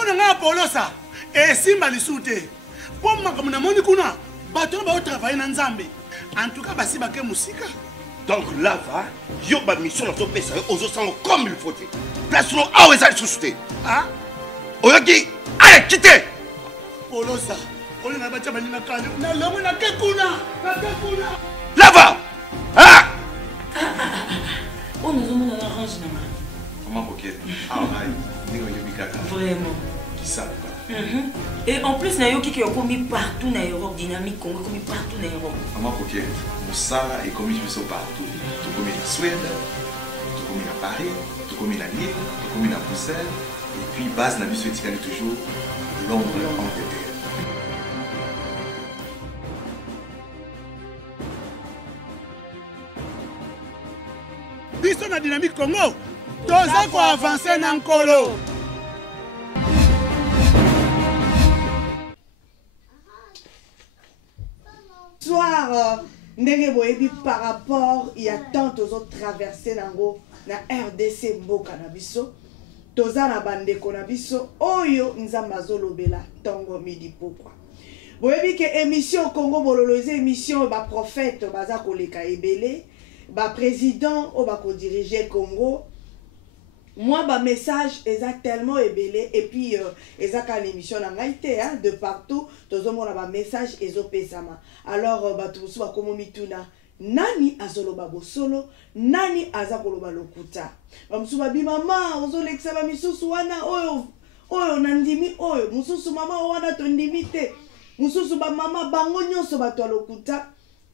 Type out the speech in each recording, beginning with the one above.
Tango nga polosa. Et simba lisute. Pour makamuna moni kuna. Bato ba travailler na Nzambe. En tout cas basi bake musika. Donc là va, yo ba mission na to pesa aux sango comme il faut. Place no awe za susute. Ah? Oyoki, allez quitter. Polosa. On na bacha balina kale. Na longo na kekuna. Na kekuna. Là va. Ah! On nous demande un arrange na. Comment coquette? Ah ouais, ni oyobi kaka. Vraiment. Qui ça? Et en plus, na yoki qui est commis partout dans Europe, dynamique Congo commis partout dans Europe. Comment coquette? Moussala est commis partout. Tout commis en Suède, tout commis à Paris, tout commis à Lille, tout commis à Bruxelles. Et puis base na biso etikali toujours Londres, Angleterre. Biso na dynamique Congo. Toza ko avancer na nkolo. Soir, ndenge boyebi par rapport il y a tant aux traversées nango na RDC mboka na biso toza na bandeko na biso oyo nzambe azolobela tongo midi pokwa boyebi ke émission Congo Bololo émission ba prophète baza koleka ebele ba président o ba ko diriger Congo. Moi, ma message est tellement ébélé et puis eza ka l'émission na ngaité hein de partout tous on a message ezo pesama. Alors batu musu ba komo mituna nani azoloba bosolo nani azakoloba lokuta. Ba musu ba bi mama ozolekisa ba misusu wana oyo nandimi oyo mususu mama wana to ndimi te. Mususu ba mama bango nyonso bato lokuta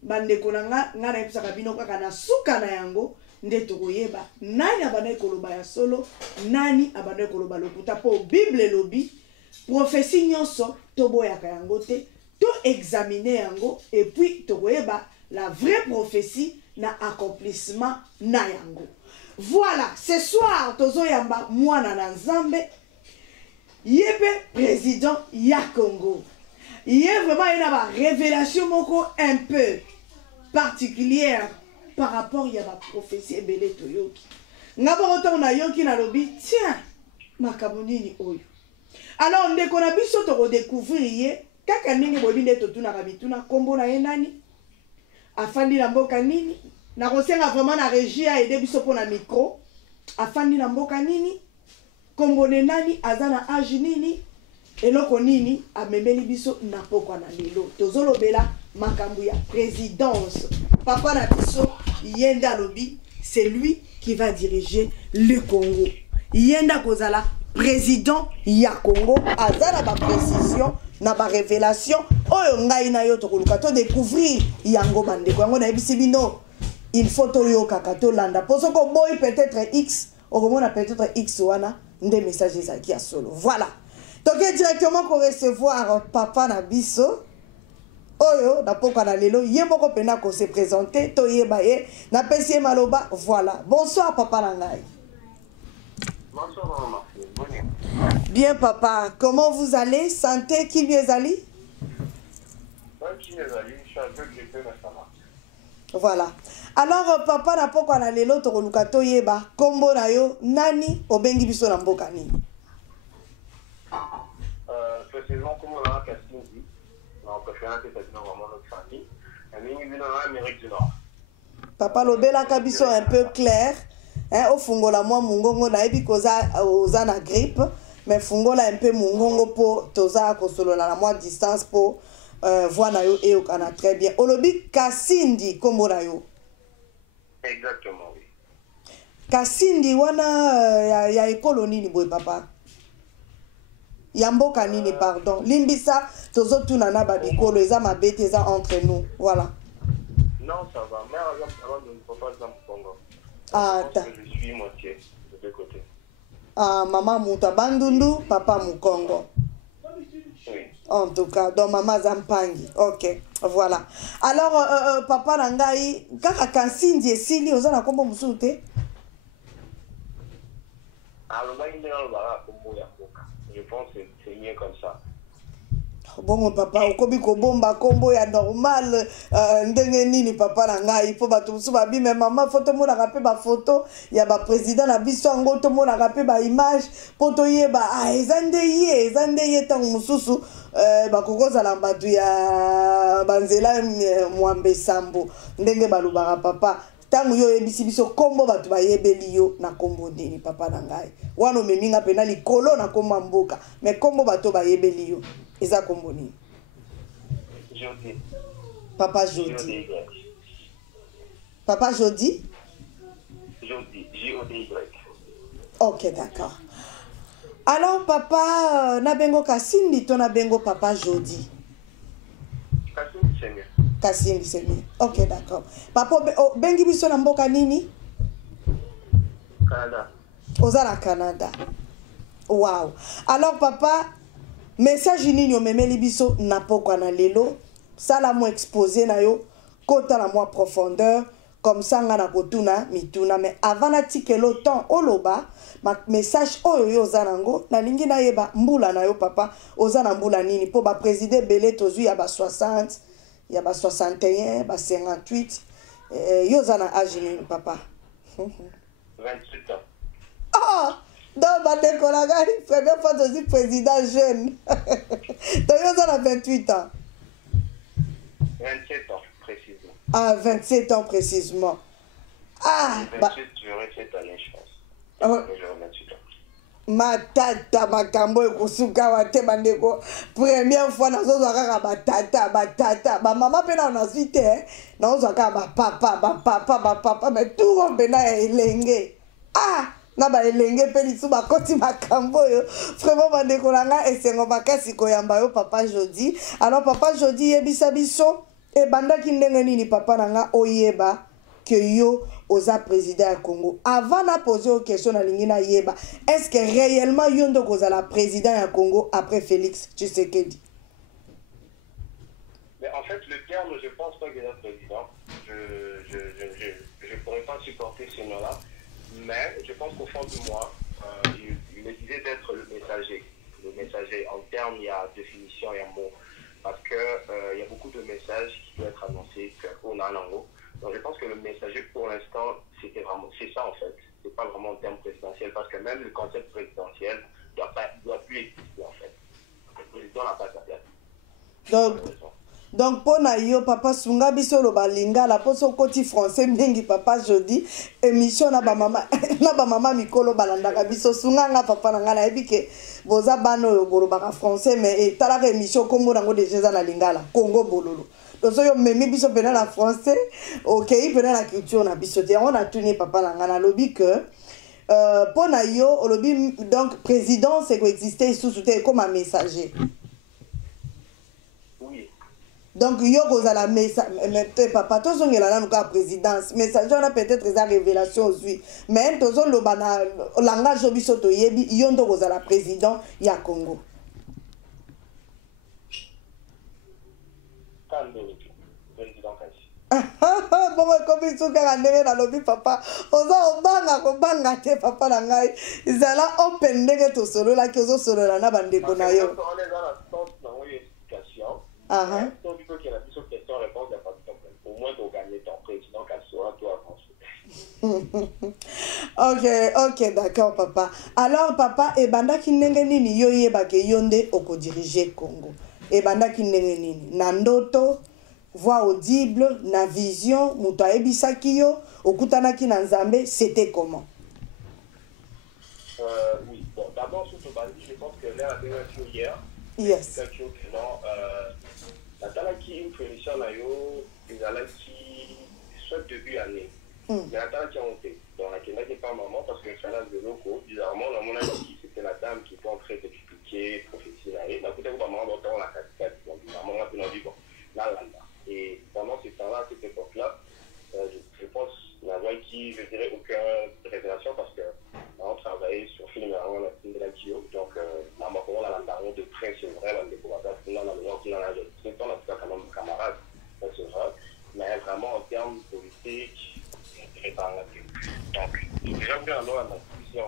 bandeko na ngara epsaka bino kaka na suka na yango. Nde tokoyeba nani abandai koloba ya solo nani abandai koloba lokuta po Bible lobi prophétie nyonso toboyaka yango te to examiner yango et puis tokoyeba la vraie prophétie na accomplissement na yango. Voilà, ce soir tozoyamba mwana na Nzambe yebe président ya Congo. Yé vraiment il y a ba révélation moko un peu particulière par rapport à la prophétie ebele toyoki. Ngaba oto na yoki na lobi tiens makamuni oyo. Alors ndeko na biso to redécouvrir ye kaka ningi bobi nde totuna kabituna kombo na ye nani afandi na mboka nini na kosenga vraiment na régie a aider biso pona micro afandi na mboka nini kombo ne nani azana âge nini eloko nini amemeli biso na pokwa na lelo tozolobela makambu ya présidence papa na biso Yenda Lobi, c'est lui qui va diriger le Congo. Yenda Kozala, président ya Congo, azala ba précision, na ba révélation, oyo ngai na yo tokoluka to découvrir yango bandeko yango na ebisibino. Il faut to yo kakato landa. Poso ko boy peut-être X, okomona peut-être X wana nde message ezaki ya solo. Voilà. Donc directement pour recevoir papa na biso. Oyo na poka na lelo yeboko pena ko se présenter to yeba ye na pesi maloba. Voilà. Bonsoir papa na ngai. Bonsoir maman. Bien papa, comment vous allez? Santé qui bien allez? Voilà. Alors papa na poka na lelo to luka to yeba kombo na yo nani obengi biso na mboka nini? Précisément comme on a casting dit. On préfère que ça soit vraiment notre famille. Et nous en Amérique du Nord. Papa lobela kabiso un peu clair. Hein, au fungola moi mungongo na ebi koza ozana grippe, mais fungola un peu mungongo po toza ko solo na moi distance po voir na yo e okana très bien. Olobi Kasindi kombo na yo. Exactement oui. Kasindi wana ya ekolo nini boy papa? Yamboka nini pardon. Limbisa tozo tunana ba bikolo eza mabete eza entre nous. Voilà. Non, ça va. Mais avant de ne pas dans mon Congo. Ah, je suis moitié de deux côtés. Ah, maman Mouta Bandundu, papa Mukongo. Oui. En tout cas, donc maman Zampangi. Ok, voilà. Alors, papa Nangai, kaka Kansindi et Sili, vous avez comment vous souhaitez? Alors, là, il est dans le bar à Combo Yakoka. Je pense que c'est mieux comme ça. bon papa okobi kobomba kombo ya normal ndenge nini papa na ngai po bato mosusu babi me mama foto monaka mpe bafoto ya baprésident na biso yango tomonaka mpe baimage mpo toyeba eza nde ye ntango mosusu bakokozala bato ya banzela mwambe sambo ndenge balobaka papa ntango yo oyebisi biso kombo bato bayebeli yo na kombo nini papa na ngai wana omeminga mpena likolo na kombo mboka me kombo bato bayebeli yo eza kombo nini? Jody. Papa Jody. Papa Jody? Jody, J-O-D-Y. Ok, d'accord. Alors papa nabengo Kasindi to nabengo papa Jody? Kasindi c'est mieux. Kasindi c'est mieux. Ok, d'accord. Papa bengi biso na mboka nini? Canada. Oza na Canada. Wow. Alors papa, message nini omemeli biso na pokwa na lelo? Sala mo exposé na yo, kota na mo profondeur, comme ça nga na kotuna mituna, mais avant na tikelo temps oloba, ma message oyo yo oza nango, na lingi na yeba mbula na yo papa, oza na mbula nini po ba président belé tozui ya ba 60, ya ba 61, ba 58, yo oza na âge nini papa? 28 ans. Ah! Donc, la première fois que je suis président jeune. Donc, vous avez 28 ans. 27 ans, précisément. Ah, 27 ans précisément. Ah! 28, j'aurais cette année, je pense. Mais j'aurais 28 ans. Ma tata, ma kambo, kusuka, wate, bandeko. Première fois, nous avons batata. Ma maman, pena, on a vite, hein. Nous avons papa, mais tout le monde est lengue. Ah! Na ba elenge pe lisu ba koti makambo yo vraiment bandeko langa esengo makasi koyamba yo papa Jody. Alors papa Jody yebisa biso e bandaki ndenge nini papa nanga oyeba que yo oza président ya Congo. Avant na poser une question na lingi na yeba, est-ce que réellement yo ndo kozala président ya Congo après Félix Tshisekedi? Mais en fait le terme je pense pas qu'il est président. Je pourrais pas supporter ce nom-là. Mais je pense qu'au fond de moi, il me disait d'être le messager. Le messager, en termes, il y a définition, il y a mot. Parce qu'il y a beaucoup de messages qui doivent être annoncés qu'on a en haut. Donc je pense que le messager, pour l'instant, c'est ça en fait. C'est pas vraiment un terme présidentiel. Parce que même le concept présidentiel ne doit plus exister en fait. Le président n'a pas sa place. Donc pour yo papa sunga biso lo balinga la poso koti français mingi papa Jody émission na ba mama mikolo balandaka biso sunga nga papa na nga na ebike boza bano yo bolo baka français mais tala ka émission kombo nango déjà na lingala Congo bololo donc yo memi biso pena na français OK pena na culture na biso te on a tuni papa na nga na lobby que pour yo lobby donc président c'est que exister sous comme un messager. Donc, yo kozala message, papa, tous on est là dans la présidence. Message, on a peut-être des révélations aussi. Mais tous on le langage obiso to yebi, yo ndo kozala président ya Congo. Président Kasi. Bon, comme ils sont carrément dans le papa. Oza obanga kobanga te papa na ngai. Izala open ndenge to solo la ki ozo solo la na bandeko na yo. On est dans la sens dans l'éducation. Donc, il faut qu'il y ait une question-réponse, il n'y a pas de problème. Au moins, pour gagner ton président, qu'elle soit, toi, Ok, d'accord, papa. Alors, papa, et banda ki ndenge nini yo yeba ke yonde oko diriger Congo. Et banda ki ndenge nini na ndoto, voix audible, na vision, muto ayebisaki yo, okutanaki na Nzambe, c'était comment? Oui, bon, d'abord, sur ce base, je pense que là, la dernière chose hier, yes. C'est quelque chose que non, la talaki une prédiction là yo, les alaki soit début année. Mais la talaki a monté. Donc la Kenya n'est pas maman parce que ça de locaux. Bizarrement, dans mon avis, c'était la dame qui était en train d'expliquer, prophétie là. Et d'un coup, maman dans la cascade. Donc maman a pu dit bon, là. Et pendant ce temps-là, cette époque-là, je pense la voix qui, je dirais, aucune révélation parce que on travaillait sur film on a filmé la Kyo. Donc la maman a l'andaron de près, c'est vrai, on a découvert c'est en tout cas quand même camarade, c'est vrai, mais vraiment en termes politiques, je dirais pas là. Donc, déjà bien alors la discussion,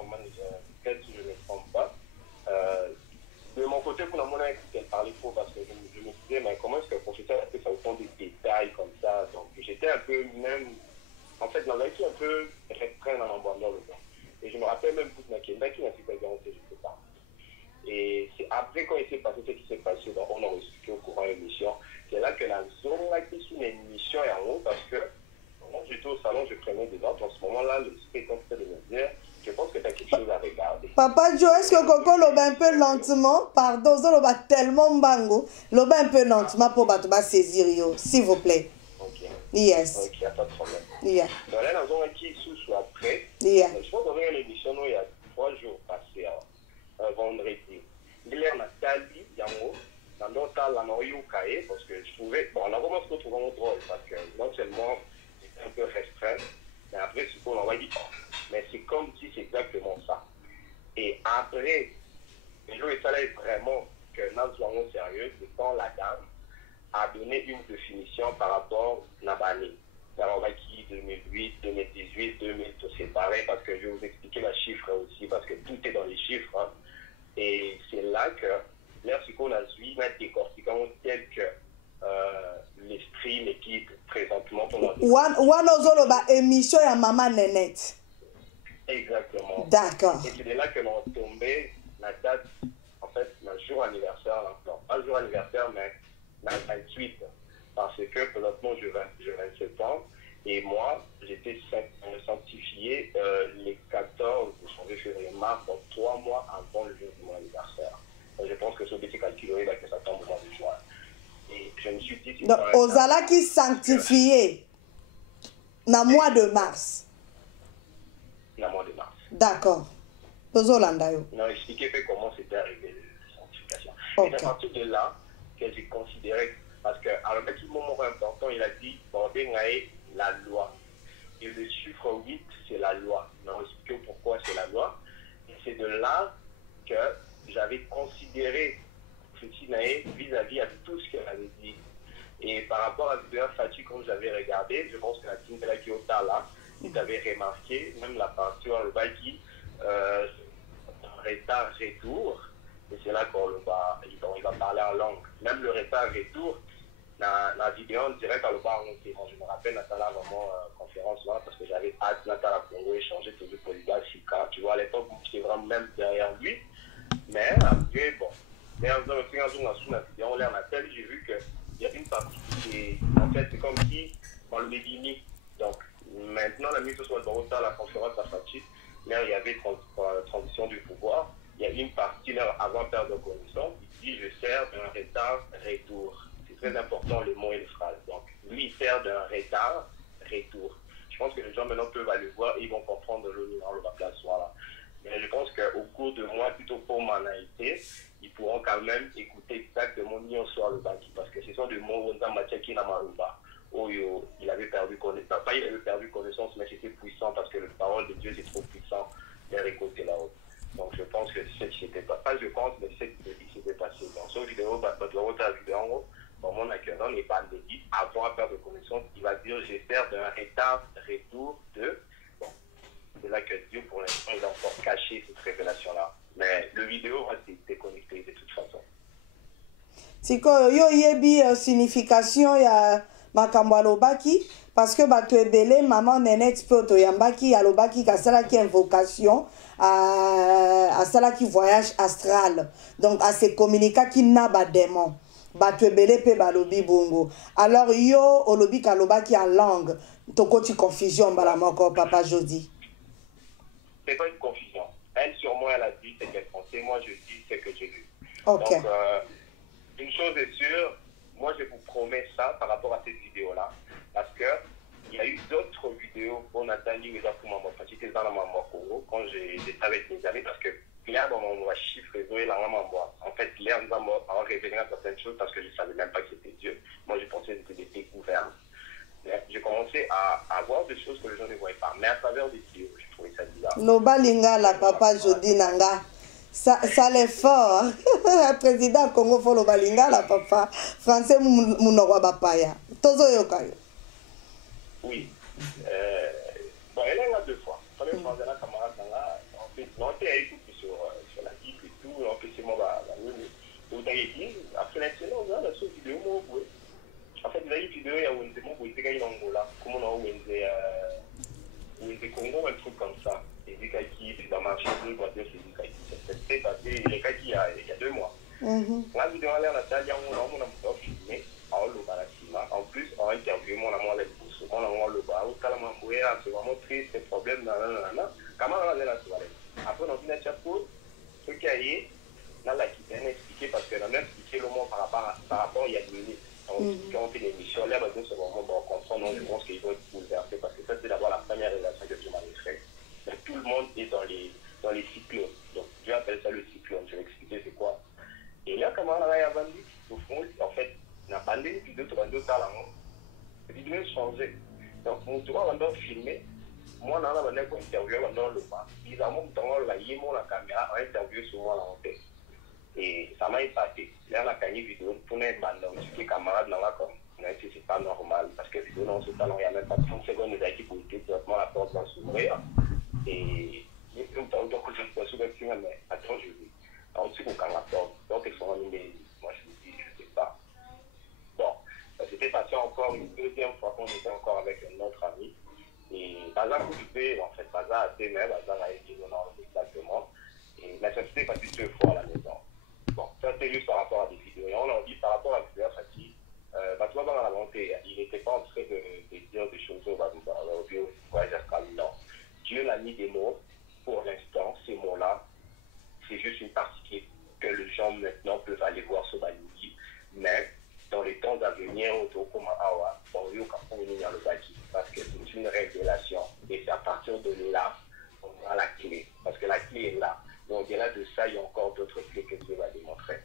peut-être si je ne me trompe pas. De mon côté, pour la monnaie, elle parler trop parce que je me disais, mais comment est-ce que le professeur peut ça autant des détails comme ça? Donc j'étais un peu même, en fait, dans un qui un peu restreint dans l'embandeur le temps. Et je me rappelle même pour Nakenda qui n'a pas garanti, je ne sais pas. Et c'est après quand il s'est passé ce qui s'est passé, donc on a expliqué au courant de l'émission, c'est là que la zone a été sous une émission et en haut parce que quand j'étais au salon, je prenais des notes. En ce moment-là, le spectacle de me dire, je pense que tu as quelque chose à regarder. Papa Joe, est-ce que Coco loba un peu lentement? Pardon, ça loba tellement bango. Loba un peu lentement pour battre saisir yo, s'il vous plaît. Ok. Yes. Ok, il n'y a pas de problème. Yeah. Donc là, dans un qui sous après, Yeah. je pense qu'on a eu une émission il y a 3 jours passés, un vendredi. Il est en Nathalie, Yango, dans notre la Noyou Kaye, parce que je trouvais, bon, on a commencé à trouver notre rôle, parce que non seulement c'était un peu restreint, mais après, ce qu'on a dit, mais c'est comme si c'est exactement ça. Et après, le jour où ça est vraiment que nous soyons sérieux, c'est quand la dame a donné une définition par rapport à Nabani. Alors, on va qui 2008, 2018, 2000, tout séparé, parce que je vais vous expliquer la chiffre aussi, parce que tout est dans les chiffres. Hein. Et c'est là que, là, ce qu'on a suivi, on a décortiqué tel que l'esprit, l'équipe, présentement, pour notre... One émission à Maman Nénette. Exactement. D'accord. Et c'est de là que l'on est tombé la date, en fait, le jour anniversaire, non, pas le jour anniversaire, mais la 28, parce que présentement, je 27 ans, et moi, j'étais sanctifié les 14 janvier, février, mars, donc 3 mois avant le jour de mon anniversaire. Donc, je pense que ce petit calculé, là, que ça tombe au mois de juin. Et je me suis dit... Donc, Ozala qui sanctifié dans le mois de mars. Dans le mois de mars. D'accord. Ozolandayo. Non, expliquez comment c'était arrivé la sanctification. Okay. Et c'est à partir de là que j'ai considéré, parce qu'à un petit moment important, il a dit, bon, la loi. Et le chiffre 8, c'est la loi. On a expliqué pourquoi c'est la loi. Et c'est de là que j'avais considéré Fetinae vis-à-vis à tout ce qu'elle avait dit. Et par rapport à Zubéa Fati, quand j'avais regardé, je pense que la team de la Kyoto là, il avait remarqué, même la partie où le baki, retard-retour, et c'est là qu'on il va parler en langue. Même le retard-retour, la vidéo en direct à le bar, je me rappelle Natala vraiment conférence là, parce que j'avais hâte Natala Congo échanger tout le polygon Sika. Tu vois, à l'époque, j'étais vraiment même derrière lui. Mais après, bon, mais dans le film, on l'a en appel, j'ai vu qu'il y a une partie qui est, en fait, c'est comme si on le définit. Donc, maintenant, la mise sur le barreau, la conférence à Fatih, là, il y avait transition du pouvoir. Il y a une partie là, avant perdre de connaissance, il dit je sers d'un retard-retour. C'est très important les mots et les phrases. Donc, lui, il sert d'un retard-retour. Je pense que les gens maintenant peuvent aller voir et ils vont comprendre le numéro de la place. Voilà. Mais je pense qu'au cours de moi, plutôt pour ma naïveté, ils pourront quand même écouter exactement ni soir le baki. Parce que ce sont des mots dans Matiaki Namaruba. Oh, il avait perdu connaissance. Pas il avait perdu connaissance, mais c'était puissant parce que la parole de Dieu c'est trop puissant des récolter là-haut. Donc je pense que c'est ce qui s'était passé. Pas je pense, mais c'est ce qui s'était passé. Dans cette vidéo, dans mon accueillant, les bandes de dit, avant à perdre de connaissance, il va dire j'espère d'un retard-retour de. Bon, c'est là que Dieu, pour l'instant, il a encore caché cette révélation-là. Mais le vidéo va se connecté de toute façon. C'est que yo yebi signification ya makambo alobaki parce que bato ebele maman Nénette pe otoyambaki alobaki kasalaki invocation asalaki voyage astral donc a se communiquaki na ba démon bato ebele pe balobi bongo alors yo olobi kalobaki en langue tokoti confusion mbala moko papa Jody. C'est pas une confusion. Elle sur moi elle a dit c'est qu'elle pensait, moi je dis c'est que j'ai lu. Ok. Donc une chose est sûre, moi je vous promets ça par rapport à cette vidéo-là, parce que il y a eu d'autres vidéos on a dit quand j'étais avec mes amis, parce que là dans mon chiffre réseau là en fait là on va révéler certaines choses parce que je ne savais même pas que c'était Dieu. Moi je pensais que c'était des découvertes. J'ai commencé à voir des choses que les gens ne voyaient pas, mais à travers des vidéos, j'ai trouvé ça bizarre. Loba linga la papa Jody nanga. Ça l'est fort. Président Congo faut loba linga la papa. Français munokwa bapaya. Tozo yokayo. Oui. Bon, elle est là 2 fois. Première fois, elle a camarade là. En fait, non, elle a écouté sur la Bible et tout. En fait, c'est moi, après maintenant, on a la vidéo, moi, en fait, il y a une vidéo, il y a une vidéo, il y a une Angola, comment on a une Congo, un truc comme ça. Et des cas qui, dans ma chambre, c'est des cas qui s'est passé, les cas qui, il y a 2 mois. La vidéo, elle a été filmée, en plus, on a interviewé mon amour avec vous, on a le bas, c'est vraiment triste, ces problèmes, comment on a la soirée. Après, on a vu la chapeau, ce qu'il y a eu, on a expliqué parce qu'on a expliqué le monde par rapport il y a 10 minutes. Quand on fait l'émission, là, c'est vraiment bon comprendre, je pense qu'ils vont être bouleversés parce que ça, c'est d'abord la première relation que tu m'as fait. Tout le monde est dans les cyclones. Donc, tu appelles ça le cyclone. Je vais expliquer c'est quoi. Et là, comment on a vendu au fond, en fait, on a bandé une vidéo, tu as 2 temps là, la vidéo a changé. Donc, tu vois, on a filmé. Moi, on a interviewé, on a le pas. Bizarrement, on a la caméra, on a interviewé sur moi en tête. Et ça m'a épaté. Là, on a gagné une vidéo pour les camarades, c'est pas normal. Parce que vidéo, non, il n'y a même pas 30 secondes, les équipes politiques, directement la porte va s'ouvrir. Et il y a tout le temps, donc je ne peux pas souvenir, mais attends, je dis. Alors, tu peux quand la porte. Donc, ils sont en numéro. Moi, je me dis, je ne sais pas. Bon, c'était passé encore une deuxième fois qu'on était encore avec un autre ami. Et Baza coupé, en fait, Baza a été même, Baza a été non, exactement. Mais ça s'était passé 2 fois à la maison. Bon, ça c'est juste par rapport à des vidéos. Et on a dit par rapport à Xavier Fati, tu vois, dans la montée, il n'était pas en train de dire des choses au non. Dieu l'a mis des mots, pour l'instant, ces mots-là, c'est juste une partie que les gens maintenant peuvent aller voir sur Banigi. Mais dans les temps à venir, parce que c'est une révélation. Et c'est à partir de là, on a la clé. Parce que la clé est là. Mais au-delà de ça, il y a encore d'autres clés que Dieu va démontrer.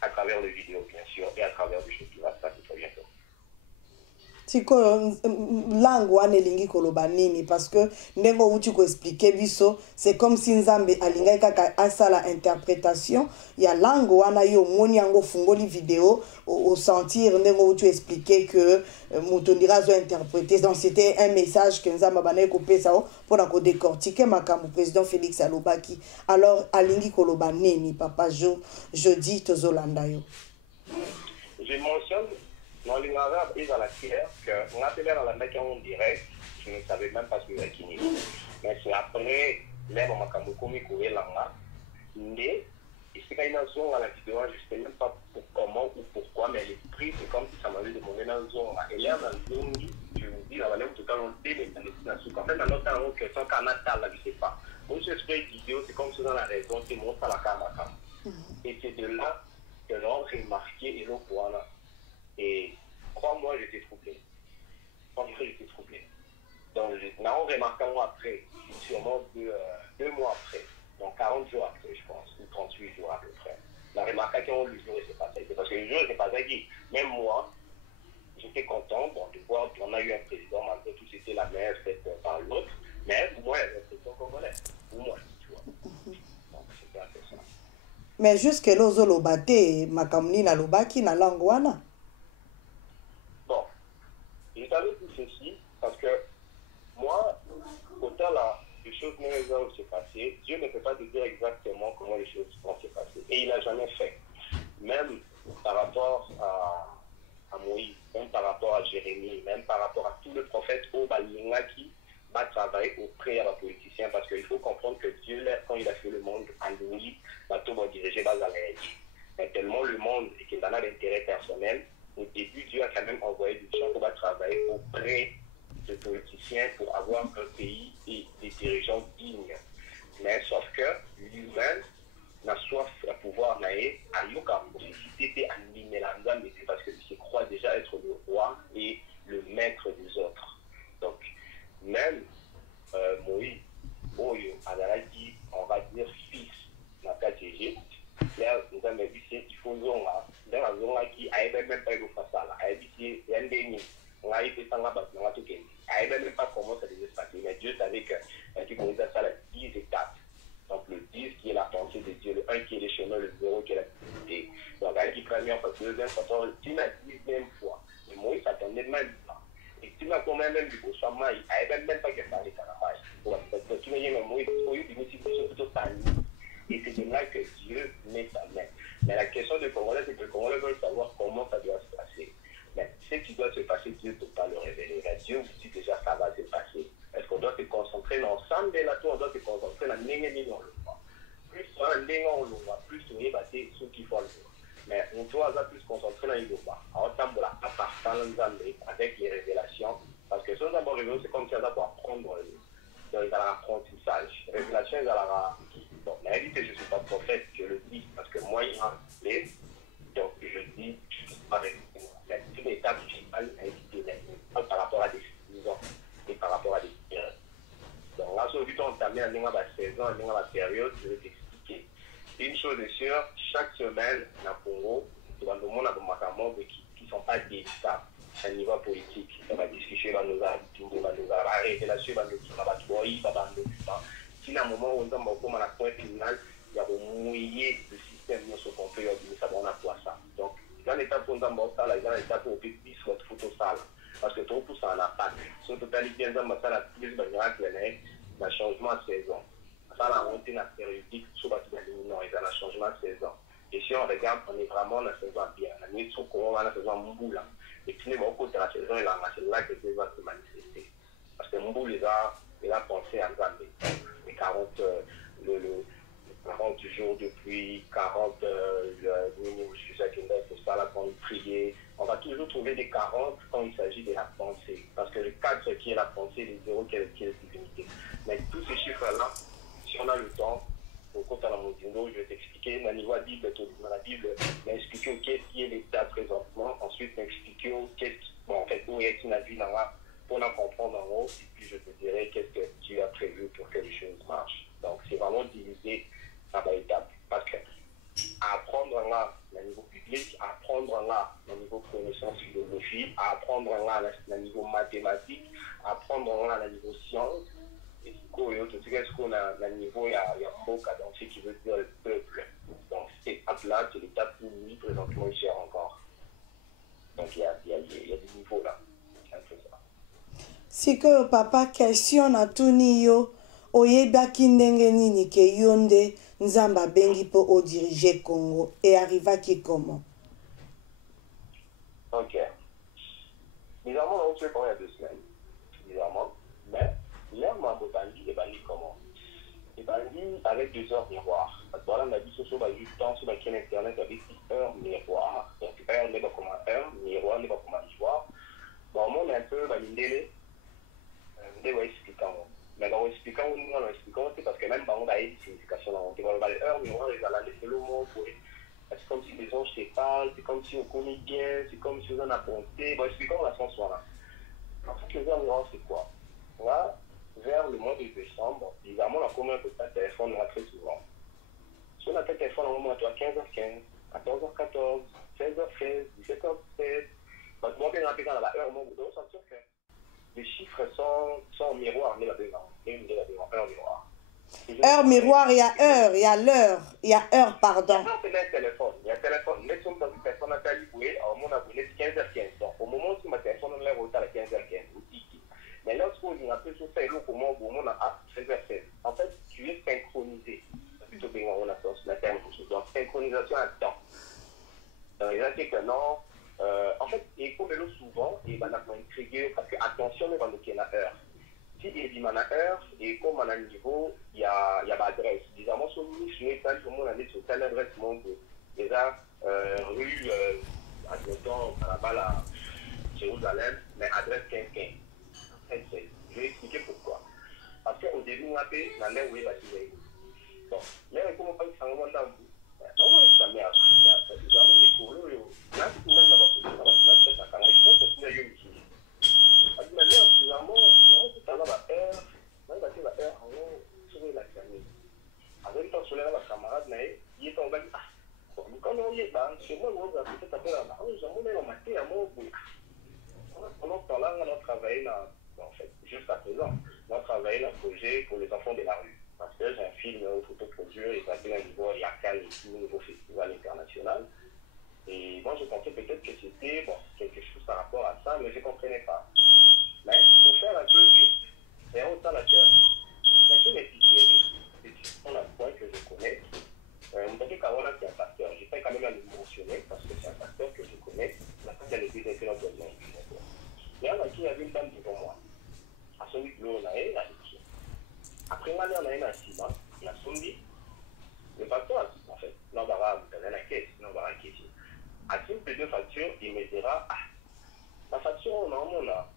À travers les vidéos, bien sûr, et à travers des choses qui vont se passer très bientôt. Tiko langue wana elingi koloba nini parce que ndenge uti ko expliquer biso c'est comme si Nzambe alingai kaka asala interprétation ya langue wana yo moni yango fungoli vidéo au sentir ndenge uti expliquer que mutondira zo interpréter donc c'était un message que Nzambe bana ko pesa pour na ko décortiquer makambo président Félix alobaki alors alingi koloba nini papa jeudi tozolanda yo. Je mentionne dans les Arabes et dans la pierre, qu'on appelait dans la Mecque en direct, je ne savais même pas ce que c'était. Mais c'est après, l'air dans ma camokomi courir là-bas, et c'est quand ils sont dans la vidéo, je ne sais même pas comment ou pourquoi, mais l'esprit, c'est comme si ça m'avait demandé dans le zone. Et là, dans le zone, je me dis, la valeur tout à l'heure, mais ça n'est en fait, dans notre temps, que sans canata, là, je ne sais pas. Moi, je fais une vidéo, c'est comme si dans la raison, c'est mon à la caméra. Et c'est de là que l'on remarqué et l'on voit là. Et crois-moi, j'étais troublé. Franchement, j'étais troublé. Donc, en remarquant après, sûrement 2 mois après, donc 40 jours après, je pense, ou 38 jours à peu près, la remarquation, le jour, c'est pas ça. Parce que le jour, c'est pas ça qui. Même moi, j'étais content de voir qu'on a eu un président, malgré tout, c'était la mère faite par l'autre, mais pour moi, elle était congolais. Pour moi, tu vois. Donc, c'était un peu ça. Mais jusque là, Zolobate, Makamni, na Lobaki, na Langwana. Bon, je savais tout ceci parce que moi, autant là, les choses vont se passer, Dieu ne peut pas te dire exactement comment les choses vont se passer. Et il n'a jamais fait. Même par rapport à Moïse, même par rapport à Jérémie, même par rapport à tous les prophètes au Balinga qui va travailler auprès des politiciens parce qu'il faut comprendre que Dieu, quand il a fait le monde en lui, tout va diriger dans la réalité. Mais tellement le monde et qu'il en a d'intérêt personnel, au début, Dieu a quand même envoyé des gens pour travailler auprès des politiciens pour avoir un pays et des dirigeants dignes. Mais sauf que l'humain n'a soif à pouvoir naïr à Yoka. C'était parce qu'il se croit déjà être le roi et le maître des autres. Donc, même Moïse, Adalaki, on va dire fils, dans le cas d'Égypte, là, nous avons vu qu'il faut dans la zone qui a même pas eu face à la il y a un dernier, on a été sans la base, on a tout gagné. Il n'y même pas comment ça devait se passer, mais Dieu savait que tu connais ça, la 10 étapes. Donc le 10 qui est la pensée de Dieu, le 1 qui est le chemin, le 0 qui est la vérité. Donc avec qui première fois, deuxième fois, tu m'as 10e fois. Mais Moïse s'attendait même pas. Et tu m'as quand même du coup, ça m'a, il n'y avait même pas qu'à parler de la tu m'as dit, mais Moïse, plutôt et c'est de là que Dieu met sa main. Mais la question du Congolais, c'est que le Congolais veut savoir comment ça doit se passer. Mais ce qui doit se passer, Dieu ne peut pas le révéler. Mais Dieu vous dit déjà ça va se passer. Est-ce qu'on doit se concentrer dans l'ensemble de la tour, on doit se concentrer dans le monde. Plus on a le plus on est battu ceux qui font le monde. Mais on doit plus se concentrer dans le monde. Alors, ça, on va partir avec les révélations. Parce que si on a des révélations, c'est comme si on doit apprendre dans l'apprentissage. Révélation, bon, mais elle dit que je ne suis pas prophète, je le dis parce que moi, il m'a appelé. Donc, je dis, avec toutes les étapes finales par rapport à des saisons et par rapport à des périodes. Donc, là, sur le temps, on t'a mis à la saison, à la période, je vais t'expliquer. Une chose est sûre, chaque semaine, dans le Congo, dans le monde, qui ne sont pas des étapes à niveau politique. On va discuter, on va nous arrêter là-dessus, on va nous si à un moment où on a un point final, il y a mouiller le système de qu'on peut organiser ça, on a quoi ça. Donc, dans l'étape où on a dans l'étape où on peut dire votre photo sale. Parce que tout ça en a pas. Si on peut pas dire dans ma salle, plus de le changement de saison. Ça, la montée la périodique, sur la non, il y a un changement de saison. Et si on regarde, on est vraiment dans la saison bien. La nuit, on va dans la saison Mboula. Et puis, on côté de la saison, c'est là que Dieu va se manifester. Parce que Mboula, il a pensé à Zambé. Les 40, le 40 jours depuis 40 minutes, je suis pour ça, là, quand il priait. On va toujours trouver des 40 quand il s'agit de la pensée. Parce que le 4 qui est la pensée, les 0 qui est la divinité. Mais tous ces chiffres-là, si on a le temps, au compte à la Mondindo, je vais t'expliquer. Dans la Bible, dans la Bible, m'expliquer qu'est-ce qui est l'état présentement. Ensuite, m'expliquer où est-ce qu'il a vu dans la pour la comprendre en haut, et puis je te dirai qu'est-ce que Dieu a prévu pour que les choses marchent. Donc, c'est vraiment divisé par étapes. Parce que apprendre là, au niveau public, apprendre là, au niveau connaissance philosophie, apprendre là, au niveau mathématique, apprendre là, au niveau science, et ce qu'on a au niveau, il y a un mot cadencé qui veut dire le peuple. Donc, cette étape-là, c'est l'étape où lui, présentement, il gère encore. Donc, il y a des niveaux là. C'est un peu ça. Sikoyo papa question na tuni yo oyebaki ndenge nini ke yo nde Nzambe abengi po odirige Congo et arrivaki comment? Ok. Bizarrement, on s'est parlé il y a 2 semaines. Bizarrement. Mais hier, Mambo Bandi est banni comment? Il est banni avec 2 heures miroirs. Parce que voilà, on a dit que ce soit juste temps sur laquelle Internet avec 6 heures miroirs. Donc, heure n'est pas comme heure, miroir n'est pas comme miroir. Bon, on est un peu validé. On va expliquer. Mais on va expliquer, c'est parce que même on a une signification. On va les heures miroir, ils allaient laisser le mot. C'est comme si les anges se parlent, c'est comme si on connaît bien, c'est comme si on en a bonté. Bon, expliquons la sens là. En fait, les heures miroirs, c'est quoi? Là, vers le mois de décembre, évidemment, on a combien de téléphone on a très souvent. Si on a tel téléphone, on a 15h15, 14h14, 16h16, 17h16. Parce que moi, bien rapidement, dans la heure, on doit sentir que les chiffres sont en miroir, mais là-dedans. Heure miroir. Heure miroir, il y a heure, il y a l'heure, il y a heure, pardon. Il y a un téléphone. Il y a un téléphone. Mais si on a un téléphone à calibrer, on a abonné 15h15. Donc, au moment où ma téléphone on l'a retard à 15h15, mais lorsqu'on a plus sur Facebook, on a 16h16. En fait, tu es synchronisé. C'est plutôt bien, on a la terme. Donc, synchronisation à temps. Donc, il y a que non. En fait, il faut le souvent, et on a intrigué parce que attention, on va noter la heure. Si il dit la heure, et comme on a un niveau, il y a l'adresse. Disons, sur le ministre, tout le monde a dit sur telle adresse, déjà, rue, admettons, à Jérusalem, mais adresse 1515. Je vais expliquer pourquoi. Parce qu'au début, on a fait la mer où il va se lever. Bon, là, comment on fait ça, on va non, ça merde. C'est vraiment des cours. Là, c'est même là-bas. Snapchat, ça canal. Je pense que c'est une chose. Parce que maintenant, bizarrement, non, c'est ça, là, la heure. Là, il va dire la heure, en haut, sur la famille. Avec le temps, sur la camarade, il est tombé. Bon, quand on y est, c'est moi, on va peut-être appeler là. J'ai mon matin à mon bout. Pendant ce temps-là, on a travaillé là, en fait, jusqu'à présent. On a travaillé là, projet pour les enfants de la rue. Parce que j'ai un film photoproduire, il s'appelle un niveau Yakan et tout, nouveau festival international. Et moi, je pensais peut-être que c'était quelque chose par rapport à ça, mais je ne comprenais pas. Mais pour faire un peu vite, c'est autant la cœur. Mais j'ai mes petites séries, un point que je connais. On m'a dit qu'Awana, c'est un pasteur. J'ai fait quand même Après, on a un accident, il a sombi. Le facteur, en fait, on va dans la caisse, on va la caisse. À titre de deux factures, il me dira, ah, la facture, on a.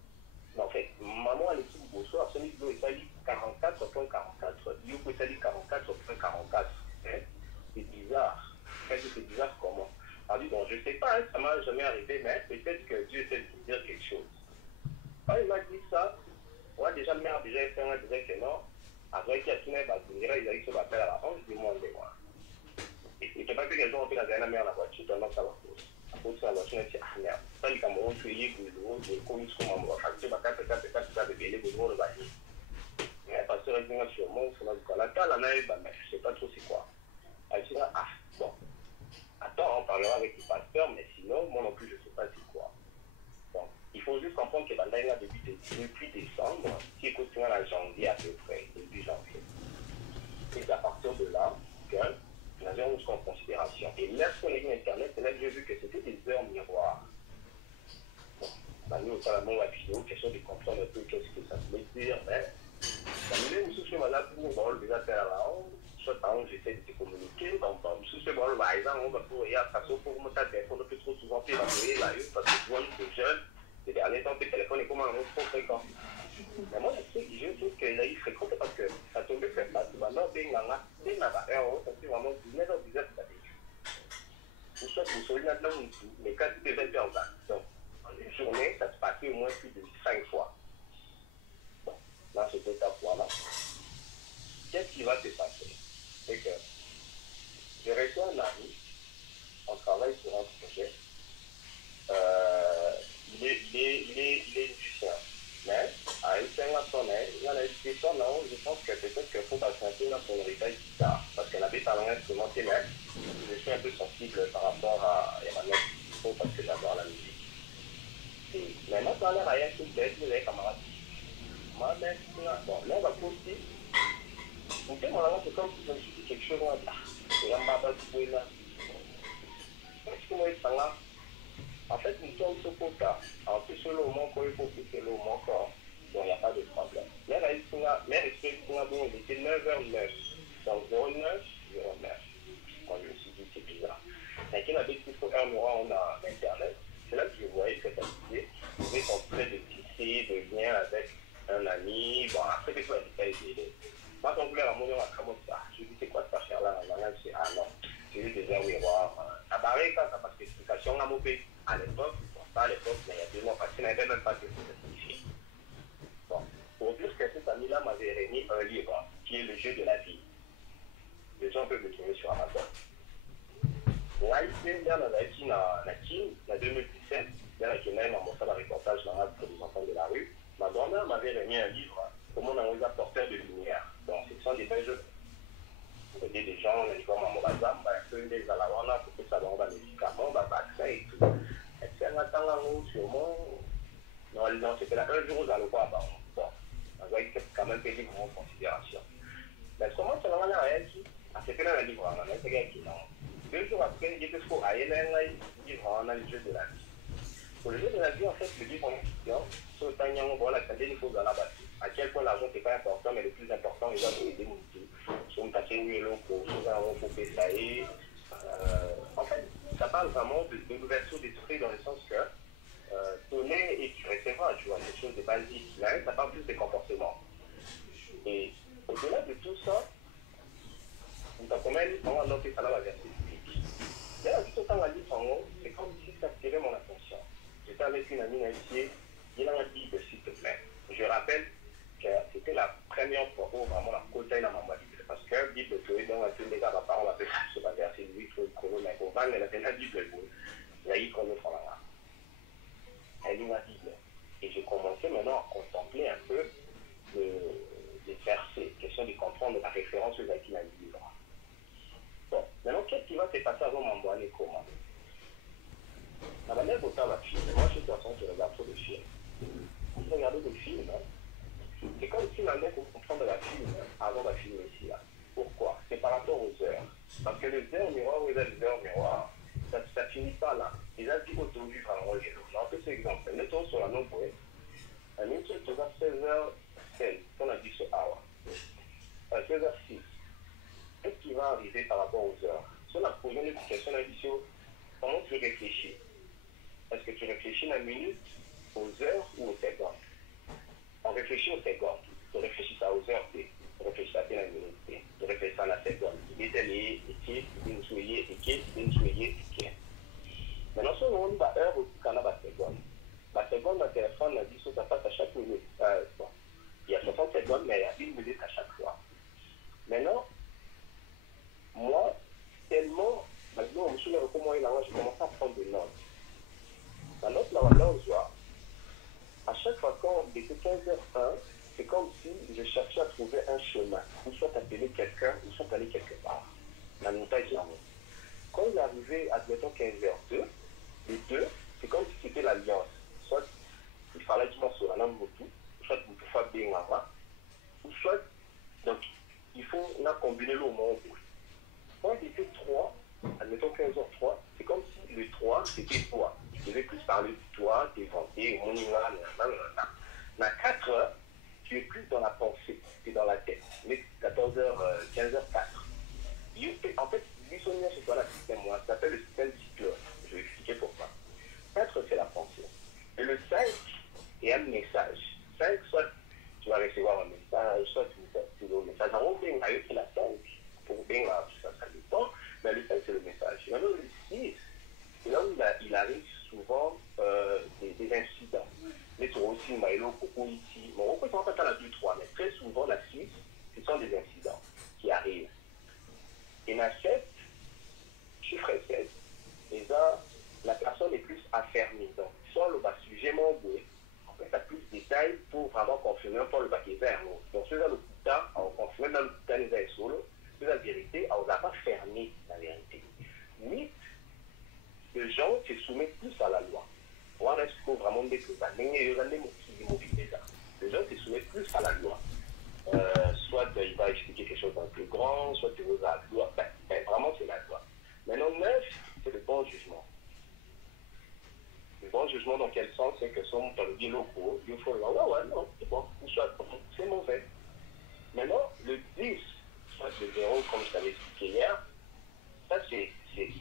En fait, maman, elle est tout beau soir, celui qui est sali 44.44. Il peut sali 44.44. C'est bizarre. C'est bizarre comment. Alors, bon, je ne sais pas, ça ne m'a jamais arrivé, mais peut-être que Dieu essaie de dire quelque chose. Quand il m'a dit ça, moi, déjà, mère, déjà, il disait que non. Après qu'il y a tout le monde, il a eu ce appel à la fin, je demande moi. Et c'est pas que les gens ont fait la dernière mère dans la voiture, dans notre voiture. Après, la voiture, elle dit, ah merde, ça, les Camerounais, tu es comme ils sont en facture, ça, de payer le gros de bailler. Mais parce que les gens sur moi, la table, je ne sais pas trop c'est quoi. Elle dit, ah, bon. Attends, on parlera avec le pasteur, mais sinon, moi non plus, je ne sais pas c'est quoi. Bon, il faut juste comprendre que Bandaïna, depuis décembre, qui continue à janvier à peu près, début janvier. Et c'est à partir de là que nous avons en considération. Et lorsqu'on est sur Internet, c'est là que j'ai vu que c'était des heures miroirs. Bon, nous, on a la vidéo, question de comprendre un peu qu'est-ce que ça voulait dire, mais nous sommes sur la pour voir les affaires là-haut. Soit j'essaie de te communiquer, donc sous ce moment par exemple, on va pouvoir y avoir pour mon téléphone, on peut trop souvent faire la parce que souvent les jeunes, ces derniers temps, le téléphone est comme un autre trop fréquent. Mais moi, je trouve qu'il a eu fréquent parce que ça tombait comme ça. Maintenant, c'est vraiment du net au visage de la vie. Ou soit pour celui là-dedans, mais quand tu devais faire ça, donc en une journée, ça se passait au moins plus de 5 fois. Bon, dans cette étape-là, qu'est-ce qui va se passer? C'est que j'ai reçu un ami, on travaille sur un projet, il est musicien, mais à une certaine sonnerie, il y a une question là où je pense que peut-être qu'il faut passer dans son héritage guitare, parce qu'elle avait talent instrumenté, mais je suis un peu sensible par rapport à Emmanuel Pico parce que j'adore la musique. Et maintenant, dans l'air rien tout bête, les camarades. Moi, bon, là, on va poster. Donc, c'est comme si je me suis dit quelque chose, et là, je là. Qu'est-ce que moi, ça là? En fait, nous sommes sur quota. En plus, sur le moment, il faut pousser le moment encore. Donc, il n'y a pas de problème. Mais là, il était 9h09. Donc, 09, 09. Moi, je me suis dit, c'est bizarre. Mais qu'il y a des petits faux miroir, on a Internet. C'est là que je voyais cette activité. Je vais tenter de tisser de liens avec un ami. Bon, après, des fois, il a été moi, quand on voulait ramener à ça, je dis, c'est quoi cette affaire-là? Je dis, ah non, c'est juste des heures miroirs. Ça paraît quand ça, parce que l'explication a monté à l'époque, bon, pas à l'époque, mais il y a 2 mois, parce qu'il n'avait même pas de certifié. Bon, pour dire que cet ami-là m'avait remis un livre, qui est Le jeu de la vie. Les gens peuvent le trouver sur Amazon. Moi, ici, il y a en 2017, il y a un reportage dans pour les enfants de la rue. Ma grand-mère m'avait remis un livre, comment on les porteurs de lumière. Donc, ce sont des belles jeux. Vous voyez des gens, on a dit comme un mobazam, des alawana, pour que ça donne des médicaments, des vaccins et tout. Et c'est un temps sûrement. Non, c'était là un jour, vous allez voir, bon, on doit quand même payer en considération. Mais comment ça va aller à ce que là, le livre, on a un gars qui non. 2 jours après, il dit que ce qu'on a un livre, on a le jeu de la vie. Pour le jeu de la vie, en fait, le livre en question, sur le temps, on a il faut dans la bâtisse. À quel point l'argent n'est pas important, mais le plus important, il va vous aider sur une paquet où il faut payer. En fait, ça parle vraiment de l'ouverture d'esprit dans le sens que donner et tu recevras, tu vois, quelque chose de basique. Là, ça parle plus des comportements. Et au-delà de tout ça, on a quand même noté ça là la version publique. Là, tout autant la livre en haut, c'est comme si ça attirait mon attention. J'étais avec une amie haïtienne, il a dit, s'il te plaît. Je rappelle que c'était la première fois où vraiment la côte est dans ma Bible. Parce que la Bible, dans la Bible, les gars, on va faire ce verset 8, mais au bas, elle a la Bible, il y a eu qu'on est là. Elle lit la Bible. Et j'ai commencé maintenant à contempler un peu les versets, question de comprendre la référence aux acquis dans le livre. Bon, maintenant, qu'est-ce qui va se passer avant m'envoyer comment? La manière dont on va film, moi je suis personne qui regarde trop de films. Quand vous regardez des films, c'est comme si la manière pour comprendre la film avant la film ici. Là. Pourquoi? C'est par rapport aux heures. Parce que les heures miroirs, les heures miroirs, ça finit pas là. Les a dit aujourd'hui vraiment les autres. J'en fais cet exemple. Nous sommes sur la non-poète. Nous sommes à 16h16, on a dit ce hour. à 16h06. Qu'est-ce qui va arriver par rapport aux heures? Sur la prochaine explication, la question, comment tu réfléchis? Est-ce que tu réfléchis la minute, aux heures ou aux secondes? On réfléchit aux secondes. Tu réfléchis ça aux heures, tu réfléchis ça à la minute, tu réfléchis ça à la seconde. Il est allé, et maintenant, si on va heure ou quand on va seconde. La seconde, le téléphone a dit que ça passe à chaque minute. Bon. Il y a 60 secondes, mais il y a 1 minute à chaque fois. Maintenant, moi, tellement, maintenant, je me souviens comment je commence à prendre des notes. La note, là, on voit. À chaque fois qu'on était 15h01, c'est comme si je cherchais à trouver un chemin, ou soit appeler quelqu'un, ou soit aller quelque part. La montagne, là. Quand il est arrivé, admettons 15h02, les deux, c'est comme si c'était l'alliance. Soit il fallait que je m'en sois un Motu, soit vous pouvez bien avant, ou soit, donc, il faut combiner le moment où. Quand il était 3, admettons 15h03, c'est comme si le 3, c'était toi. Tu devais plus parler de toi, t'éventer, mon ina, na 4h, tu es plus dans la pensée, tu es dans la tête. Mais 14h, 15h04. En fait, l'issomnia, c'est quoi le système, moi? Ça s'appelle le système cyclone. Je vais expliquer pourquoi. 4, c'est la pensée. Et le 5 est un message. 5, soit tu vas recevoir un message, soit tu vas faire un message. En gros, c'est la 5. Pour bien, ça dépend. Mais le 5, c'est le message. Et maintenant, le 6, c'est là où il arrive souvent des incidents. Mais tu aussi, Maïlo, Coco, ici. Bon, on peut s'en faire à la 2, 3, mais très souvent, la 6, ce sont des incidents qui arrivent. Et la 7, chiffre 7, et là, la personne est plus affermie. Donc, soit le sujet mon goût, en fait, ça plus de détails pour vraiment confirmer pour le baquet vert. Donc, c'est dans le coup tard, on confirme dans le coup tard les ailes solo, c'est la vérité, on n'a pas fermé la vérité. 8, les gens se soumettent plus à la loi. On reste vraiment des choses. Les gens se soumettent plus à la loi. Soit il va expliquer quelque chose d'un plus grand, soit il vous a la loi. Vraiment, c'est la loi. Maintenant, 9, c'est le bon jugement. Le bon jugement, dans quel sens? C'est que son dans le bien locaux, il faut ouais, non, c'est bon, ou soit c'est mauvais. Maintenant, le 10, soit le 0, comme je t'avais expliqué hier, ça, c'est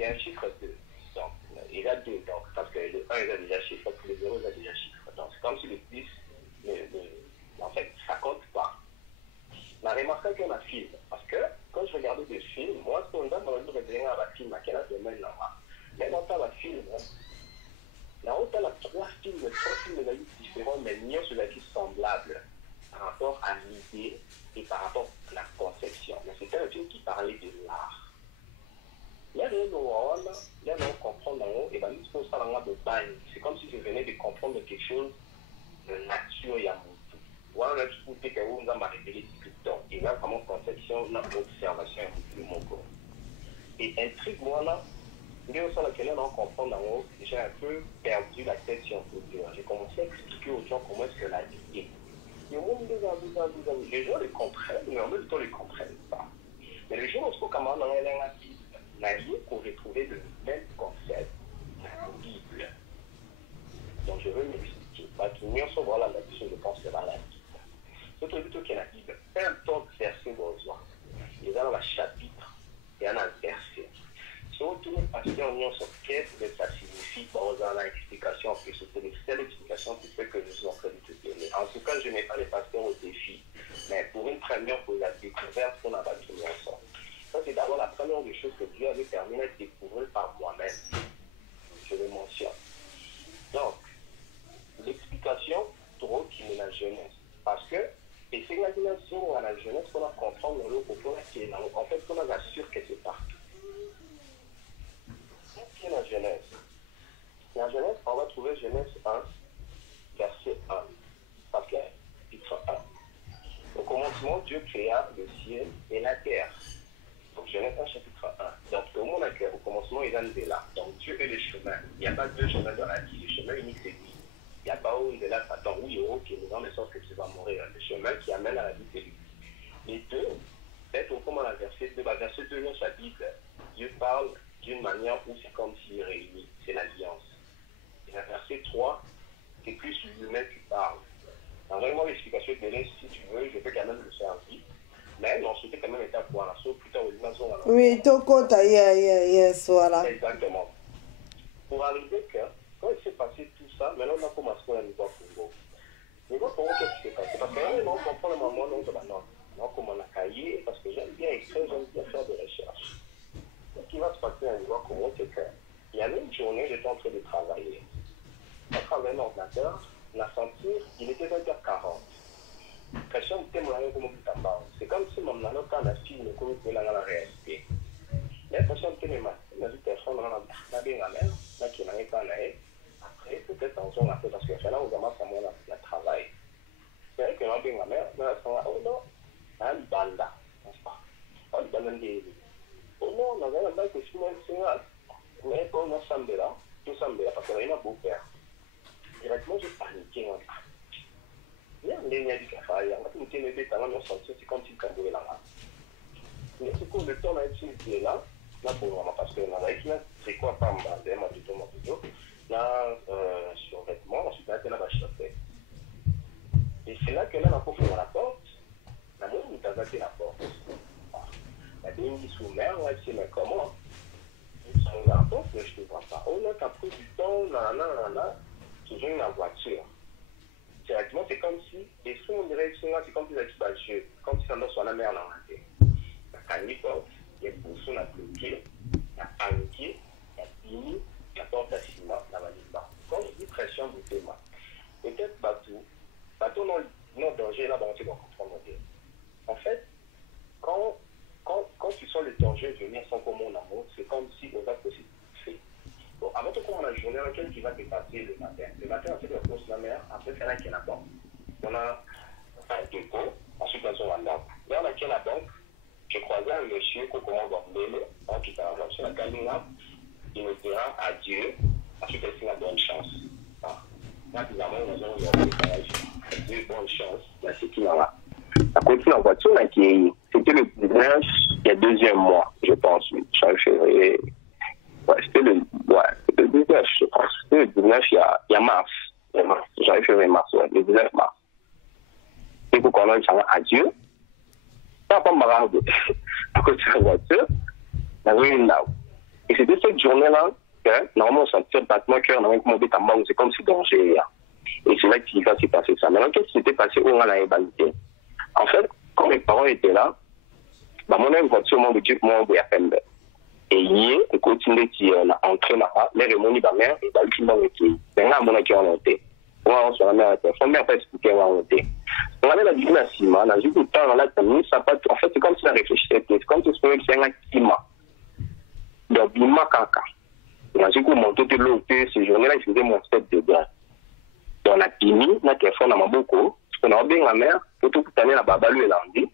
un chiffre 2. Donc, il a 2, donc, parce que le 1, il a déjà chiffre, puis le 0, il a déjà chiffre. Donc, c'est comme si le 10, en fait, ça compte pas. On a remarqué qu'on a film, parce que quand je regardais des films, moi, ce qu'on a dans le film, à la film, à quelle heure demain, là, mais dans le film, là, on a 3 films différents, mais mieux sur la vie semblable par rapport à l'idée et par rapport à la conception. Mais c'était un film qui parlait de l'art. Il y a des rôles, il y a des comprendre en haut, et bien, il faut ça dans de bagne. C'est comme si je venais de comprendre quelque chose de nature et amour. Voilà, je trouve que vous avez révélé tout le temps. Il y a vraiment conception, l'observation et mon corps. Et intrigue, moi, là, il y a aussi laquelle on comprend en haut, j'ai un peu perdu la tête si on peut dire. J'ai commencé à expliquer aux gens comment est-ce que la vie est. Les gens les comprennent, mais en même temps, ils ne les comprennent pas. Mais les gens, on se voit comment on a la Bible. La Bible, qu'on va trouver le même concept, la Bible. Donc, je veux m'expliquer. Nous sommes voilà la Bible, je pense que c'est la Bible. C'est plutôt que la Bible. Un temps de verset besoin. Il y a dans le chapitre, il y a dans le verset. Si on tourne parce qu'on y sur qu'est-ce que ça signifie, bon, dans l'explication, puis c'était l'excellente explication qui fait que je suis en train de te donner. En tout cas, je n'ai pas les pasteurs au défi, mais pour une première, pour la découverte qu'on a bâtie ensemble. Ça, c'est d'abord la première des choses que Dieu avait permis de découvrir par moi-même. Je le mentionne. Donc, l'explication, trop qui est la jeunesse. Parce que, et c'est l'imagination à la jeunesse qu'on a comprendre dans le propos qui est là. En fait, qu'on assure que c'est partout. Qu'est-ce que la Genèse? La Genèse, on va trouver Genèse 1, verset 1. Parce que, chapitre 1. Au commencement, Dieu créa le ciel et la terre. Donc, Genèse 1, chapitre 1. Donc, au monde au commencement, il en est là. Donc, Dieu est le chemin. Il n'y a pas deux chemins dans la vie. Le chemin unique, c'est lui. Il n'y a pas où il est là, attends, oui, ok, mais dans le sens que tu vas mourir. Le chemin qui amène à la vie, c'est lui. Les deux, peut-être au comment la verset 2, verset 2 dans sa Bible, Dieu parle d'une manière où c'est comme s'il réunit, c'est l'alliance. Et la verset 3, c'est plus l'humain qui parle. Alors, vraiment, l'explication de donner, si tu veux, je peux quand même le faire vite. Mais dans ce Oui, Tokota, yes, voilà. Exactement. Pour arriver que, quand il s'est passé tout ça, maintenant on a commencé à niveau Congo. Niveau Congo, qu'est-ce qui s'est passé? Parce que là, on comprend le moment, non, comme on a cahier, parce que j'aime bien écrire, j'aime bien faire des recherches. Ce qui va se passer à niveau Congo, c'est qu'il y avait une journée, j'étais en train de travailler. À travers l'ordinateur, on a senti, il était 20h40. C'est comme si mon nano quand la fille ne connaît pas la réalité. Mais pour ça, on a vu téléphone dans la bien la mère, là qui n'a pas naïf. Après, peut-être en zone un peu parce que là, on commence à moi la travail. C'est vrai que la bien la mère, là, oh non, un banda, n'est-ce pas? Oh, le banda de oh non, on avait un bail que je suis même mais quand on a Sambela, tout Sambela, parce qu'il y a un beau-père. Directement, j'ai paniqué. Il y a un ligne du café, il y a un petit peu de temps, on senti c'est comme si le camboué là. Mais c'est pour le temps, on a utilisé là pour moi, parce que on a écrit, c'est quoi, pas m'ander, ma tuto, là, sur vêtements, ensuite, là, on a acheté. Et c'est là que là, on a confié la porte, la moine nous a attaqué la porte. La ligne dit sous mer, on a dit, mais comment? On a la porte, mais je ne vois pas. On a pris du temps, qui vient la voiture. Directement, c'est comme si, et si on dirait que c'est comme si ça jeu, comme si ça soit la mer dans la tête. La canne porte, il y a une boussole à bloquer, il y a paniqué, il y a fini, il y a porte à ciment, la valise-bas. Quand je dis pression du thème, peut-être bateau non danger, là, on va comprendre. En fait, quand tu sens le danger venir sans comment on amour, c'est comme si on va possible. Bon, avant tout, on a une journée dans laquelle tu vas dépasser le matin. Le matin, on fait la course la mer, après, c'est là qu'il y a la banque. On a un dépôt, ensuite, on a la banque. Là, on a la banque, je croisais un monsieur qui commande en Bélé, qui t'a lancé la caméra, il me dira adieu, ensuite, il signe la bonne chance. Là, bizarrement, nous avons eu un message. Adieu, bonne chance. Là, c'est qui là? La continue en voiture, là, c'était le 19, il y a deuxième mois, je pense, février. Ouais, c'était le 19, je pense. C'était le 19, il y a mars. J'avais fait mars, ouais, le 19 mars. Et pour qu'on ait dit adieu, ça pas marrant à côté de la voiture, on avait une là. Et c'était cette journée-là que, normalement, on sentait le battement de cœur, on avait commandé ta mort, c'est comme si danger. Et c'est là qu'il va s'y passer ça. Maintenant, qu'est-ce qui s'était passé où on a ébalité? En fait, quand mes parents étaient là, mon une voiture, mon budget, mon bout à peine. Et hier, on continue à entrer là-bas, les rémonis de ma mère, et dans le film, on est qui. Maintenant, mon qui on était. On se remet à la téléphone, mais après, expliquer où on était. On allait la dire à Sima, on a vu tout le temps, on a tenu, ça pas. En fait, c'est comme si on réfléchissait, c'est comme si on faisait un Sima. Donc, Bima Kaka. On a vu qu'on montait de l'autre, ces journées-là, il faisait mon step de bain. Donc, on a fini, on a téléphone à ma beaucoup, on a bien ma mère, pour tout l'année, la babalou et l'andi.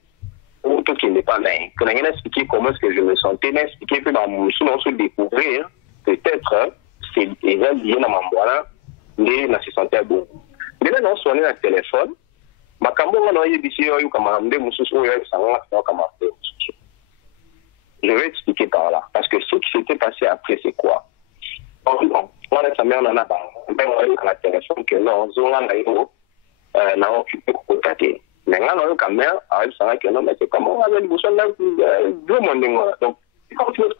Pour tout qui n'est pas là. On a rien expliqué comment est-ce que je me sentais, on a expliqué que dans mon sous, on se découvrir, peut-être, c'est déjà lié dans ma moelle, mais on se sentait bon. Mais là, on sonne le téléphone, ma cambo, on a eu des choses, comme on a dit, je vais expliquer par là. Parce que ce qui s'était passé après, c'est quoi? On a sa mère, on en a pas. On a eu le téléphone que non, on a occupé pour côté. Maintenant, on a quand même, que non, mais c'est comment on avait le bouchon là, deux mois. Donc, quand notre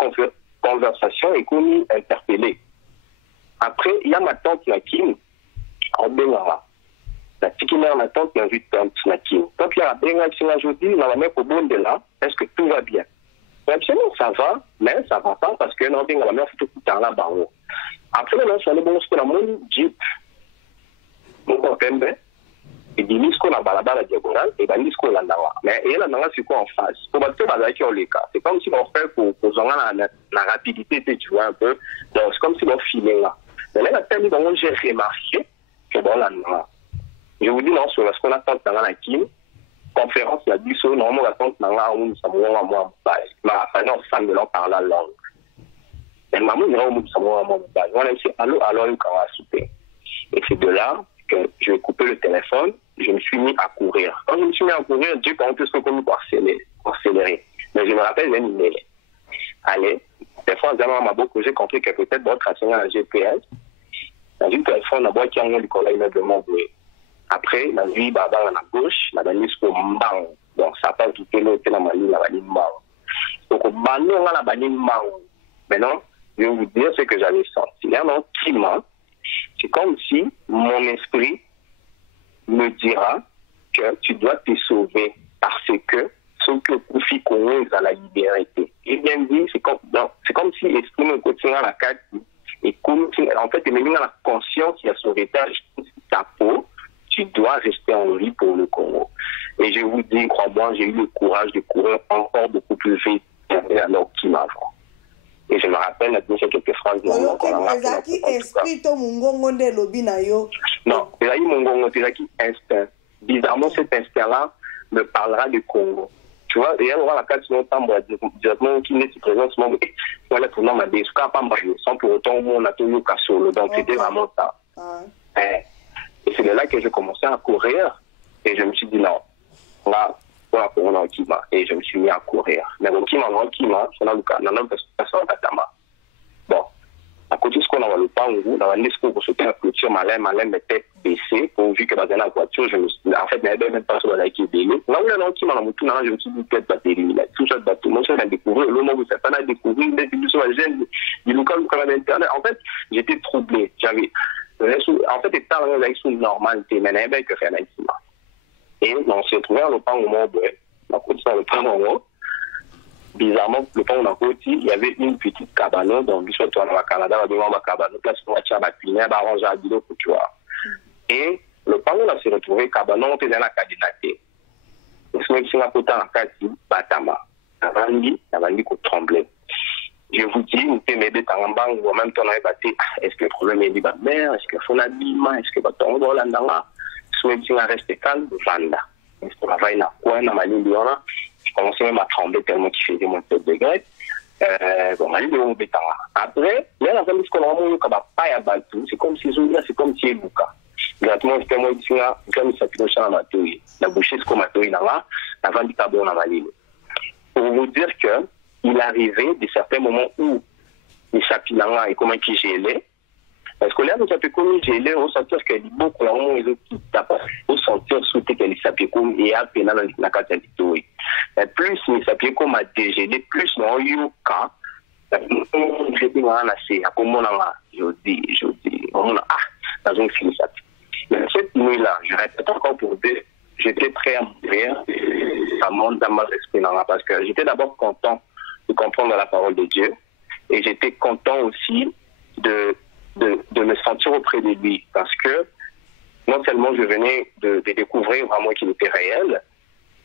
conversation est connue, interpellée. Après, il y a ma tante Nakim, en Benara. La petite mère, ma tante, m'a vu tante Nakim. Donc, il y a la Benara qui m'a dit, on va mettre au bon de là, est-ce que tout va bien? Absolument, ça va, mais ça va pas parce que non, la mère fait tout le temps là-bas. Après, on a bon, ce qu'on a mon Jeep, mon compagnon, et dit qu'on a balabala la diagonale, et ben qu'on l'a là. Mais et là, c'est quoi en face? Pour battre la qui ont les cas. C'est comme si on fait pour la rapidité, tu vois un peu. Donc, c'est comme si on filait là. Mais là, la telle dont j'ai remarqué que bon, là, je vous dis non, sur ce qu'on attend dans la Kim, conférence, la dit sur normalement, on attend dans la où nous sommes moi, ma non, femme de l'on parle la langue. Mais maman, il y a un mot de savoir à mon base. On a dit allô, il va souper. Et c'est de là que je vais couper le téléphone, je me suis mis à courir. Quand je me suis mis à courir, Dieu, quand on peut se commis pour accélérer. Mais je me rappelle, j'ai une email. Allez, des fois, j'ai compris que peut-être votre renseignement à la GPS, dans une téléphone, on a beau qui a un collègue immeublement doué. Après, la vie, à la gauche, la valise pour Mbang. Donc, ça passe tout le temps, la valise, Mbang. Donc, maintenant, je vais vous dire ce que j'avais senti. Là, c'est comme si mon esprit me dira que tu dois te sauver parce que ce que Kofi Congo à la liberté. Et bien dit, c'est comme si l'esprit me continue à la carte et comme si, en fait, il me met dans la conscience, il y a sauvetage, ta peau, tu dois rester en vie pour le Congo. Et je vous dis, crois-moi, j'ai eu le courage de courir encore beaucoup plus vite alors qu'il m'avant. Et je me rappelle, la dernière quelques phrases. Non, c'est là mon instinct. Bizarrement, cet instinct-là me parlera du Congo. Tu vois, et elle aura la carte sur le temps, directement, qui n'est présent, voilà, pour moi, sans pour autant, on a toujours cassé. Donc, c'était vraiment ça. Et c'est de là que j'ai commencé à courir. Et je me suis dit, non, là, voilà, on a un kima. Et je me suis mis à courir. Mais le kima, c'est là, bon, à côté de ce qu'on a le pas, on a un discours pour sauter la clôture, malin, mes têtes baissées, pourvu que dans la voiture, je me suis en fait, je même pas sur la qui est belé. Là où il y a un kima, je me suis dit, peut-être batterie, tout ça, bateau. Moi, j'ai découvert, le moment où ça n'a découvert, sur la gêne, du local internet. En fait, j'étais troublé. En fait, étant sous normalité, mais il n'y avait que faire un kima. Et on s'est trouvé à l'OPAN au moment où on a continué à l'OPAN au moment. Bizarrement, le temps où on a côté, il y avait une petite cabane, donc, surtout au Canada, on a une cabane, place pour la cuisine, on a arrangé à l'île pour tu vois. Et le temps où on s'est retrouvé, cabane, on était dans la cadinate. Et même si on a côté en Kati, Batama, Navandi, qu'on tremblait. Je vous dis, on peut m'aider dans un banc où en même temps on avait battu, est-ce que le problème est libre de mer, est-ce qu'il faut un habillement, est-ce que on doit aller là, même si on reste calme, Vanda. Est-ce qu'on va dans quoi, dans ma ligne, je commençais même à trembler tellement qu'il faisait mon 7 degrés. Bon, ma ligne, on bétanga. Après, il y a la famille qu'on a mis comme pas à Baltou, c'est comme si c'est comme si Luka. Exactement, c'était moi ici là, comme ça puis dans la théorie. La bouchée c'est comme la théorie là, la vente du carbone dans ma ligne. Pour vous dire que il arrivait des certains moments où les sapinanga et comment qui gélait. Parce que là, nous avons comme gelé, on sentir qu'il y a beaucoup de gens qui tapent, on sentir souhaiter qu'il s'appelle comme et à peine dans la carte de plus il s'appelle comme à dégéler, plus on a eu un cas. Je dis, on a assez, comme on a, je dis, on a, dans un film ça. Mais cette nuit-là, je répète encore pour dire, j'étais prêt à mourir, ça monte dans ma esprit, parce que j'étais d'abord content de comprendre la parole de Dieu, et j'étais content aussi de me sentir auprès de lui, parce que non seulement je venais de découvrir vraiment qu'il était réel,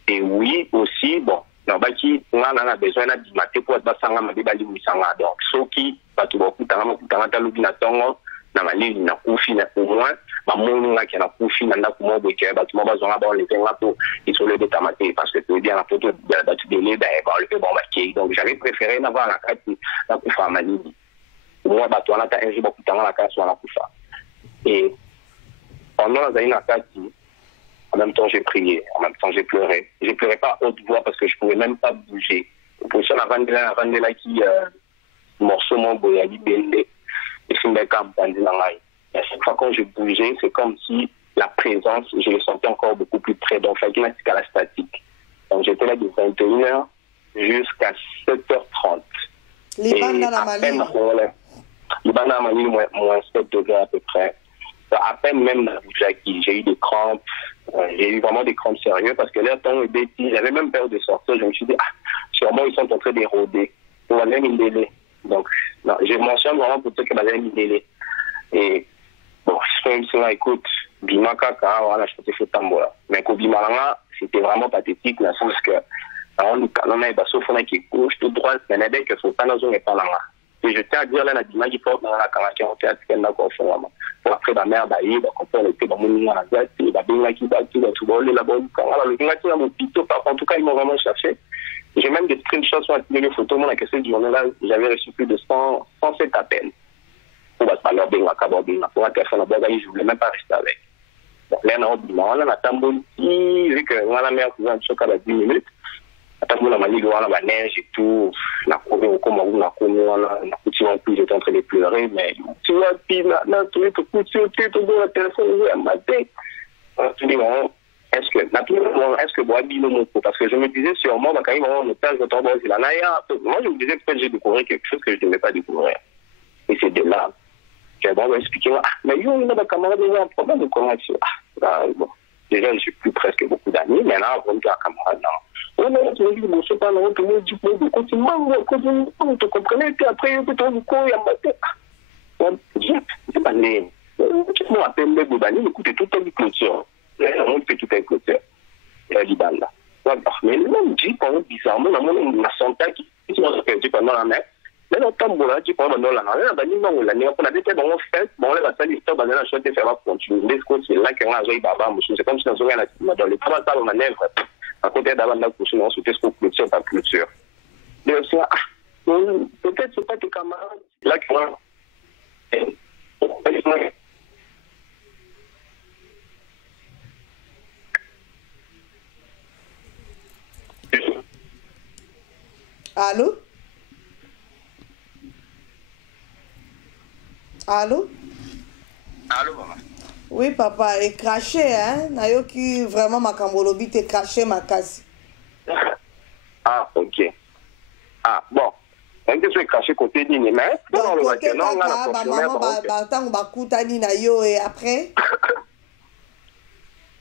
et oui aussi, bon, on a besoin de mater pour être sanga mabibali misanga, donc ceux qui battu beaucoup tanga lubina tongo na malili na kufi na au moins mamunga qui na kufi na ndako mo boke battu mo bazonga ba le tenga pour isoler de tamate, parce que tu bien la photo de battu délai ba le fait bon marqué, donc j'avais préféré n'avoir la carte na kufa malili. Moi, on a un jour beaucoup de temps à la casse ou à la coufa. Et pendant la casse, en même temps, j'ai prié, en même temps, j'ai pleuré. Je pleurais pas à haute voix parce que je pouvais même pas bouger. Pour ça, la vandela qui morceau mon boyali belle et c'est une carte bandinangai. Et à chaque fois quand je bougeais, c'est comme si la présence, je le sentais encore beaucoup plus près. Donc, il fallait qu'il y ait la statique. Donc, j'étais là de 21h jusqu'à 7h30. Les bandes dans la maline. Les bandes dans la maline, moins 7 degrés à peu près. À peine même j'ai eu des crampes. J'ai eu vraiment des crampes sérieuses parce que là, tant j'avais même peur de sortir. Je me suis dit, sûrement ils sont en train d'éroder. On va même délai. Donc, non, je mentionne vraiment pour dire que j'avais mis délai. Et bon, je là, écoute, Bima Kaka, voilà, je t'ai fait tambola. Mais Kobimalanga, c'était vraiment pathétique, dans le sens que, on a sauf on a qui gauche, tout droit, mais il y a des que faut pas dans une épaule là. Et je tiens à dire là, la Bima qui porte dans la Kanaki, on fait à ce qu'elle n'a pas fait vraiment. Pour après, ma mère, bah, il va comprendre que dans mon niveau, la gâte, il va bien qui va tout, tout voler la bonne. Alors, le gars qui a mon pito, en tout cas, ils m'ont vraiment cherché. J'ai même des screenshots sur les photos, moi, la cette journée-là, j'avais reçu plus de 107 appels. Pour leur bien, pour un téléphone, je voulais même pas rester avec. Donc, là, on a tamboli, vu que moi, la mère, faisait un choc à 10 minutes. On a mis la neige et tout, on a couru au coma, on a couru, on a coutu en plus, j'étais en train de pleurer, mais tu vois, puis maintenant, tu mets ton coup sur le téléphone, on a maté. Tu dis, est-ce que parce que je me disais sûrement, quand il va avoir un otage, moi je me disais peut-être j'ai découvert quelque chose que je ne devais pas découvrir. Et c'est de là que bon, on va expliquer, mais il y a des camarades qui ont un problème de connexion. Bon, déjà je suis plus presque beaucoup d'amis, mais là, on a un camarade là. On a dit, bon, c'est pas non, tout le monde dit, continue, on te comprenait, puis après, on peut te dire, il y a ma tête. C'est pas né. Je m'appelle le Boubani, écoutez, tout est clôture. On fait tout est clôture. Liban là. Mais le même dit, bizarrement, on a son temps qui s'est perdu pendant la mer. Mais dans le temps, on a dit, pendant la mer, on a dit, bon, on fait, bon, on va faire l'histoire, on a choisi de faire continuer. C'est là qu'on a joué Baba, c'est comme si on avait dans les trois salles de manœuvre. À côté d'avant la couche, on se fait ce qu'on clôture par clôture. Peut-être c'est pas tes camarades. Là, Allô? Allô? Allô, maman? Oui, papa, et craché, hein? Nayoki, vraiment, ma cambolobi, t'es craché, ma casse. Ah, ok. Ah, bon. Donc, je suis craché côté d'Ini, mais dans le voiture, non, on a la maman, et après?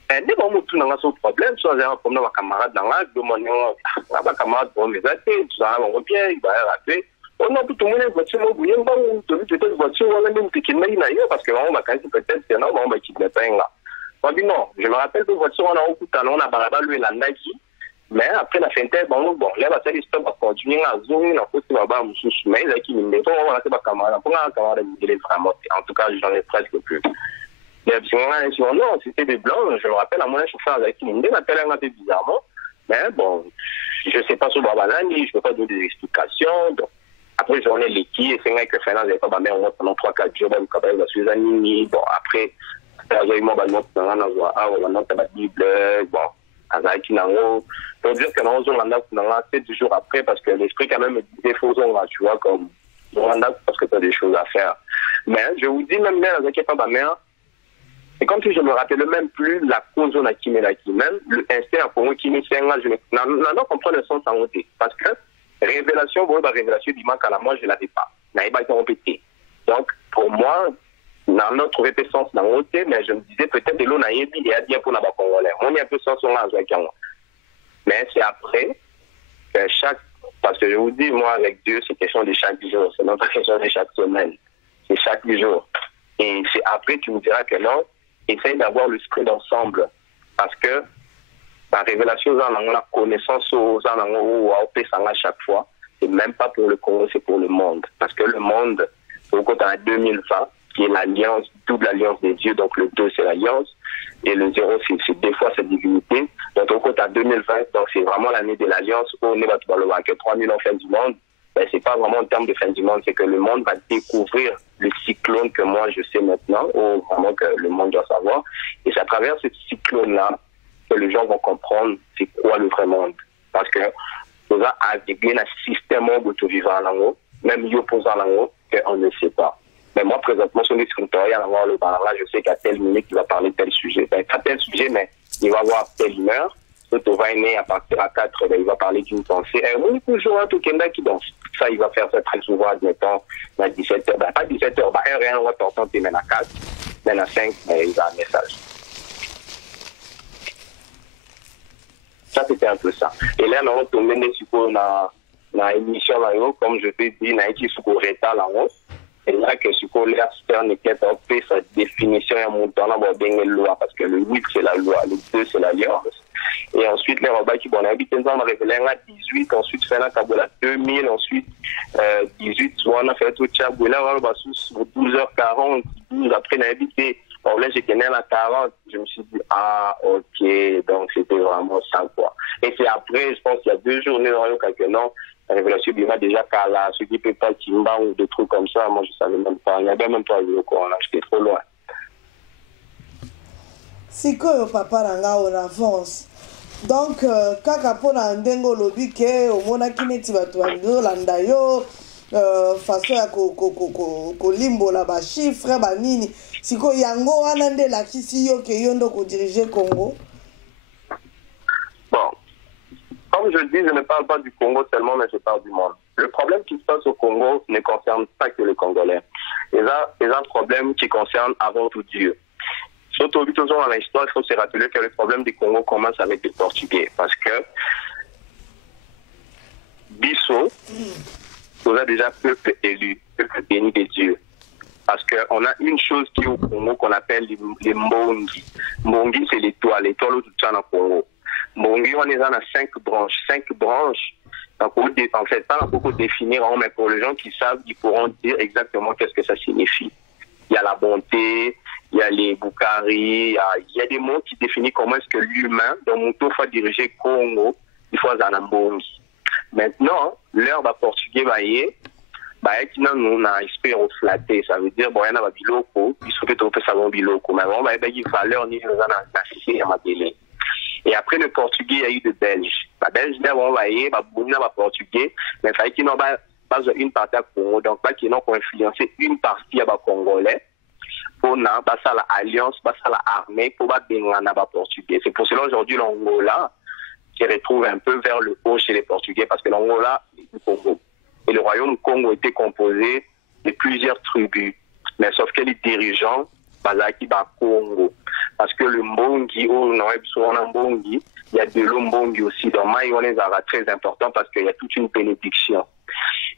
Dès que on a un problème, soit j'ai un problème avec un camarade dans la demande, un camarade pour mes athées, tout ça, on revient, il va rater. On a tout le monde voiture, on bouillon, peut-être voiture, on a même petit mail parce que on va quand même peut-être, c'est non, on va kidnapper là. On dit non, je me rappelle que voiture, on a beaucoup de talent, on a baraba, lui, la Nike. Mais après la fin de bon, là, va faire l'histoire, va continuer à zoomer, on a fait ma barre, mais il a qui me dit, on va faire ma camarade, pour un camarade, il est vraiment, en tout cas, j'en ai presque plus. Non, c'était des blancs, je me rappelle à mon chauffeur avec qui il m'appelait un peu bizarrement. Mais bon, je ne sais pas sur Babalani, je ne peux pas donner des explications. Donc, après, j'en ai l'équipe, et c'est vrai que Fernand n'avait pas ma mère pendant 3-4 jours, même quand elle va sur les animés. Bon, après, j'ai eu mon ballon dans la Bible, bon, avec Kinango. Pour dire que non, on a 7 jours après, parce que l'esprit, quand même, me disait, tu vois, comme, parce que tu as des choses à faire. Mais je vous dis, même bien, avec ma mère, c'est comme si je me rappelais même plus la cause de la qui même, l'instinct pour moi qui me fait un je n'en comprends le sens en côté. Parce que révélation, révélation du manque à la moi, je ne l'avais pas. Je n'avais pas été répété. Donc, pour moi, dans notre sens dans le côté, mais je me disais peut-être de l'eau naïve et à dire pour la Congolais. Moi, il y a un peu sens en avec moi. Mais c'est après que parce que je vous dis, moi, avec Dieu, c'est question de chaque jour. C'est notre question de chaque semaine. C'est chaque jour. Et c'est après que tu me diras que non, essaye d'avoir l'esprit d'ensemble. Parce que la révélation, la connaissance aux à chaque fois, c'est même pas pour le Congo, c'est pour le monde. Parce que le monde, au côté de 2020, qui est l'alliance, double alliance des dieux, donc le 2 c'est l'alliance, et le 0 c'est des fois cette divinité. Donc au côté de 2020, donc c'est vraiment l'année de l'alliance où on est que 3000 ans fin du monde. Ben, c'est pas vraiment en termes de fin du monde, c'est que le monde va découvrir le cyclone que moi je sais maintenant, ou vraiment que le monde doit savoir. Et c'est à travers ce cyclone-là que les gens vont comprendre c'est quoi le vrai monde. Parce que nous avons un système auto-vivant en haut, même y opposant en haut, qu'on ne sait pas. Mais moi, présentement, sur l'escritorial, le barrage, je sais qu'à telle minute, il va parler de tel sujet. Ben, pas tel sujet, mais il va avoir telle humeur. L'autre va aimer à partir à 4, ben, il va parler d'une pensée. Oui, toujours un tout Kenda qui danse. Ça, il va faire ça très souvent, admettons, à 17h. Ben, pas 17h, ben, rien, on va t'entendre, même à 4. Même à 5, ben, il va un message. Ça, c'était un peu ça. Et là, on va tomber dans l'émission, comme je t'ai dit, dans l'émission là-haut. Et là, que ce qu'on a fait sa définition et montant là, on va loi, parce que le 8, c'est la loi, le 2, c'est l'alliance. Et ensuite, les robots qui vont habiter dans le révélé à 18, ensuite, fait la Kabola 2000, ensuite, 18, on a fait tout ça, là, on va sous 12h40, 12, après, on a habité. Bon, là, j'ai connu à 40, je me suis dit, ah, ok, donc c'était vraiment ça, quoi. Et c'est après, je pense qu'il y a 2 journées dans le quelques noms, la révélation Bima déjà Kala, ceux qui ne peuvent pas Kimba ou des trucs comme ça, moi je ne savais même pas. Il n'y avait même pas eu au courant, j'étais trop loin. C'est quoi papa Nanga on avance? Donc, kaka pona ndengo lobi ke omona kineti bato landa yo façon ya kolimbola ba chiffre ba nini siko yango wana nde lakisi yo ke yo ndo ko diriger Congo. comme je le dis, je ne parle pas du Congo seulement, mais je parle du monde. Le problème qui se passe au Congo ne concerne pas que les Congolais. Il y a un problème qui concerne avant tout Dieu. Surtout dans l'histoire, il faut se rappeler que le problème du Congo commence avec les Portugais. Parce que Bissau, on a déjà peuple élu, peuple béni de Dieu. Parce qu'on a une chose qui est au Congo qu'on appelle les Mbongi. Mbongi, c'est l'étoile où tout ça dans le Congo. Mbongi, on est dans 5 branches. 5 branches, en fait, pas beaucoup définir, mais pour les gens qui savent, ils pourront dire exactement qu'est-ce que ça signifie. Il y a la bonté, il y a les Bukari, il y a des mots qui définissent comment est-ce que l'humain, dans mon tour, faut diriger Congo, il faut un Mbongi. Maintenant, l'heure va portugais va y est, qui nous a espéré flatter, ça veut dire bon il y en a biloko, il faut que tu savon biloko, mais bon il valeur ni nous a ma télé. Et après le portugais, il y a eu de Belges. Belges là on va y portugais, mais fallait qu'ils n'ont pas une partie à Congo, donc pas qu'ils n'ont pas influencé une partie à Congolais. Pour na ça la alliance, ça la armée pour pas bengana portugais. C'est pour cela aujourd'hui l'Angola se retrouve un peu vers le haut chez les Portugais parce que l'Angola est du Congo. Et le royaume du Congo était composé de plusieurs tribus. Mais sauf que les dirigeants, Bazaki Congo. Parce que le Mbongi, il y a de l'eau Mbongi aussi. Dans Maï, on les a très important parce qu'il y a toute une bénédiction.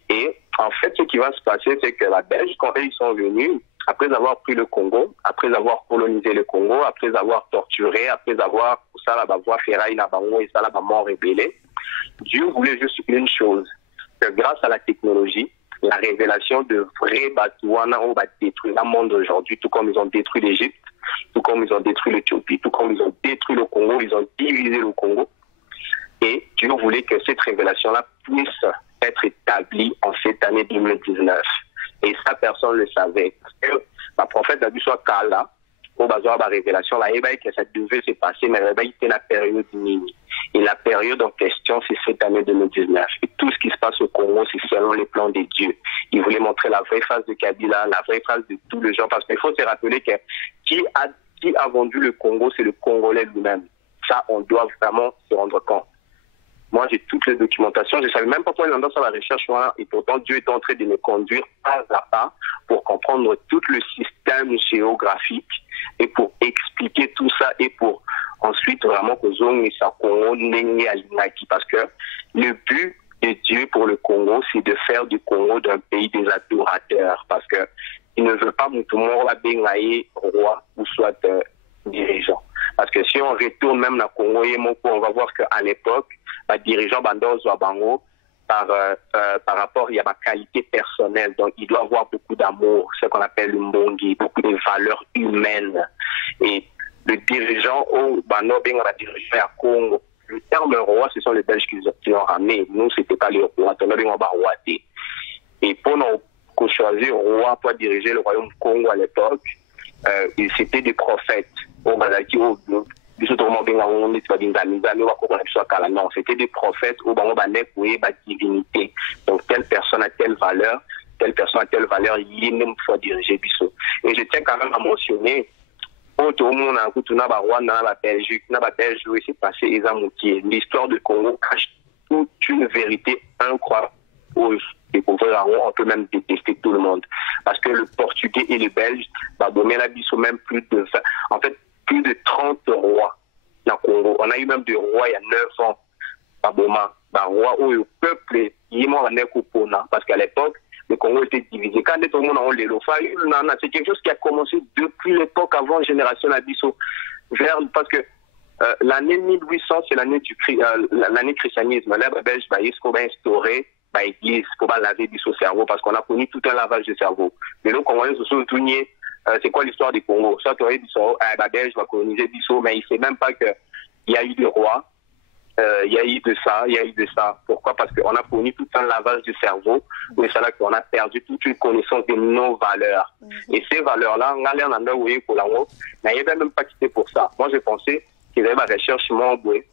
Et en fait, ce qui va se passer, c'est que la Belge, quand ils sont venus, après avoir pris le Congo, après avoir colonisé le Congo, après avoir torturé, après avoir ça la voie ferraille et ça la mort rébellée, Dieu voulait juste une chose, que grâce à la technologie, la révélation de vrais bateaux, on va détruire le monde aujourd'hui, tout comme ils ont détruit l'Égypte, tout comme ils ont détruit l'Éthiopie, tout comme ils ont détruit le Congo, ils ont divisé le Congo. Et Dieu voulait que cette révélation-là puisse être établie en cette année 2019. Et ça, personne ne le savait. Parce que le prophète a dû soit Kala, au besoin de la révélation, là, que ça devait se passer, mais il était la période mini. Et la période en question, c'est cette année 2019. Et tout ce qui se passe au Congo, c'est selon les plans de Dieu. Il voulait montrer la vraie face de Kabila, la vraie face de tous les gens, parce qu'il faut se rappeler que qui a vendu le Congo, c'est le Congolais lui-même. Ça, on doit vraiment se rendre compte. Moi, j'ai toutes les documentations. Je ne savais même pas pourquoi il en a la recherche. Et pourtant, Dieu est en train de me conduire pas à pas pour comprendre tout le système géographique et pour expliquer tout ça et pour ensuite vraiment que Zong et sa Congo n'aient à l'Inaki. Parce que le but de Dieu pour le Congo, c'est de faire du Congo d'un pays des adorateurs. Parce que il ne veut pas tout le monde bengaye roi ou soit dirigeant. Parce que si on retourne même dans le Congo, on va voir qu'à l'époque, les dirigeants Bandos ou Bango, par rapport, il y a ma qualité personnelle. Donc, il doit avoir beaucoup d'amour, ce qu'on appelle le Mbongi, beaucoup de valeurs humaines. Et le dirigeant au Bano, la dirigeant à Congo, le terme roi, ce sont les Belges qui l'ont ramené. Nous, ce n'était pas les rois. Et pour nous choisir roi pour diriger le royaume du Congo à l'époque, c'était des prophètes. Non, c'était des prophètes au divinité. Donc telle personne a telle valeur, il est même fois diriger Bissau. Et je tiens quand même à mentionner, l'histoire du Congo cache toute une vérité incroyable. On peut même détester tout le monde. Parce que le Portugais et les Belges, même plus de 20, en fait, plus de 30 rois dans le Congo. On a eu même des rois il y a 9 ans. Roi où le peuple, parce qu'à l'époque, le Congo était divisé. Quand tout le monde a eu c'est quelque chose qui a commencé depuis l'époque avant Génération Abisso. Parce que l'année 1800, c'est l'année du christianisme. Là, les Belges va instaurer l'église pour laver du cerveau parce qu'on a connu tout un lavage de cerveau. Mais le Congolais se sont tournés. C'est quoi l'histoire du Congo? Ça, tu aurais dit ça, Belge va coloniser Bissau, mais il ne sait même pas qu'il y a eu des rois, il y a eu de ça, il y a eu de ça. Pourquoi? Parce qu'on a connu tout un lavage du cerveau, mais c'est là qu'on a perdu toute une connaissance de nos valeurs. Et ces valeurs-là, on a n'avait même pas quitté pour ça. Moi, j'ai pensé qu'il y avait ma recherche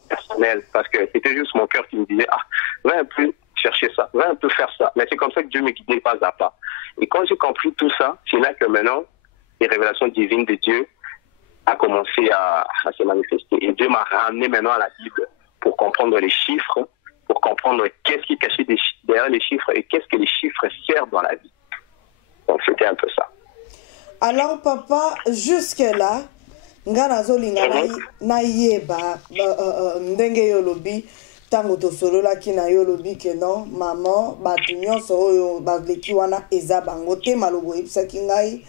personnelle, parce que c'était juste mon cœur qui me disait, va un peu chercher ça, va un peu faire ça. Mais c'est comme ça que Dieu me guidait pas à pas. Et quand j'ai compris tout ça, c'est là que maintenant, les révélations divines de Dieu a commencé à se manifester. Et Dieu m'a ramené maintenant à la Bible pour comprendre les chiffres, pour comprendre qu'est-ce qui est caché derrière les chiffres et qu'est-ce que les chiffres servent dans la vie. Donc c'était un peu ça. Alors papa, jusque-là, nga nazolinga na yeba ndenge yo lobi tango tosololaki na yo lobi ke non maman bato nyonso oyo baleki wana eza bango te malobo oyebisaki ngai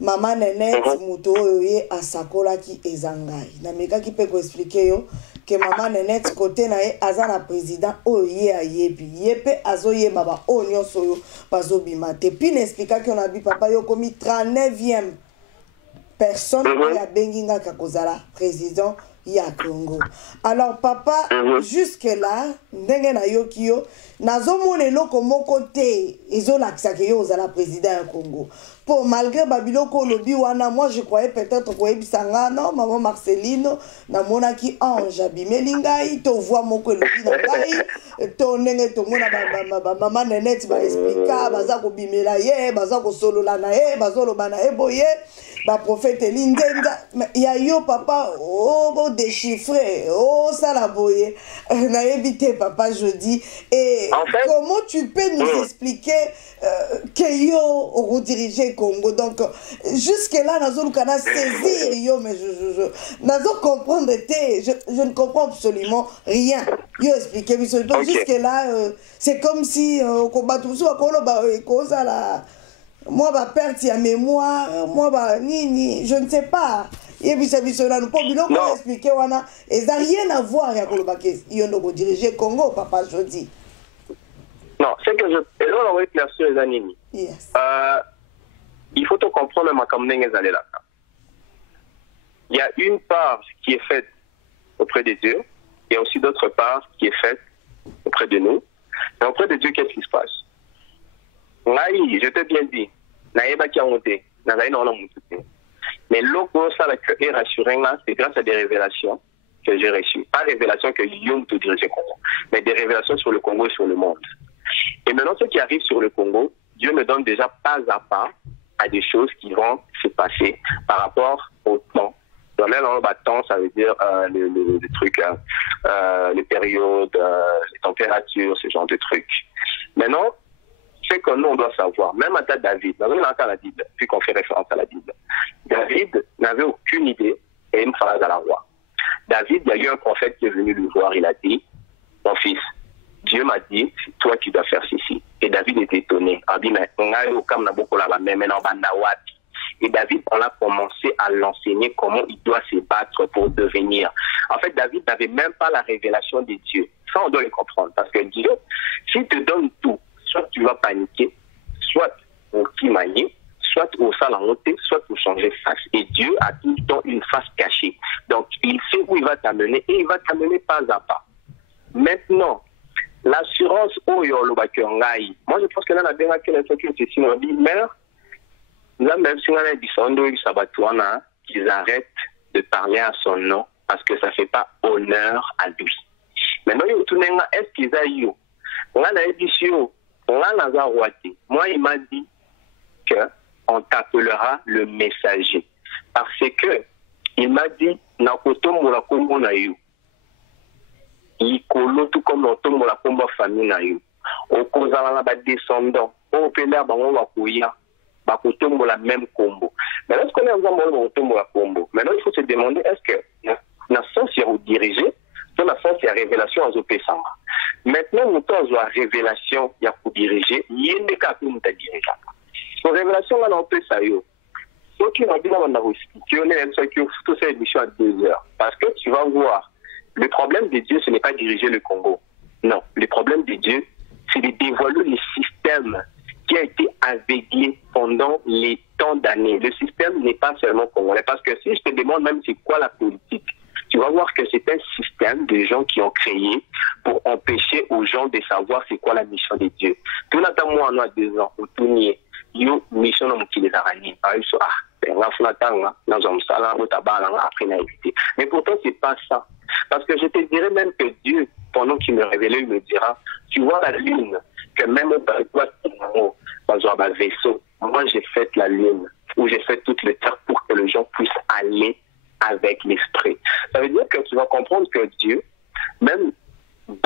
mama Nenette moto oyo ye asakolaki eza ngai namekaki mpe koexplike yo ke mama Nenette kote na ye aza na président oyo ye ayebi ye mpe azoyeba ba oyo nyonso oyo bazobima te puis naexplikaki yo na bi papa yo komi 39e personne qui a benginga kakozala président ya Congo. Alors papa, jusque là, ndenge na yoki yo, nazomona eloko moko te ezolakisa ke yo ozala président ya Congo. Pour malgré babiloko lobi wana, moi je croyais peut-être koyebisanga non maman Marcelino na monaki ange abimeli ngai to voix moko lobi na ngai to ndenge to mona maman Nenette ba explica baza ko bimela ye baza ko solola na ye bazoloba na ye boye ba prophète lindenga ya yo papa oh déchiffré oh ça la boye na évité papa je dis et en fait, comment tu peux nous expliquer que yo rediriger Congo donc jusque là nazo kana saisir yo mais je nazo comprendre je ne comprends absolument rien yo expliquer donc jusque là c'est comme si au combat tout ça cause à la moi ba perte ya mémoire moi ba nini je ne sais pas et puis ça bisona nous pas biloko expliquer wana et ça rien à voir ya koloba ke yondo ko diriger Congo papa je dis non c'est que je on va éclaircir sur les animes yes il faut te comprendre ma comme ndenge là il y a une part qui est faite auprès de Dieu et aussi d'autre part qui est faite auprès de nous et auprès de Dieu qu'est-ce qui se passe Ngai, je t'ai bien dit, naïba qui a monté, naïba n'a pas monté. Mais l'autre, ça est rassurant là, c'est grâce à des révélations que j'ai reçues. Pas révélations que Young te dirigeait Congo, mais des révélations sur le Congo et sur le monde. Et maintenant, ce qui arrive sur le Congo, Dieu me donne déjà pas à pas à des choses qui vont se passer par rapport au temps. Dans le temps, ça veut dire le truc, les périodes, les températures, ce genre de trucs. Maintenant, c'est que nous, on doit savoir, même à David, dans la Bible, puis qu'on fait référence à la Bible, David n'avait aucune idée et une phrase à la roi. David, il y a eu un prophète qui est venu lui voir, il a dit, mon fils, Dieu m'a dit, c'est toi qui dois faire ceci. Et David était étonné. Il a dit, mais on a eu aucun et David, on a commencé à l'enseigner comment il doit se battre pour devenir. En fait, David n'avait même pas la révélation de Dieu. Ça, on doit le comprendre. Parce que Dieu, s'il te donne tout, soit tu vas paniquer, soit pour t'imaginer, soit au salanté, soit pour changer face. Et Dieu a tout le temps une face cachée. Donc, il sait où il va t'amener et il va t'amener pas à pas. Maintenant, l'assurance au Yolobakangai. Moi, je pense que là, la dernière sécurité, c'est sinon, dit, mère, là, même si on a dit qu'ils arrêtent de parler à son nom parce que ça ne fait pas honneur à lui. Maintenant, est-ce qu'ils ont eu? On a dit, moi, il m'a dit qu'on t'appellera le messager. Parce que il m'a dit, Nakoto Murakombo na yu. Il kolo tout comme l'automne la combo famille na yu. Au kozala na descendant. Au pélère bango wakuya. Bakotombo la même combo. Mais lorsqu'on est ensemble au la combo, maintenant il faut se demander est-ce que la sens est dirigée, la sens est révélation à Zopesanga. Maintenant, nous avons la révélation il y a pour diriger, il y a des cas pour nous diriger. La révélation là, on peut ça yo. Ceux qui ont dit là, on a expliqué, tout ça émission à 2 heures. Parce que tu vas voir, le problème de Dieu, ce n'est pas diriger le Congo. Non, le problème de Dieu, c'est de dévoiler le système qui a été aveuglé pendant les temps d'années. Le système n'est pas seulement congolais. Parce que si je te demande même c'est quoi la politique, tu vas voir que c'est un système de gens qui ont créé pour empêcher aux gens de savoir c'est quoi la mission de Dieu. Tout notamment en 2 ans, au tournier, yo mission qui les a raniés. Mais pourtant, c'est pas ça. Parce que je te dirais même que Dieu, pendant qu'il me révélait, il me dira, tu vois la lune, que même dans un vaisseau, moi j'ai fait la lune, où j'ai fait toute le terre pour que les gens puissent aller avec l'esprit. Ça veut dire que tu vas comprendre que Dieu, même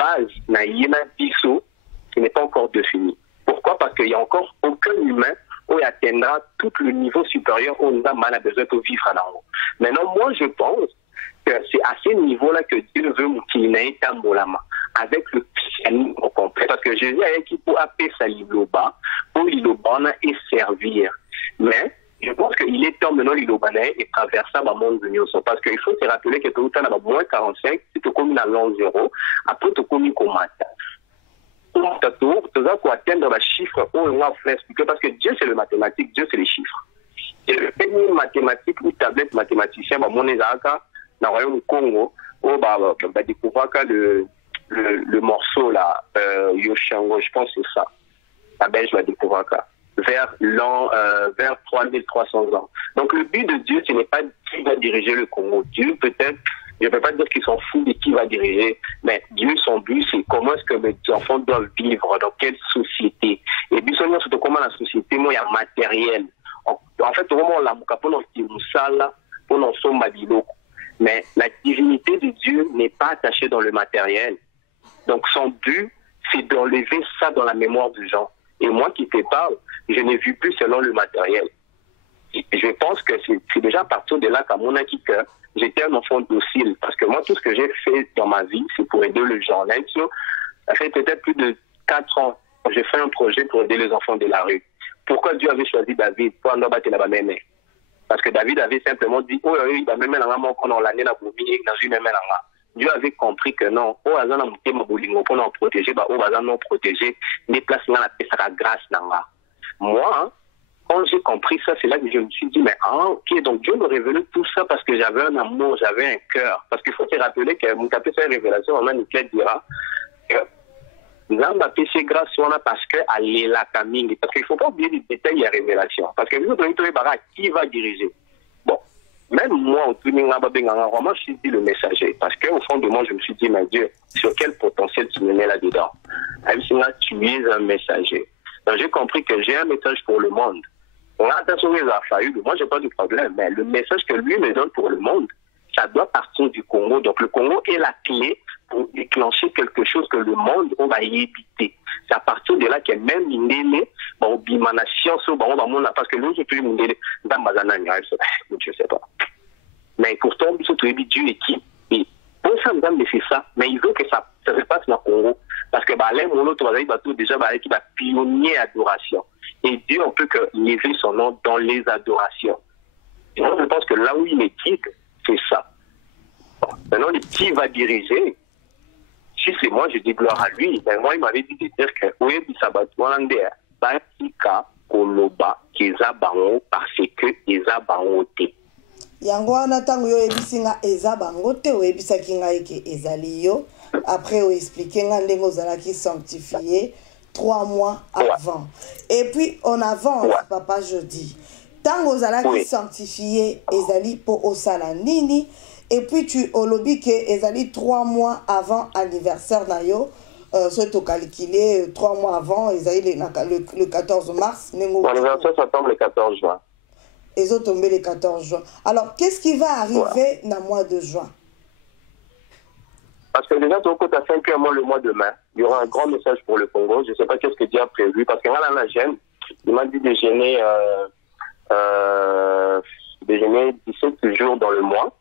base na yena biso qui n'est pas encore définie. Pourquoi? Parce qu'il n'y a encore aucun humain qui atteindra tout le niveau supérieur où on a mal à besoin de vivre en haut. Maintenant, moi, je pense que c'est à ce niveau-là que Dieu veut qu'il n'ait pas molama avec le christianisme au complet. Parce que Jésus a dit pour appeler ça l'iloba, pour l'iloba et servir. Mais je pense qu'il est temps maintenant l'iloba et traverser le monde de nous. Parce qu'il faut se rappeler que tout le temps, moins 45, si tu commis à l'an 0, après tu commis comme matin. Tu dois atteindre le chiffre parce que Dieu c'est le mathématique, Dieu c'est les chiffres. Et le premier mathématique ou tablette mathématicien, mon Ezaka, dans le royaume du Congo, on va découvrir que le morceau là, Yoshango, je pense que c'est ça. La Belge va découvrir ça. Vers 3300 ans. Donc le but de Dieu, ce n'est pas qui va diriger le Congo. Dieu peut-être, je ne peux pas dire qu'ils s'en foutent de qui va diriger, mais Dieu, son but, c'est comment est-ce que mes enfants doivent vivre, dans quelle société. Et puis seulement, c'est comment la société, moi, il y a matériel. En fait, vraiment, la moukapo, on en mabilo. Mais la divinité de Dieu n'est pas attachée dans le matériel. Donc son but, c'est d'enlever ça dans la mémoire des gens. Et moi qui te parle, je n'ai vu plus selon le matériel. Et je pense que c'est déjà à partir de là qu'à mon acquis que j'étais un enfant docile. Parce que moi, tout ce que j'ai fait dans ma vie, c'est pour aider les gens. Là, ça fait peut-être plus de 4 ans que j'ai fait un projet pour aider les enfants de la rue. Pourquoi Dieu avait choisi David pour en battre la même? Parce que David avait simplement dit, oh, il va même dans l'année dans une même. Dieu avait compris que non, oh, pour nous protéger, oh, nous protéger, les places dans la paix, ça grâce. Moi, quand j'ai compris ça, c'est là que je me suis dit, mais ok, donc Dieu me révélait tout ça parce que j'avais un amour, j'avais un cœur. Parce qu'il faut se rappeler que mon capé, c'est une révélation, maman Niclette dira que nous avons péché grâce parce que elle est la camine. Parce qu'il ne faut pas oublier les détails de la révélation. Parce que nous devons qui va diriger. Bon, même moi, je suis dit le messager. Parce qu'au fond de moi, je me suis dit, mais Dieu, sur quel potentiel tu me mets là-dedans? Tu es un messager. Donc j'ai compris que j'ai un message pour le monde. On a attention aux affaires, moi j'ai pas de problème, mais le message que lui me donne pour le monde, ça doit partir du Congo. Donc le Congo est la clé pour déclencher quelque chose que le monde, on va y éviter. C'est à partir de là que même l'indélé, bon, bimana science, parce que nous, je peux l'indélé, je sais pas. Mais pourtant, Dieu est qui? Et pour ça, madame, c'est ça. Mais il veut que ça se passe dans le Congo. Parce que les monos, déjà, qui va pionnier adoration. Et Dieu, on peut que lever son nom dans les adorations. Et moi, je pense que là où il est dit, c'est ça. Bon, maintenant, qui va diriger? Si c'est moi, je dis gloire à lui. Mais moi, il m'avait dit de dire que oui, ça va demander Batika Koloba Keza Bango parce que Eza Bangote. Yango wana tango yo ebisinga eza bangote o ebisaki ngai ke ezali yo. Après on expliquer nga ndenge ozalaki sanctifié 3 mois avant. Et puis on avance papa jeudi. Tango ozalaki sanctifié ezali po osala nini? Et puis tu olobi que ezali 3 mois avant anniversaire na yo. Soit tu calculé 3 mois avant ezali le 14 mars. L'anniversaire ça tombe le 14 juin. Ils ont tombé le 14 juin. Alors, qu'est-ce qui va arriver dans le mois de juin? Parce que déjà, ton côté à 5 mois le mois de mai, il y aura un grand message pour le Congo. Je ne sais pas qu'est-ce que Dieu a prévu. Parce que moi, là, la gêne, il m'a dit déjeuner 17 jours dans le mois.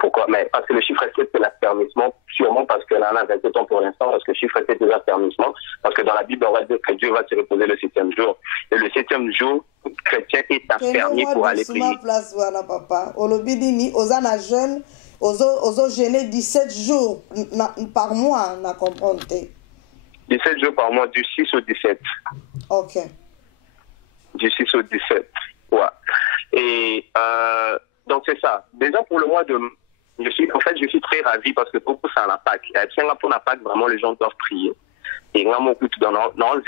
Pourquoi? Mais parce que le chiffre 7, c'est l'affermissement, sûrement parce que là, on a 27 ans pour l'instant, parce que le chiffre 7, c'est l'affermissement, parce que dans la Bible, on va dire que Dieu va se reposer le 7e jour. Et le 7e jour, le chrétien est affermi pour aller prier. Place, voilà, papa. Olobidini, osana jeune, oso gêner 17 jours par mois, on a compris. 17 jours par mois, du 6 au 17. Ok. Du 6 au 17, ouais. Et, donc c'est ça. Déjà pour le mois de... je suis très ravi parce que beaucoup ça en a Pâques. Pour la Pâques, vraiment les gens doivent prier. Et dans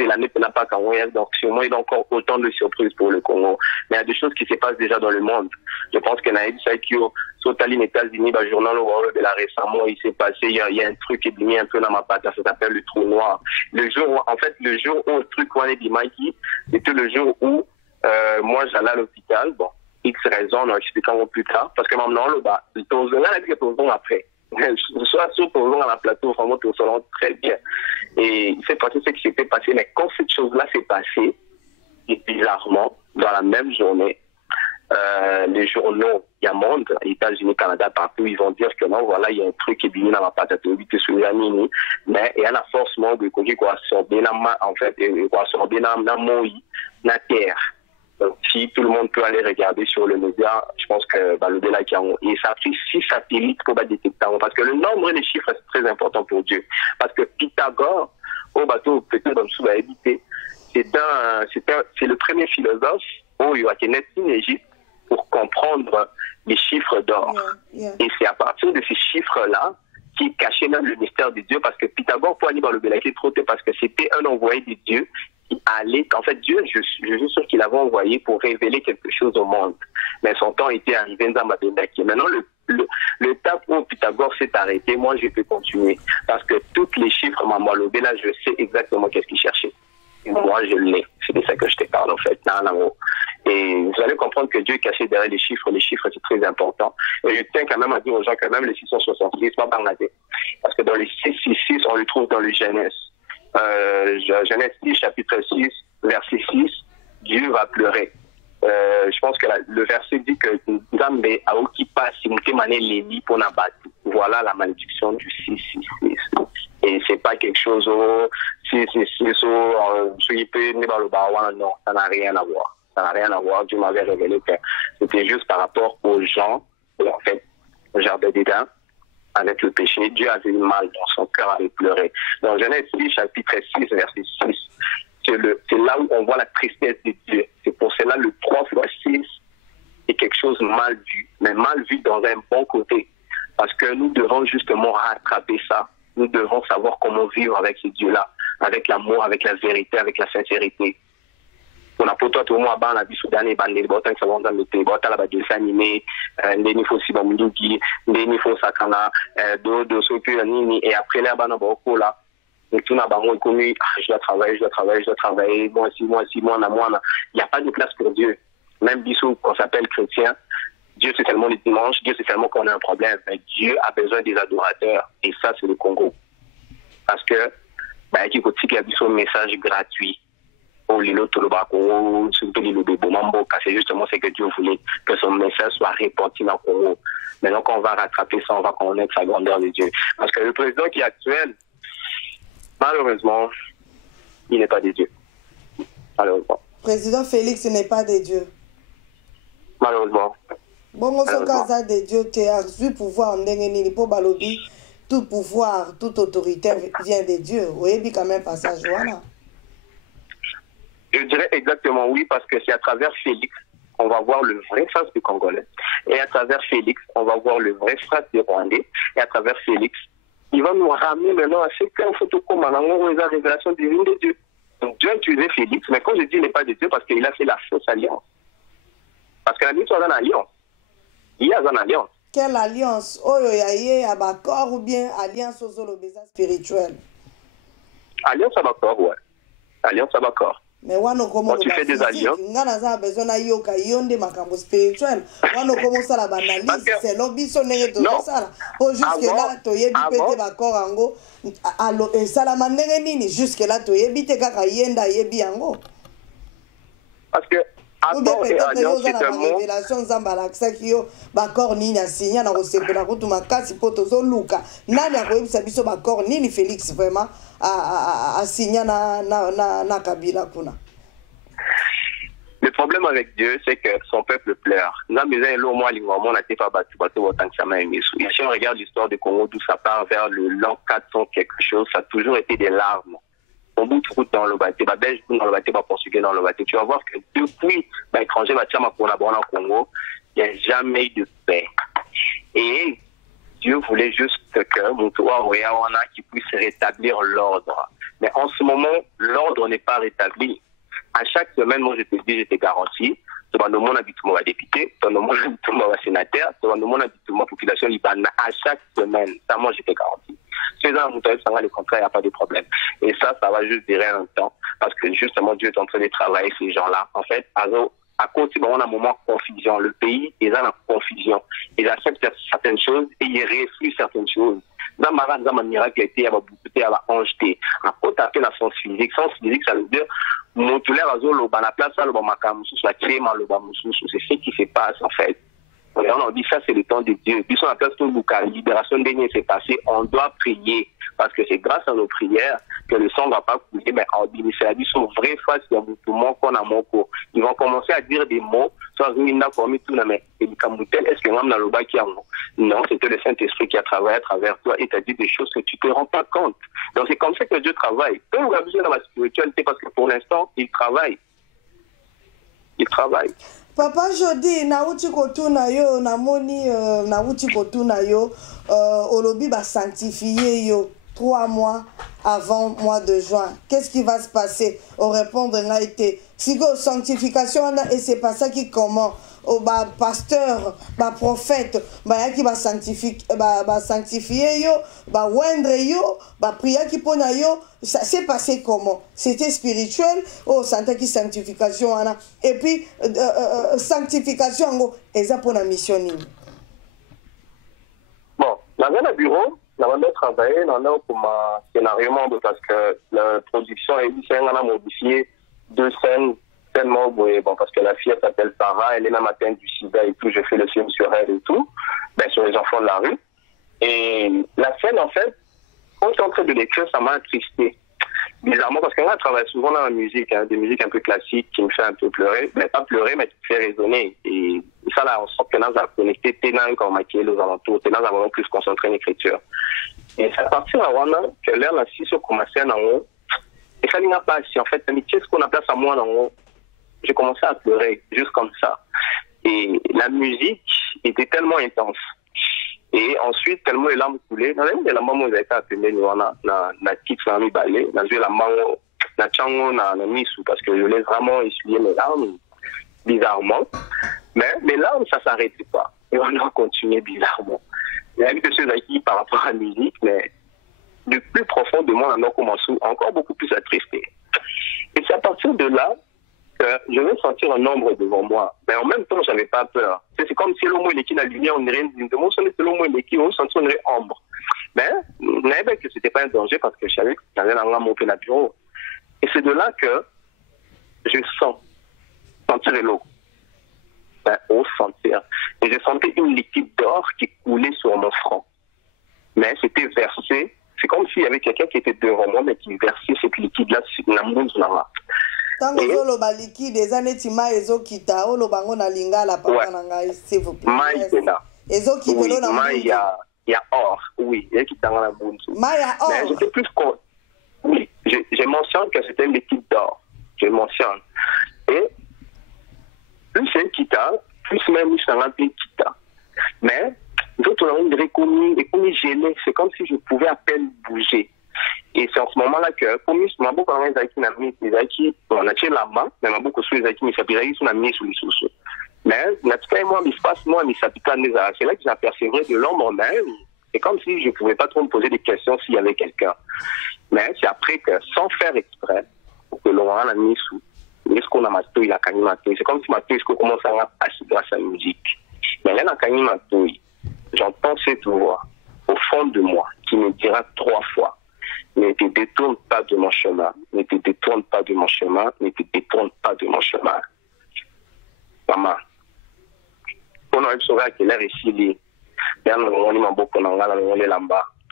l'année de la Pâques, donc sûrement il y a encore autant de surprises pour le Congo. Mais il y a des choses qui se passent déjà dans le monde. Je pense que Naïd Saikyo, Sotali aux États-Unis, le journal de la récemment, il s'est passé, il y a un truc qui est mis un peu dans ma patte, ça s'appelle le trou noir. Le jour où le truc où on est dit, c'était le jour où moi j'allais à l'hôpital, bon. X raisons, on expliquera plus tard, parce que maintenant, après. soit sur à la plateau, vraiment, tout ça très bien. Et il s'est passé ce qui s'était passé, mais quand cette chose-là s'est passée, et bizarrement, dans la même journée, les journaux, il y a Monde, États-Unis, Canada, partout, ils vont dire que non, voilà, il y a un truc qui est venu dans la patate, mais il y a la force de qui va absorber en fait, va absorber dans la terre. Donc, si tout le monde peut aller regarder sur le média, je pense que le délai qui a et ça a pris 6 satellites pour détecter. Parce que le nombre des chiffres, c'est très important pour Dieu. Parce que Pythagore, au bateau, peut-être dans le habité, c'est le premier philosophe qui a été né en Égypte pour comprendre les chiffres d'or. Et c'est à partir de ces chiffres-là qui cachait même le mystère de Dieu, parce que Pythagore, pour aller dans le Belaké, trop tôt, parce que c'était un envoyé de Dieu qui allait, en fait, Dieu, je suis sûr qu'il avait envoyé pour révéler quelque chose au monde. Mais son temps était arrivé dans ma Belaké. Maintenant, le temps où Pythagore s'est arrêté, moi, je peux continuer. Parce que tous les chiffres, maman Lobé, là, je sais exactement qu'est-ce qu'il cherchait. Et moi, je l'ai. C'est de ça que je te parle, en fait. Et vous allez comprendre que Dieu est caché derrière les chiffres. Les chiffres, c'est très important. Et je tiens quand même à dire aux gens que même les 666, pas Bangladesh. Parce que dans les 666, on le trouve dans le Genèse. Genèse 6, chapitre 6, verset 6, Dieu va pleurer. Je pense que le verset dit que Nzambe a occupé Léni pour n'abattre. Voilà la malédiction du 666. Et c'est pas quelque chose non, ça n'a rien à voir. Ça n'a rien à voir. Dieu m'avait révélé que c'était juste par rapport aux gens, en fait, au jardin d'Éden, avec le péché. Dieu avait eu mal dans son cœur, avait pleuré. Dans Genèse 6, chapitre 6, verset 6, c'est là où on voit la tristesse de Dieu. C'est pour cela le 3 fois 6 est quelque chose mal vu, mais mal vu dans un bon côté. Parce que nous devons justement rattraper ça. Nous devons savoir comment vivre avec ce Dieu-là, avec l'amour, avec la vérité, avec la sincérité. On a pour toi tout le monde à la Soudan et Bandé, Botan, ça va dans le thé, Botan, la dessin animé, Nénifo Sibamunduki, Nénifo Sakana, Dodo, Sokuanini, et après là, Banaboko, là, et tout n'a pas commis, je dois travailler, moi, il n'y a pas de place pour Dieu. Même Bissou, qu'on s'appelle chrétien, Dieu c'est seulement le dimanche, Dieu c'est seulement qu'on a un problème, mais Dieu a besoin des adorateurs, et ça c'est le Congo. Parce que, il y a un message gratuit. C'est justement ce que Dieu voulait, que son message soit répandu dans le Congo. Maintenant qu'on va rattraper ça, on va connaître la grandeur de Dieu. Parce que le président qui est actuel, malheureusement, il n'est pas de Dieu. Malheureusement. Président Félix n'est pas de Dieu. Malheureusement. Bon, on se casse de Dieu, tu as reçu pouvoir en déni pour balobi. Tout pouvoir, toute autorité vient de Dieu. Oui, quand même passage voilà. Je dirais exactement oui, parce que c'est à travers Félix qu'on va voir le vrai face du Congolais. Et à travers Félix, on va voir le vrai face du Rwandais. Et à travers Félix, il va nous ramener maintenant à ce qu'un photocom en la révélation divine de Dieu. Donc Dieu a utilisé Félix, mais quand je dis il n'est pas de Dieu, parce qu'il a fait la fausse alliance. Parce que la Bible soit une alliance. Il y a une alliance. Quelle alliance? Oyo yaye abakor ou bien alliance aux olobeza spirituelle? Alliance abakor, ouais. Alliance abakor. Mais wano comment tu fais des alliances. Ngana za besoin na yoka yonde makambo spirituel. Wano comment ça la banalise, c'est l'obiso nenge to ça. Pour jusque là to yebi pete bakor ango alo salama nenge nini jusque là to yebi te kaka yenda yebi ango. Parce que attends et alliance c'est un mot. Révélation zambala kisaki yo bakor nini asinya na kosepela kutu makasi poto zo luka. Nani akoyebisa biso bakor nini Félix vraiment a signé na Kabila kuna. Le problème avec Dieu, c'est que son peuple pleure. Si on regarde l'histoire du Congo, d'où ça part vers le l'an 400 quelque chose, ça a toujours été des larmes. On bout de route dans le bâté, belge dans le bâté, portugais dans le bâté. Tu vas voir que depuis l'étranger va collaborer en Congo, il n'y a jamais eu de paix. Et Dieu voulait juste que Moutoua qui puisse rétablir l'ordre. Mais en ce moment, l'ordre n'est pas rétabli. À chaque semaine, moi je te dis, je te garantis, dans le monde habituellement député, dans le monde habituellement sénateur, dans le monde habituellement population libanaise, à chaque semaine, ça moi je te garantis. C'est ça, le contraire, il n'y a pas de problème. Et ça va juste durer un temps, parce que justement Dieu est en train de travailler ces gens-là. En fait, à cause on a un moment de confusion. Le pays est dans la confusion. Ils acceptent certaines choses et ils refusent certaines choses. Dans ma miracle, il y a beaucoup de angeté. À côté de la sens physique, ça veut dire mon tulaire azul au la place, le bamakamus, la crème, le bamoussou, c'est ce qui se passe en fait. Et on dit ça, c'est le temps de Dieu. Puis on appelle tout la libération dernière s'est passée. On doit prier parce que c'est grâce à nos prières que le sang ne va pas couler. Mais en dit, c'est la vie sur vraie face, il y a beaucoup de monde qu'on a mon corps. Ils vont commencer à dire des mots sans une comme tout le monde. Et du Kamoutel, est-ce que même dans le bas qui a un mot? Non, c'était le Saint-Esprit qui a travaillé à travers toi et t'a dit des choses que tu ne te rends pas compte. Donc c'est comme ça que Dieu travaille. Peu on a besoin dans la spiritualité parce que pour l'instant, il travaille. Il travaille. Papa Jody, nauti kotuna yo, namoni nauti kotuna yo, olobi ba sanctifié yo 3 mois avant mois de juin. Qu'est-ce qui va se passer? Au répondre n'a été si go sanctification et c'est pas ça qui comment au ba pasteur, ba prophète, ba qui va sanctifier yo, ba wendre yo, ba prière qui pona yo, ça s'est passé comment? C'était spirituel ou santé qui sanctification et puis sanctification et ça pour la mission. Bon, dans un bureau, on a travaillé dans un scénario parce que la production est modifié 2 scènes tellement bon parce que la fille s'appelle Sarah, elle est la matin du sida et tout, je fais le film sur elle et tout, ben, sur les enfants de la rue. Et la scène en fait, quand je suis en train de l'écrire, ça m'a attristé. Bizarrement, parce qu'on travaille souvent dans la musique, des musiques un peu classiques qui me fait un peu pleurer, mais pas pleurer, mais qui me fait résonner. Et ça là, on sent que nous a connecté, Ténan comme maquillé aux alentours, Ténan a vraiment plus concentré en écriture. Et c'est à partir de là que l'air la scie commencé à en haut. Et ça n'a pas si en fait, l'amitié, ce qu'on appelle à moi en haut, j'ai commencé à pleurer, juste comme ça. Et la musique était tellement intense. Et ensuite, tellement les larmes coulaient. Dans les larmes, moi, j'ai été appelé, na petite famille balai, na joué la mango, na chango, na misou, parce que je voulais vraiment essuyer mes larmes, bizarrement. Mais mes larmes, ça s'arrêtait pas. Et on a continué bizarrement. Il y a eu de choses acquis par rapport à la musique, mais du plus profond de moi, on a commencé encore beaucoup plus attrister. Et c'est à partir de là, je vais sentir un ombre devant moi. Mais en même temps, je n'avais pas peur. C'est comme si l'homme est qui n'a lumière, on irait de mon son, l'homme est qui, on sentit une ombre. Mais je n'avais pas que ce n'était pas un danger parce que je savais que j'avais un mon plein bureau. Et c'est de là que je sentir l'eau. Au sentir. Et je sentais une liquide d'or qui coulait sur mon front. Mais c'était versé. C'est comme s'il y avait quelqu'un qui était devant moi, mais qui versait cette liquide-là sur la mousse là. Tant que vous avez liquide, des années qui m'a ezokita, o lo bango na lingala papa nanga s'il vous plaît. Maïdena. Ezokita lo na mousse. Il y a or, oui, il y a qui dans la mousse. Maya or. Mais j'étais plus con. Oui, je mentionne que c'était une liquide d'or. Je mentionne. Et plus c'est kita, plus même c'est un peu kita. Mais d'autres ont reconnu gêné. C'est comme si je pouvais à peine bouger. Et c'est en ce moment-là que, comme je m'en beaucoup les Aïki n'a mis les Aïki, on a tiré la main, mais on a beaucoup sur les Aïki, mais ça peut aller sur la mise sous les sous. Mais, naturellement, moi, il se passe, moi, mais ça peut pas les c'est là que j'ai apercevé de l'ombre même. C'est comme si je ne pouvais pas trop me poser des questions s'il y avait quelqu'un. Mais c'est après que, sans faire exprès, pour que l'on a mis sous, est-ce qu'on a matou, il a gagné matou. C'est comme si matou, est-ce qu'on commence à passer grâce à la musique. Mais là, il a gagné matou. J'entends cette voix, au fond de moi, qui me dira 3 fois. Ne te détourne pas de mon chemin. Ne te détourne pas de mon chemin. Ne te détourne pas de mon chemin. Maman. On a observé que l'air est filé. Tout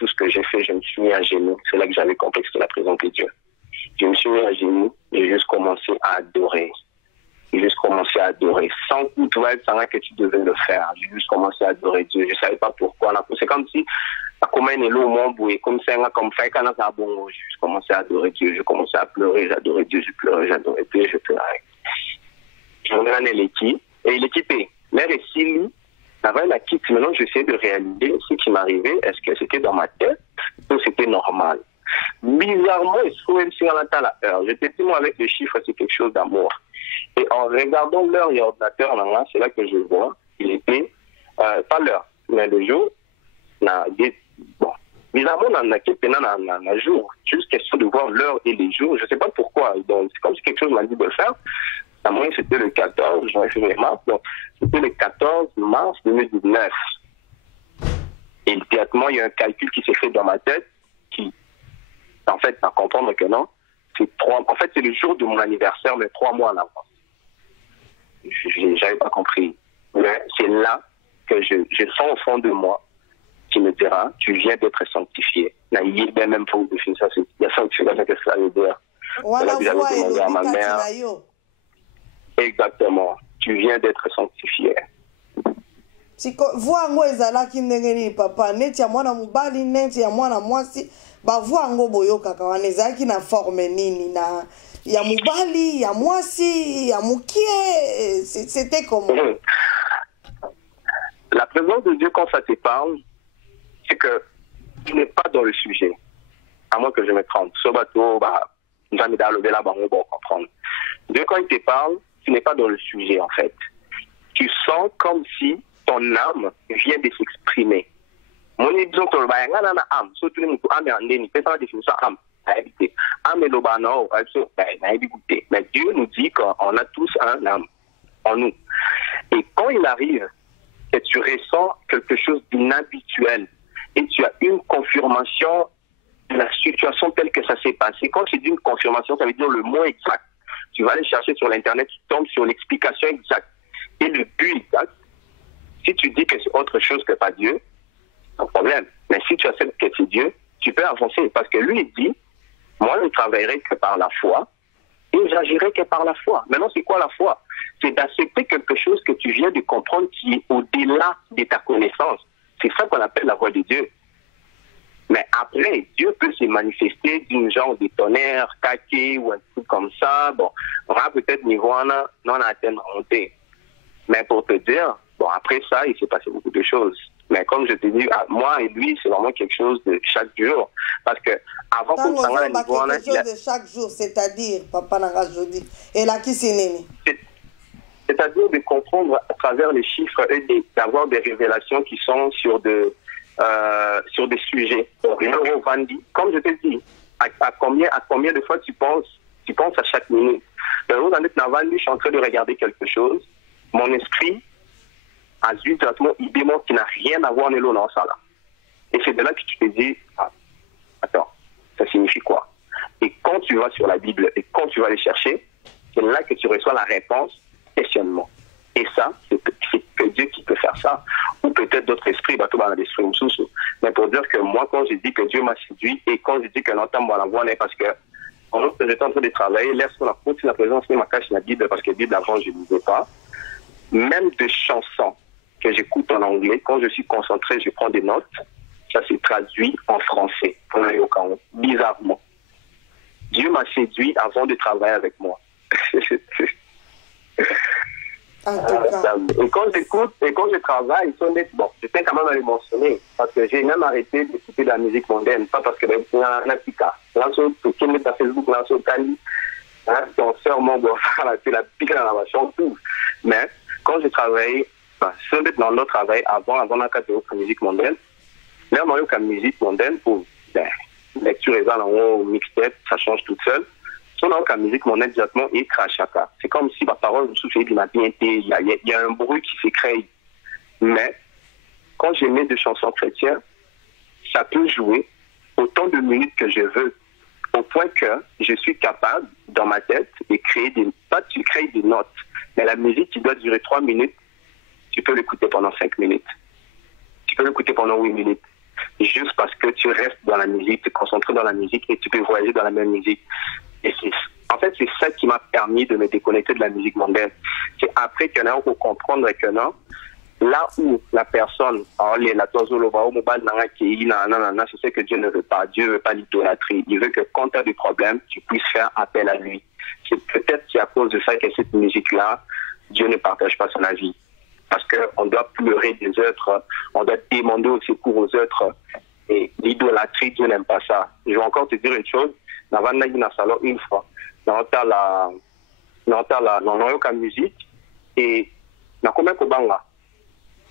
ce que j'ai fait, je me suis mis à genoux. C'est là que j'avais compris que c'était la présence de Dieu. Je me suis mis à genoux. J'ai juste commencé à adorer. J'ai juste commencé à adorer. Sans coup de voix, sans que tu devais le faire. J'ai juste commencé à adorer Dieu. Je ne savais pas pourquoi. C'est comme si comme un élo au monde, comme ça, comme ça, quand on a bon, je commençais à adorer Dieu, je commençais à pleurer, j'adorais Dieu, je pleurais, j'adorais Dieu, je pleurais. Je regardais l'équipe, et l'équipe est, l'air est si lui, avant la quitte, maintenant j'essayais de réaliser ce qui m'arrivait, est-ce que c'était dans ma tête, ou c'était normal. Bizarrement, il se trouvait sur la heure. J'étais dit, moi, avec les chiffres, c'est quelque chose d'amour. Et en regardant l'heure et l'ordinateur, c'est là que je vois, il était, pas l'heure, mais le jour, bon, bizarrement, on a un jour, juste question de voir l'heure et les jours. Je ne sais pas pourquoi. Donc, c'est comme si quelque chose m'a dit de le faire. À moi, c'était le 14, janvier, mars, donc c'était le 14 mars 2019. Et immédiatement, il y a un calcul qui s'est fait dans ma tête qui, en fait, à comprendre que non, en fait, c'est le jour de mon anniversaire, mais 3 mois en avance. J'avais pas compris. Mais c'est là que je sens au fond de moi qui me dira, tu viens d'être sanctifié. Il y a même pas de film, ça, il y a sanctification, qu'est-ce que ça veut dire? Voilà, j'avais demandé à ma mère. Exactement. Tu viens d'être sanctifié. Voix ngo ezalaki ndenge nini papa neti ya mwana mobali neti ya mwana mwasi bavoix ngo boyokaka wana ezalaki na forme nini na ya mobali ya mwasi ya mukie c'était comment? La présence de Dieu quand ça te parle, c'est que tu n'es pas dans le sujet. À moins que je me trompe. Ce bateau, jamais d'aller là-bas, on va comprendre. Dieu quand il te parle, tu n'es pas dans le sujet en fait. Tu sens comme si ton âme vient de s'exprimer. Mon disons que la âme, surtout les âme et andeni, c'est ça la définition âme. Âme et l'obano, mais Dieu nous dit qu'on a tous un âme en nous. Et quand il arrive que tu ressens quelque chose d'inhabituel et tu as une confirmation de la situation telle que ça s'est passé. Quand tu dis une confirmation, ça veut dire le mot exact. Tu vas aller chercher sur l'internet, tu tombes sur l'explication exacte. Et le but exact, si tu dis que c'est autre chose que pas Dieu, pas de problème. Mais si tu acceptes que c'est Dieu, tu peux avancer. Parce que lui, il dit, moi, je ne travaillerai que par la foi et j'agirai que par la foi. Maintenant, c'est quoi la foi? C'est d'accepter quelque chose que tu viens de comprendre qui est au-delà de ta connaissance. C'est ça qu'on appelle la voix de Dieu. Mais après, Dieu peut se manifester d'une genre de tonnerre, caqué ou un truc comme ça. Bon, on va peut-être niveau non atteindre monter. Mais pour te dire, bon, après ça, il s'est passé beaucoup de choses. Mais comme je te dis, moi et lui, c'est vraiment quelque chose de chaque jour. Parce que avant qu'on s'en aille à niveau, quelque chose de chaque jour, c'est-à-dire, Papa Nanga Jodi, et là qui c'est néné. C'est-à-dire de comprendre à travers les chiffres et d'avoir des révélations qui sont sur des sujets. Comme je te dis, à combien de fois tu penses à chaque minute. Je suis en train de regarder quelque chose, mon esprit a vu directement une démon qui n'a rien à voir avec l'eau dans ça là. Et c'est de là que tu te dis, attends, ça signifie quoi? Et quand tu vas sur la Bible et quand tu vas aller chercher, c'est là que tu reçois la réponse, questionnement. Et ça, c'est que Dieu qui peut faire ça. Ou peut-être d'autres esprits, mais pour dire que moi, quand je dis que Dieu m'a séduit et quand je dis que l'entame moi la voix, parce que j'étais en train de travailler, lorsqu'on a continué la présence, je m'a caché la Bible parce que la Bible avant, je ne lisais pas. Même des chansons que j'écoute en anglais, quand je suis concentré, je prends des notes, ça s'est traduit en français, bizarrement. Dieu m'a séduit avant de travailler avec moi. Et quand j'écoute et quand je travaille, bon, je tiens quand même à le mentionner, parce que j'ai même arrêté d'écouter de la musique mondaine, pas parce que là, un petit cas. Là, sur Facebook, là, sur Kali, ton sœur, mon beau-frère, c'est la pique dans la chanson, tout. Mais quand je travaille, dans notre travail, avant la catégorie de musique mondaine, là, on a eu la musique mondaine pour lecture et dans mixtape, ça change toute seule. Si on a eu la musique mondaine directement, et crachaka. C'est comme si ma parole me souffle, il m'a bien été, il y a un bruit qui s'est créé. Mais quand je mets des chansons chrétiennes, ça peut jouer autant de minutes que je veux, au point que je suis capable, dans ma tête, de créer tu crées des notes, mais la musique qui doit durer 3 minutes, tu peux l'écouter pendant 5 minutes. Tu peux l'écouter pendant 8 minutes. Juste parce que tu restes dans la musique, tu es concentré dans la musique et tu peux voyager dans la même musique. Et en fait, c'est ça qui m'a permis de me déconnecter de la musique mondaine. C'est après qu'il y en a pour comprendre que non, là où la personne, c'est ce que Dieu ne veut pas. Dieu ne veut pas l'idolâtrie. Il veut que quand tu as des problèmes, tu puisses faire appel à lui. C'est peut-être à cause de ça que cette musique-là, Dieu ne partage pas son avis. Parce qu'on doit pleurer des autres, on doit demander au secours aux autres. Et l'idolâtrie, Dieu n'aime pas ça. Je vais encore te dire une chose. Dans le salon une fois, dans la musique, et dans combien de banga.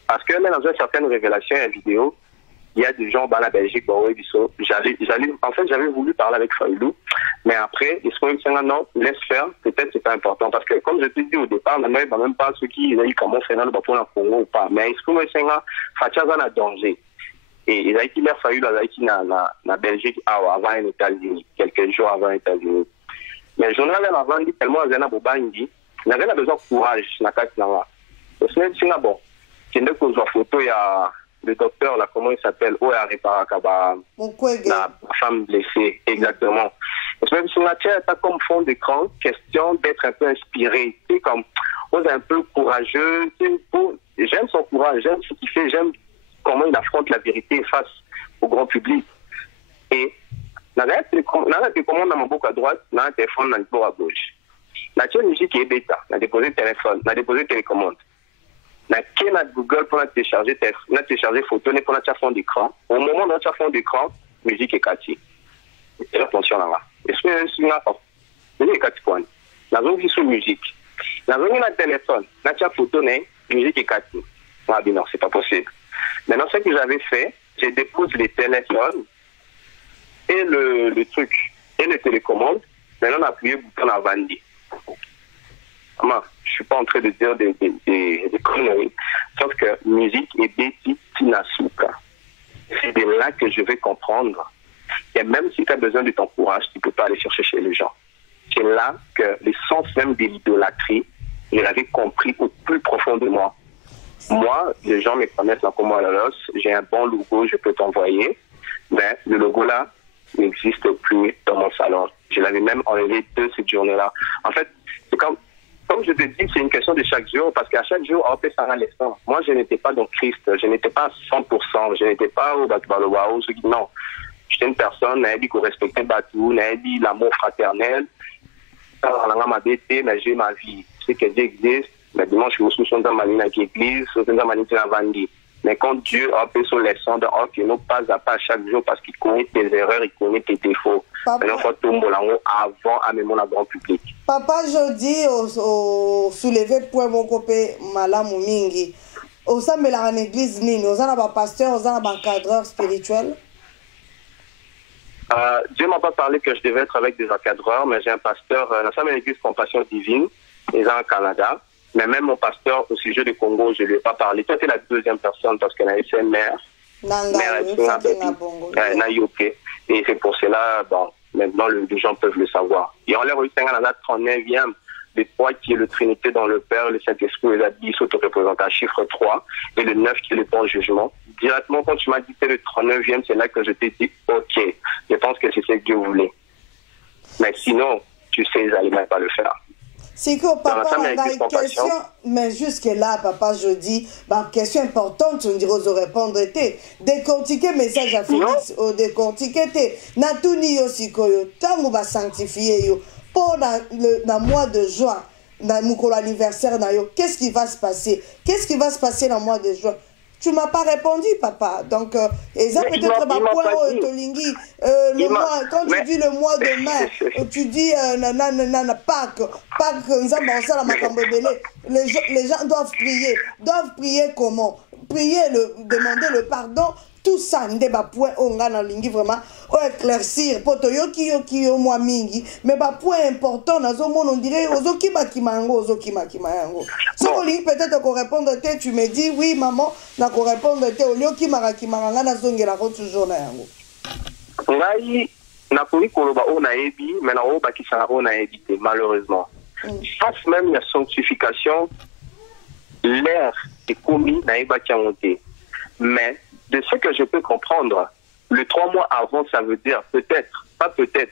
Parce que même dans une certaine révélation et vidéo, il y a des gens dans la Belgique, en fait, j'avais voulu parler avec Fayoulou, mais après, ils se sont dit, non, laisse faire, peut-être c'est pas important, parce que comme je te dis au départ, il n'y a même pas ceux qui ont eu comment faire dans le Congo ou pas, mais ils se sont dit, Fatia a danger. Et ils ont été l'air Fayoulou, ils ont été en Belgique avant les États-Unis, quelques jours avant les États-Unis. Mais le journal avant dit tellement Zena Bobangi, il avait besoin de courage dans la carte. Parce que c'est bon, c'est une photo, il y a le docteur, là, comment il s'appelle, Oya Reparakaba, la femme blessée, exactement. Parce que c'est pas comme fond d'écran, question d'être un peu inspiré, tu sais, comme, on est un peu courageux, j'aime son courage, j'aime ce qu'il fait, j'aime comment il affronte la vérité face au grand public. Et, on a télécommande dans mon bouc à droite, on a un téléphone dans le bord à gauche. La musique est bêta, on a déposé téléphone, on a déposé télécommande. On a Google pour télécharger photo, pour notre fond d'écran. Au moment de notre fond d'écran, musique est cassée. Et l'attention là-bas. Et ce que c'est n'importe. Musique est cassée. Nous avons vu sur musique. Nous avons vu notre téléphone, notre photo, musique est cassée. Ah, non, c'est pas possible. Maintenant, ce que j'avais fait, j'ai déposé les téléphones et le truc, et le télécommande. Maintenant, on a appuyé le bouton à Vandi. Je ne suis pas en train de dire des conneries, sauf que musique est Betty Tinasuka. C'est de là que je vais comprendre. Et même si tu as besoin de ton courage, tu ne peux pas aller chercher chez les gens. C'est là que l'essence même de l'idolâtrie, je l'avais compris au plus profond de moi. Moi, les gens me connaissent là comme moi à l'os, j'ai un bon logo, je peux t'envoyer, mais le logo là n'existe plus dans mon salon. Je l'avais même enlevé de cette journée-là. En fait, c'est comme je te dis, c'est une question de chaque jour, parce qu'à chaque jour, on peut faire un lesson. Moi, je n'étais pas dans Christ, je n'étais pas à 100%, je n'étais pas au Batoubalowao, non. J'étais une personne, qui respectait Batou, qui l'amour fraternel. Mais j'ai ma vie. Je sais que Dieu existe, mais dimanche, je me suis dans ma ligne avec l'église, dans ma ligne à Vandi. Mais quand Dieu a fait son leçon, que nous pas à pas chaque jour parce qu'il connaît tes erreurs, il connaît tes défauts. Mais on faut tomber avant à même mon grand public. Papa, je dis au soulevé point mon copé malamu mingi. Au sein de la église nini, aux en pasteur, aux en encadreur spirituel. Dieu m'a pas parlé que je devais être avec des encadreurs, mais j'ai un pasteur, la femme de l'église Compassion Divine, ils sont au Canada. Mais même mon pasteur au sujet du Congo, je ne lui ai pas parlé. Toi, tu es la deuxième personne parce qu'elle a été mère. Et c'est pour cela, bon, maintenant, les gens peuvent le savoir. Et on l'a reçu à la 39e, le 3 qui est le Trinité dans le Père, le Saint-Esprit et la 10 auto-représentant à chiffre 3, et le 9 qui est le bon jugement. Directement, quand tu m'as dit que c'est le 39e, c'est là que je t'ai dit, ok, je pense que c'est ce que Dieu voulait. Mais sinon, tu sais, ils n'allaient même pas le faire. C'est que papa, on a une question, mais jusque-là, papa, je dis, question importante, on dirait aux répondre, décortiquer message à Félix, décortiquer, Natouni aussi, tant on va sanctifier, pour le mois de juin, dans mon anniversaire, qu'est-ce qui va se passer? Qu'est-ce qui va se passer dans le mois de juin? Tu ne m'as pas répondu, papa. Donc, et ça peut-être ma point au Tolingi. Quand tu dis le mois de mai, tu dis Pâques, les gens doivent prier. Doivent prier comment? Prier, demander le pardon. Tout ça, n'est-ce point on a dans lingi vraiment éclaircir pour yoki moi mingi mais point important dans ce monde on dirait ozoki makimango so lingi peut-être qu'on répondre tu me dis oui maman na qu'on répondre olioki marakimanga na zongela ko toujours na yango ngai na kuri koloba ona ebi mais na o bakisa ona ebité malheureusement face même la sanctification l'air est commis na ebaki monter mais de ce que je peux comprendre, le 3 mois avant, ça veut dire peut-être, pas peut-être,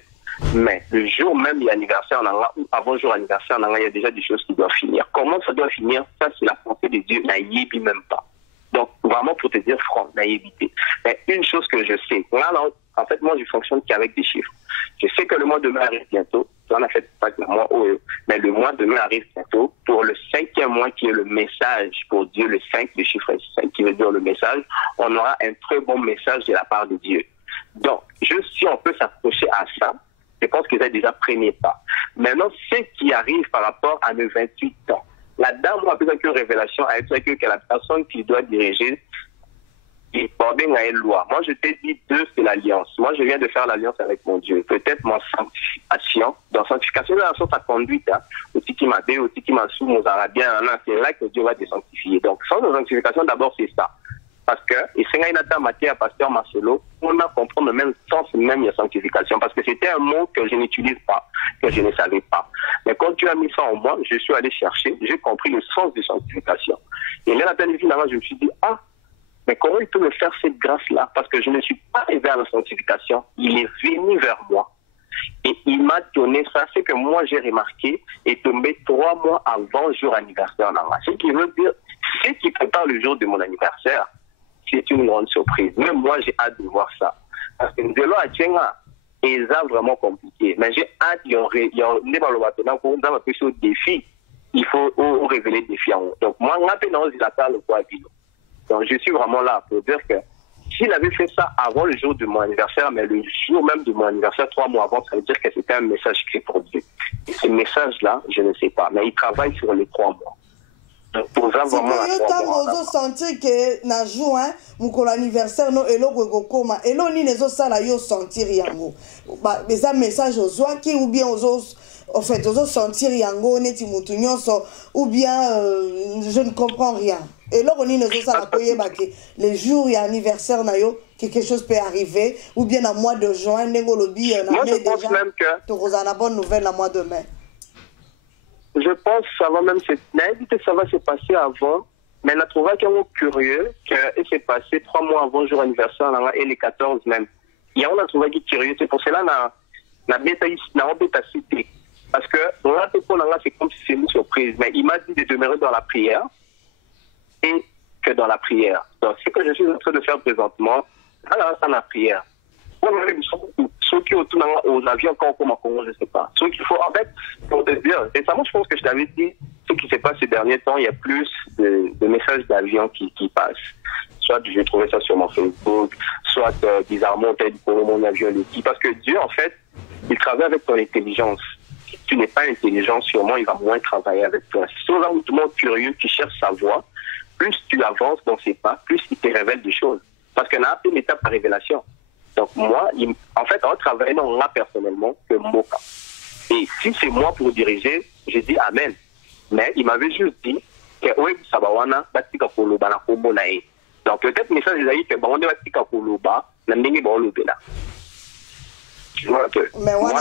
mais le jour même il y a anniversaire, ou avant le jour anniversaire, il y a déjà des choses qui doivent finir. Comment ça doit finir? Ça, c'est la pensée de Dieu, naïbi même pas. Donc, vraiment, pour te dire franc, naïveté. Mais une chose que je sais, là, en fait, moi, je fonctionne qu'avec des chiffres. Je sais que le mois de mai arrive bientôt. On a fait pas le mois mais le mois de mai arrive bientôt. Pour le 5e mois, qui est le message pour Dieu, le 5, le chiffre 5, qui veut dire le message, on aura un très bon message de la part de Dieu. Donc, si on peut s'approcher à ça, je pense que c'est déjà premier pas. Maintenant, ce qui arrive par rapport à mes 28 ans, la dame a besoin qu'une révélation, elle a besoin que la personne qui doit diriger et border une loi. Moi, je t'ai dit 2, c'est l'alliance. Moi, je viens de faire l'alliance avec mon Dieu. Peut-être mon sanctification. Dans sanctification, dans la sorte à conduite, hein, aussi qui m'a dit, aussi qui m'a sous nos arabiens, c'est là que Dieu va te sanctifier. Donc, sans sanctification, d'abord, c'est ça. Parce que, et c'est une matière à Pasteur Marcelo, on a compris le même sens, même la sanctification. Parce que c'était un mot que je n'utilise pas, que je ne savais pas. Mais quand tu as mis ça en moi, je suis allé chercher, j'ai compris le sens de sanctification. Et là, finalement, je me suis dit, ah, mais comment il peut me faire cette grâce-là? Parce que je ne suis pas arrivé à la sanctification. Il est venu vers moi. Et il m'a donné ça. C'est que moi, j'ai remarqué, est tombé 3 mois avant le jour anniversaire. Ce qui veut dire, ce qui prépare le jour de mon anniversaire, c'est une grande surprise. Même moi, j'ai hâte de voir ça. Parce que de là à Tchenga, c'est vraiment compliqué. Mais j'ai hâte, il y a un défi. Il faut révéler le défi en haut. Donc, moi, donc, je suis vraiment là pour dire que s'il avait fait ça avant le jour de mon anniversaire, mais le jour même de mon anniversaire, 3 mois avant, ça veut dire que c'était un message créé pour Dieu. Et ce message-là, je ne sais pas. Mais il travaille sur les 3 mois. Donc, c'est que yo sentir que na juin mukolo anniversaire no eloko ekokoma elo nini ezosala yo sentir yango eza message ozwaki ou bien en fait ozosentir yango neti mutu nyonso ou bien je ne comprends rien eloko nini ezosala koyeba ke les jours ya anniversaire na yo quelque chose peut arriver ou bien na mois de juin ndenge olobi na mai déjà tokozala na bonne nouvelle na mois de mai. Je pense que ça va même ça va se passer avant, mais on a trouvé quelqu'un curieux que s'est passé 3 mois avant le jour anniversaire et les 14 même. Et on a trouvé qui curieux, c'est pour cela qu'on a cité. Parce que c'est comme si c'est une surprise, mais il m'a dit de demeurer dans la prière et que dans la prière. Donc ce que je suis en train de faire présentement, c'est la prière. Ceux qui autour aux avions quand on Congo, je ne sais pas. Ceux qu'il faut, en fait, pour te dire, récemment, je pense que je t'avais dit, ce qui se passe ces derniers temps, il y a plus de messages d'avions qui passent. Soit j'ai trouvé ça sur mon Facebook, soit bizarrement, peut-être pour mon avion, parce que Dieu, en fait, il travaille avec ton intelligence. Si tu n'es pas intelligent, sûrement, il va moins travailler avec toi. Si tu es vraiment curieux, qui cherche sa voie, plus tu avances dans ses pas, plus il te révèle des choses. Parce qu'on a une étape par révélation. Donc moi, en fait, on travaille dans moi personnellement que Moka. Et si c'est moi pour diriger, j'ai dit Amen. Mais il m'avait juste dit que oui, ça va wana batika koloba na kombo na e. Donc peut-être message ils a dit que on est batika koloba na ndenge ba olobela. Moi,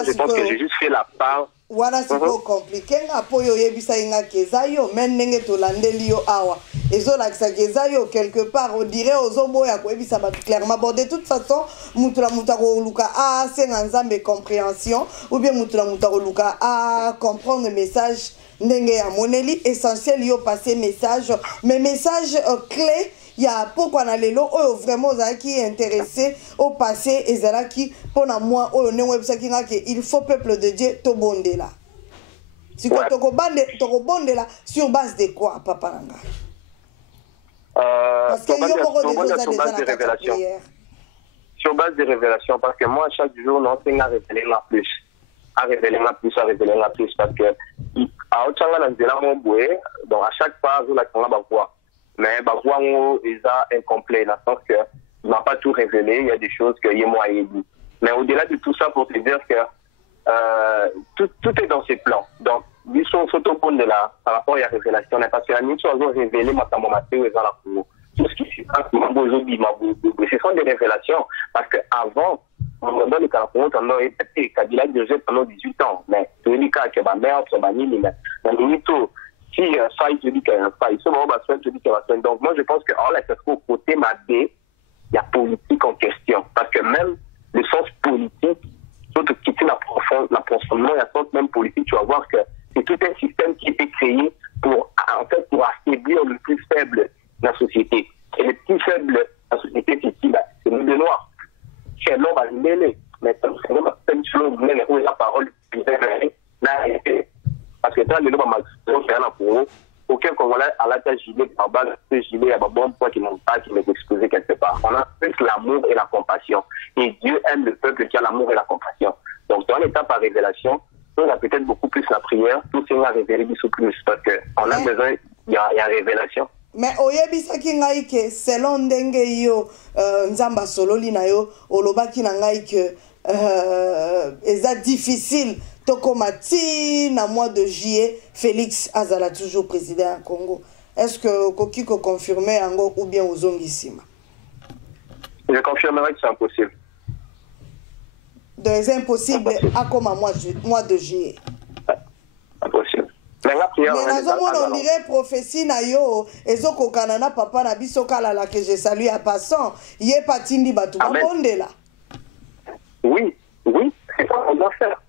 je pense que j'ai juste fait la part. Wana siko compliqué ngapo yo yebisa inga kezayo men ndenge tolandeli yo awa ezolakisa kezayo quelque part on dirait ozoboya ko yebisa ba clairement bon de toute façon mutula mutako luka a senga nzambe compréhension ou bien mutula mutako luka a comprendre message ndenge ya moneli essentiel yo passer message mais message clé. Il y a pourquoi on a les lots vraiment qui est intéressé au passé et zala qui pour moi on est website qui il faut peuple de Dieu to bonde là. Si quoi to bonde là sur base de quoi papa nanga? Parce que il y a beaucoup de choses déjà dans la prière. Sur base des révélations parce que moi chaque jour non c'est à révéler la plus. À révéler la plus parce que à autant là dans mon boué donc à chaque phase on a qu'on va voir. Mais Barouango est incomplet, dans le sens qu'il n'a pas tout révélé, il y a des choses que Yémo a dit. Mais au-delà de tout ça, pour te dire que tout est dans ses plans. Donc, ils sont photophones de là, par rapport à la révélation, parce que la nuit, ils ont révélé ma tamamatée ou la cour. Tout ce qui se passe, ce sont des révélations. Parce qu'avant, on donne le Caracourant, on a été Kabila dirigé pendant 18 ans. Mais, tout le cas, que ma mère, son banni, mais si ça, il te dit qu'il y a un faille, ce moment, il te dit qu'il y a un faille. Donc, moi, je pense que, là, c'est qu'au côté Mabé, il y a politique en question. Parce que même le sens politique, surtout quitter l'approfondissement, il y a sens même politique, tu vas voir que c'est tout un système qui a été créé pour affaiblir le plus faible de la société. Et le plus faible de la société, c'est qui? C'est nous, les Noirs. C'est l'homme à mêler. Mais c'est l'homme à mêler, où la parole, parce que dans les lois, aucun Congolais à la tête gilet, par balle, ce gilet, il y a un bon point qui n'ont pas, qui m'est exposé quelque part. On a plus l'amour et la compassion. Et Dieu aime le peuple qui a l'amour et la compassion. Donc, dans l'étape par révélation, on a peut-être beaucoup plus la prière, tout ça va révéler beaucoup plus, parce qu'on a besoin, il y a révélation. Mais oyebisaki ngai ke selon ndenge yo nzamba sololi na yo olobaki na ngai ke eza difficile tokoma ti na mois de juillet Félix azala toujours président ya Congo. Est-ce que koki ko confirmer yango ou bien ozongisima? Je confirmerai que c'est impossible. Donc c'est impossible à comme mois de juillet. Impossible. Mais on dirait prophétie na yo ezoko kanana papa na biso kala la que je salue à passant yé patindi batu bondela. Oui, c'est ça qu'on doit faire.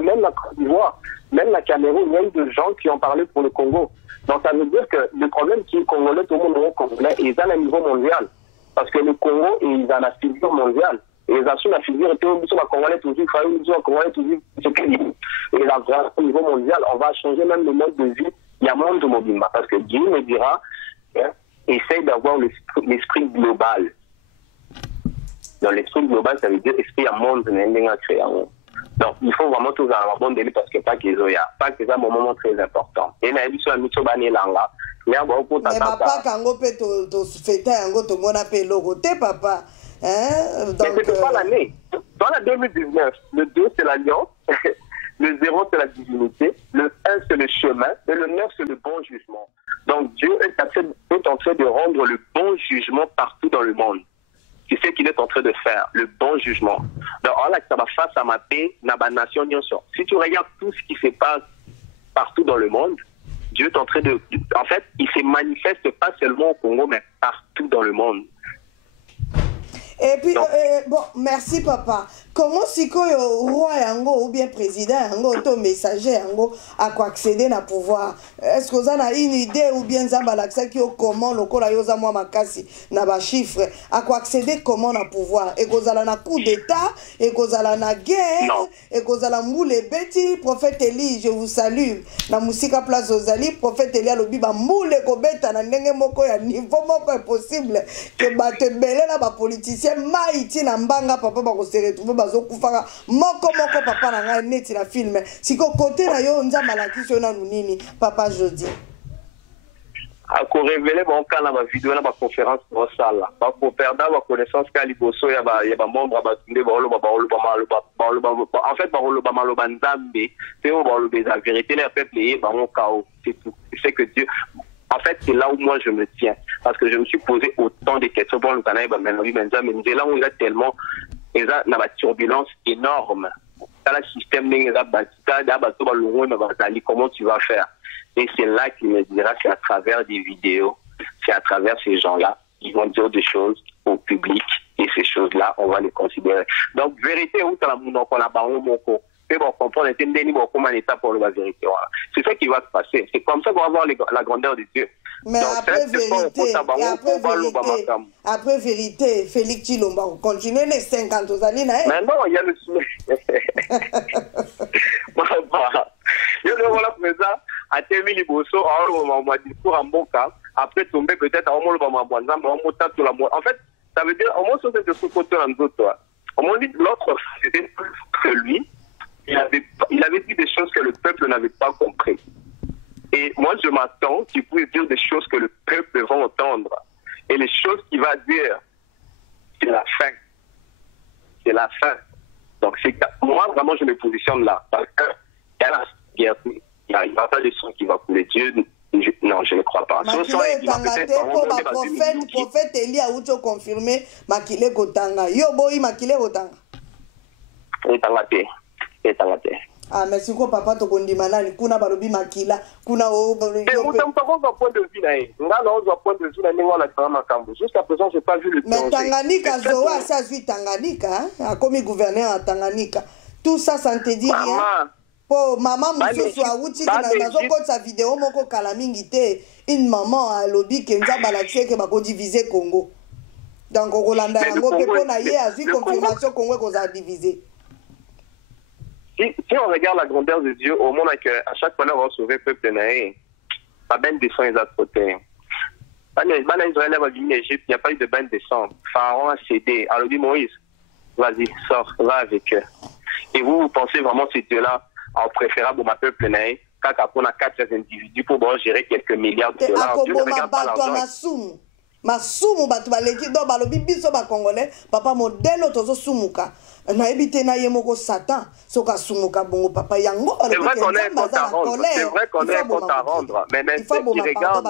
Même la Côte d'Ivoire, même la Cameroun, il y a eu des gens qui ont parlé pour le Congo. Donc ça veut dire que le problème qui est congolais, tout le monde est congolais, et ils ont un niveau mondial. Parce que le Congo, ils ont la figure mondiale. Et ils assument la figure, et tout le Congolais toujours, le Congolais toujours, et là, au niveau mondial, on va changer même le mode de vie. Il y a monde de Mobimba. Parce que Dieu me dira, essaye d'avoir l'esprit global. Dans l'esprit global, ça veut dire esprit à monde, créé. Donc, il faut vraiment tout avoir un bon délai parce que pas qu'ils ont pas que c'est un moment très important. Et là, il y a une chose qui est là. Mais papa, quand on peut te fêter, on te mona pe logo, papa. Donc, c'est pas l'année. Dans la 2019, le 2 c'est l'alliance, le 0 c'est la divinité, le 1 c'est le chemin, et le 9 c'est le bon jugement. Donc, Dieu est en train de rendre le bon jugement partout dans le monde. C'est ce qu'il est en train de faire, le bon jugement. Donc, on a ça va face à ma paix, na ba nation. Si tu regardes tout ce qui se passe partout dans le monde, Dieu est en train de... En fait, il se manifeste pas seulement au Congo, mais partout dans le monde. Et puis, bon, merci papa. Comment si le roi yango ou bien président yango ou messager yango à quoi accéder na pouvoir? Est-ce que vous avez une idée ou bien Zambalaxa qui comment le kola yoza moi makasi na ba chiffre à quoi accéder comment na pouvoir? Et que vous avez na coup d'état et que vous avez na guerre et que vous avez moule beti prophète Eli je vous salue na musika place ozali prophète Eli alobi ba moule ko beta na ndenge moko ya niveau moko impossible que batte belé na ba politicien maïti na mbanga papa ba ko se retrouver bazokufaka moko papa na ngai neti na film siko côté na yo nzamba la kiso na nunini papa Jodi a ko révéler mon cas na ba vidéo na ba conférence pour ça là ba ko perdre ba connaissance ka liboso ya ba membre ba tunde ba lo ba en fait ba lo ba maloba nzambe c'est au ba lo la vérité les peuple ba mon chaos c'est tout c'est que Dieu. En fait, c'est là où moi je me tiens. Parce que je me suis posé autant de questions. Bon, le Canada, mais là où il y a tellement, il y a une turbulence énorme. Dans le système, comment tu vas faire? Et c'est là qu'il me dira, c'est à travers des vidéos, c'est à travers ces gens-là, ils vont dire des choses au public. Et ces choses-là, on va les considérer. Donc, vérité, où tu as mais bon, comprendre, la vérité. C'est ça qui va se passer. C'est comme ça qu'on va voir la grandeur de Dieu. Mais après vérité, Félix Chilomba, continuez les 50 aux années. Mais non, il y a le souhait. Il y a le présent, à Témi Liboso, on discours en bon cas, après tomber peut-être à en fait, ça veut dire, au moins, c'est de ce côté en d'autres. Au moins, l'autre, c'était plus que lui. Il avait dit des choses que le peuple n'avait pas compris. Et moi, je m'attends qu'il puisse dire des choses que le peuple va entendre. Et les choses qu'il va dire, c'est la fin. C'est la fin. Donc, moi, vraiment, je me positionne là. Parce qu'il y a la guerre. Il n'y a pas de sang qui va couler. Dieu, non, je ne crois pas. Prophète Eli a oucho confirmé Makile Gotanga. Yo boy Makile Gotanga. Ah, mais si papa to kondimana kuna balobi makila kuna o point de vue jusqu'à présent j'ai pas vu le mais Tanganyika Zoa ça suit Tanganyika a comme gouverneur à Tanganyika tout ça ça ne te dit rien po maman mususu a uti na zoko sa vidéo moko kala mingi te une maman a lobby kenza balaxé que bako diviser Congo donc Rolanda yango pepo na ye a vu confirmation Congo qu'on a divisé. Si on regarde la grandeur de Dieu, au monde qu'à chaque fois, on va sauver le peuple naïf, pas ben de sang, ils ont sauté. Israël va venir en Égypte, il n'y a pas eu de bain de sang. Pharaon a cédé. Alors dit Moïse, vas-y, sors, va avec eux. Et vous pensez vraiment ces Dieu-là en préférable au peuple naïf kaka pour 4 individus pour gérer quelques milliards de dollars. Dieu ne regarde pas l'argent. Masumu batu baleki do balobi biso ba congolais papa modèle tozo sumuka na ebité na yemoko satan soka sumuka bongo papa yango c'est vrai qu'on est compte à rendre, c'est vrai qu'on est compte à rendre, mais ceux qui regardent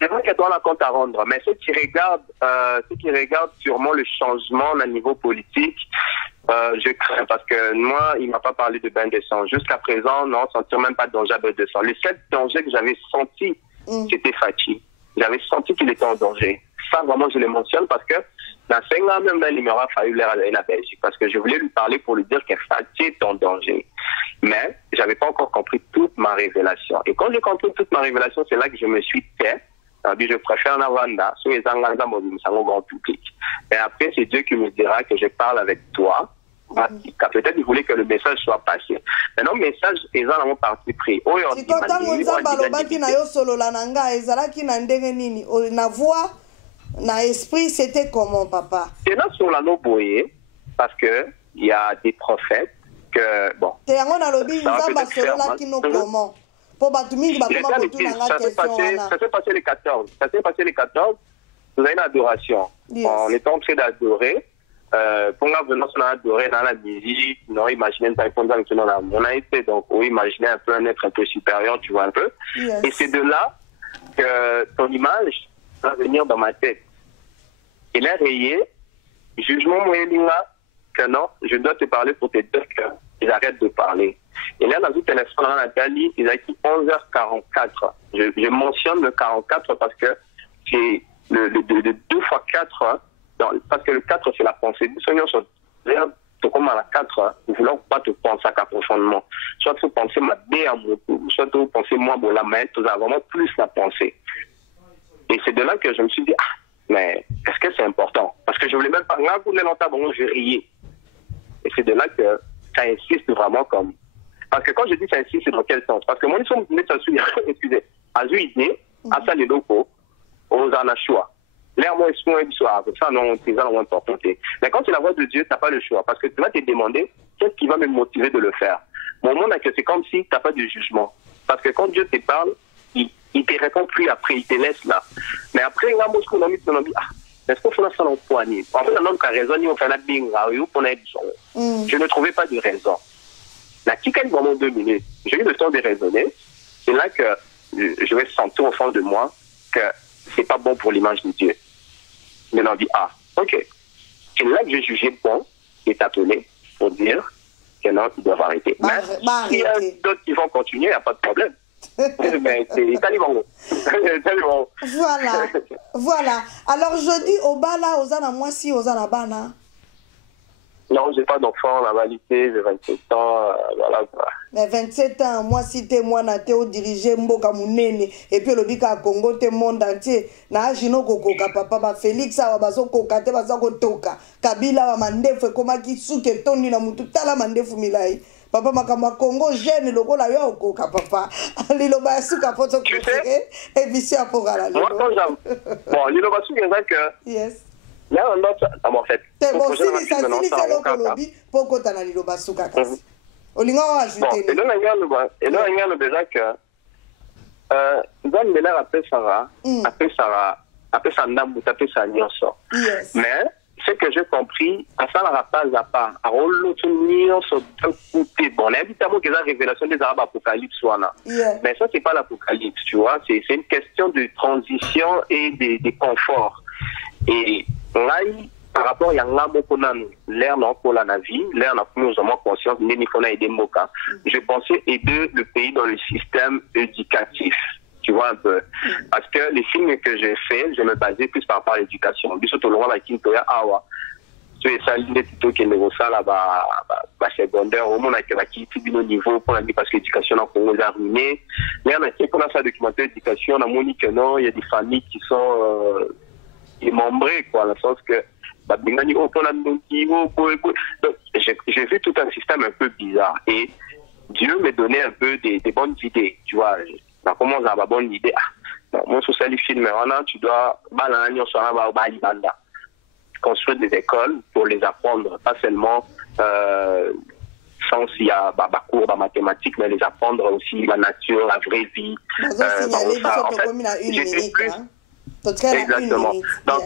c'est vrai qu'il doit la compte à rendre, mais ceux qui regardent sûrement le changement au niveau politique, je crains parce que moi, il m'a pas parlé de bain de sang. Jusqu'à présent, non, sentir même pas de danger à bain de sang. Le seul danger que j'avais senti, c'était Fachi. J'avais senti qu'il était en danger. Ça, vraiment, je le mentionne parce que dans 5 ans, même là, il m'aura fallu l'air à la Belgique parce que je voulais lui parler pour lui dire que Fachi est en danger. Mais j'avais pas encore compris toute ma révélation. Et quand j'ai compris toute ma révélation, c'est là que je me suis tait. Je préfère Navanda, sur les Anganda, au grand public. Et après, c'est Dieu qui me dira que je parle avec toi. Peut-être qu'il voulait que le message soit passé. Maintenant, le message est dans mon parti pris. Si tu as na voix, na esprit, c'était comment, papa? C'est là sur la noboye, parce que il y a des prophètes que, bon. Ça va peut-être faire mal. Ça s'est passé les 14. Vous avez une adoration. Yes. On est en train d'adorer. Pour la venance, on a adoré dans la musique. Non, imaginez pas répondre que on a été. Donc, oui, imaginez un peu un être un peu supérieur, tu vois un peu. Yes. Et c'est de là que ton image va venir dans ma tête. Il est rayé. Jugement moyen que non, je dois te parler pour te dire qu'ils arrêtent de parler. Et là, dans une téléphone à Nathalie, il a dit 11h44. Je mentionne le 44 parce que c'est le 2 fois 4, parce que le 4, c'est la pensée. Comme à la 4, nous ne voulons pas te penser à profondément. Soit tu penses ma bé à mon soit tu penses moi, bon, la main, tu as vraiment plus la pensée. Et c'est de là que je me suis dit, mais est-ce que c'est important? Parce que je ne voulais même pas, longtemps, je riais. Et c'est de là que ça insiste vraiment comme. Parce que quand je dis ça insiste, c'est dans quel sens? Parce que moi, ils sont excusez, à idée, à ça les locaux, aux anachua. L'air moi, ça non, c'est ça important. Mais quand c'est la voix de Dieu, tu n'as pas le choix. Parce que tu vas te demander qu'est-ce qui va me motiver de le faire. Mon monde, c'est comme si tu n'as pas de jugement. Parce que quand Dieu te parle, il te répond plus après, il te laisse là. Mais après, il a dit, est-ce qu'on fait ça dans le poignet? En fait, un homme qui a raison, il fait la binga, je ne trouvais pas de raison. La Kika, pendant 2 minutes, j'ai eu le temps de raisonner. C'est là que je vais sentir au fond de moi que c'est pas bon pour l'image de Dieu. Mais on dit, ok. C'est là que j'ai jugé bon et t'appeler pour dire que non, ils doivent arrêter. Mais s'il y a d'autres qui vont continuer, il n'y a pas de problème. Mais c'est taliban. Voilà. Alors je dis au bala, aux ana moi si, aux ana bana. Non, j'ai pas d'enfant, la validité, j'ai 27 ans, voilà. Mais 27 ans, moi si t'es moi, t'es au dirigé Mboka Mounene, et puis le bika Congo, t'es monde entier, na jino kokoka papa, ba Félix, awa baso koka, te baso kotoka, Kabila wa mandefu, koma kisuke toni na mutu, tala mandefu milai. Papa makama Congo, jeune, le la yo koka papa, lilo ba suka poto koke, et visi apogala. Moi quand j'aime, bon, lilo ba suka que. Yes. Là, on a en fait. C'est bon, si c'est le colobi, pourquoi tu as dit que tu as dit on a ajouté. Et là, on a déjà que. Dans le appelle Sarah, appelle Sandam, appelle Sanyoso. Mais ce que j'ai compris, ça n'a pas à part. À l'autre niveau, bon, évidemment que la révélation des Arabes apocalypse, mais ça, c'est pas l'apocalypse, tu vois. C'est une question de transition et de confort. Et là, par rapport à l'air pour la vie, l'air n'a plus vraiment conscience, je pensais aider le pays dans le système éducatif. Tu vois un peu. Parce que les films que j'ai faits, je me basais plus par rapport à l'éducation. Surtout le roi de Kintoya Awa. Tu es salé plutôt que le là-bas, secondaire, au moins, avec qui est au niveau, pour la parce que l'éducation en Congo est ruinée. Mais on a qui pour ça documenter l'éducation, on a montré que non, il y a des familles qui sont démembrées, quoi, dans le sens que j'ai vu tout un système un peu bizarre et Dieu me donnait un peu des bonnes idées, tu vois. On commence à avoir bonne idée. Moi, sur ce film, tu dois construire des écoles pour les apprendre, pas seulement sens, il y a cours de mathématiques, mais les apprendre aussi la nature, la vraie vie. En fait, exactement. Donc,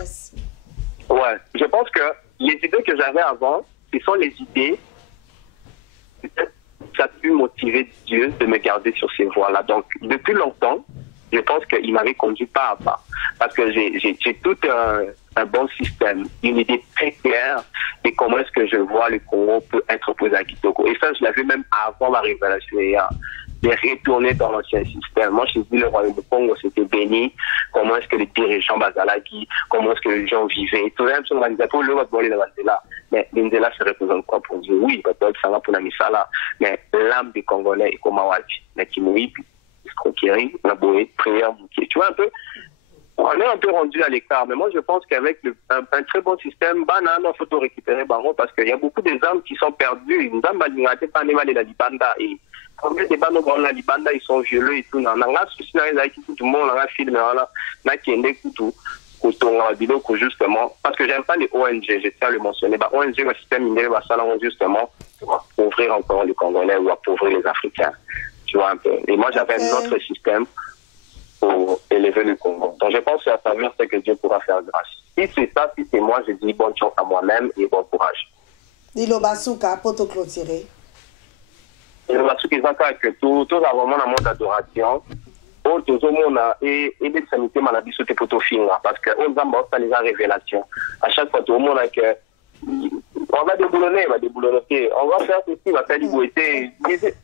ouais, je pense que les idées que j'avais avant, ce sont les idées, peut-être ça a pu motiver Dieu de me garder sur ces voies-là. Donc, depuis longtemps, je pense qu'il m'avait conduit pas à pas. Parce que j'ai tout un bon système, une idée très claire de comment est-ce que je vois le Congo peut être opposé à Kitoko. Et ça, je l'avais même avant ma révélation, de retourner dans l'ancien système. Moi, je dis le royaume du Congo, c'était béni. Comment est-ce que les dirigeants Bazalaki, comment est-ce que les gens vivaient. Tout ça, c'est organisateur, le va voler là. Mais l'Indela se représente quoi pour Dieu? Oui, ça va pour la Misala. Mais l'âme des Congolais est comme Awadi. Mais qui mouille, escroquerie, la boé, prière, tu vois un peu. On est un peu rendu à l'écart, mais moi je pense qu'avec un très bon système, il faut tout récupérer parce qu'il y a beaucoup des âmes qui sont perdues. Nous avons pas la Libanda et combien de bandes dans la Libanda ils sont violeux et tout. On a tout le monde, on a film, on a qui est tout. Justement, parce que j'aime pas les ONG, je tiens à le mentionner. ONG, le système minéral va s'allonger justement pour appauvrir encore les Congolais ou appauvrir les Africains. Tu vois un peu. Et moi j'avais un autre système pour élever le Congo. Donc je pense que à travers ce que Dieu pourra faire grâce. Si c'est ça, si c'est moi, je dis bonne chance à moi-même et bon courage. Dilo Basuka, pour te clôturer. Dilo Basuka, c'est que tout a vraiment un mode d'adoration. Tout le monde a des sanités maladies sur tes poteaux fins parce qu'on a les révélations. À chaque fois, tout le monde a que. On va déboulonner, on va faire ceci, on va faire du beauté.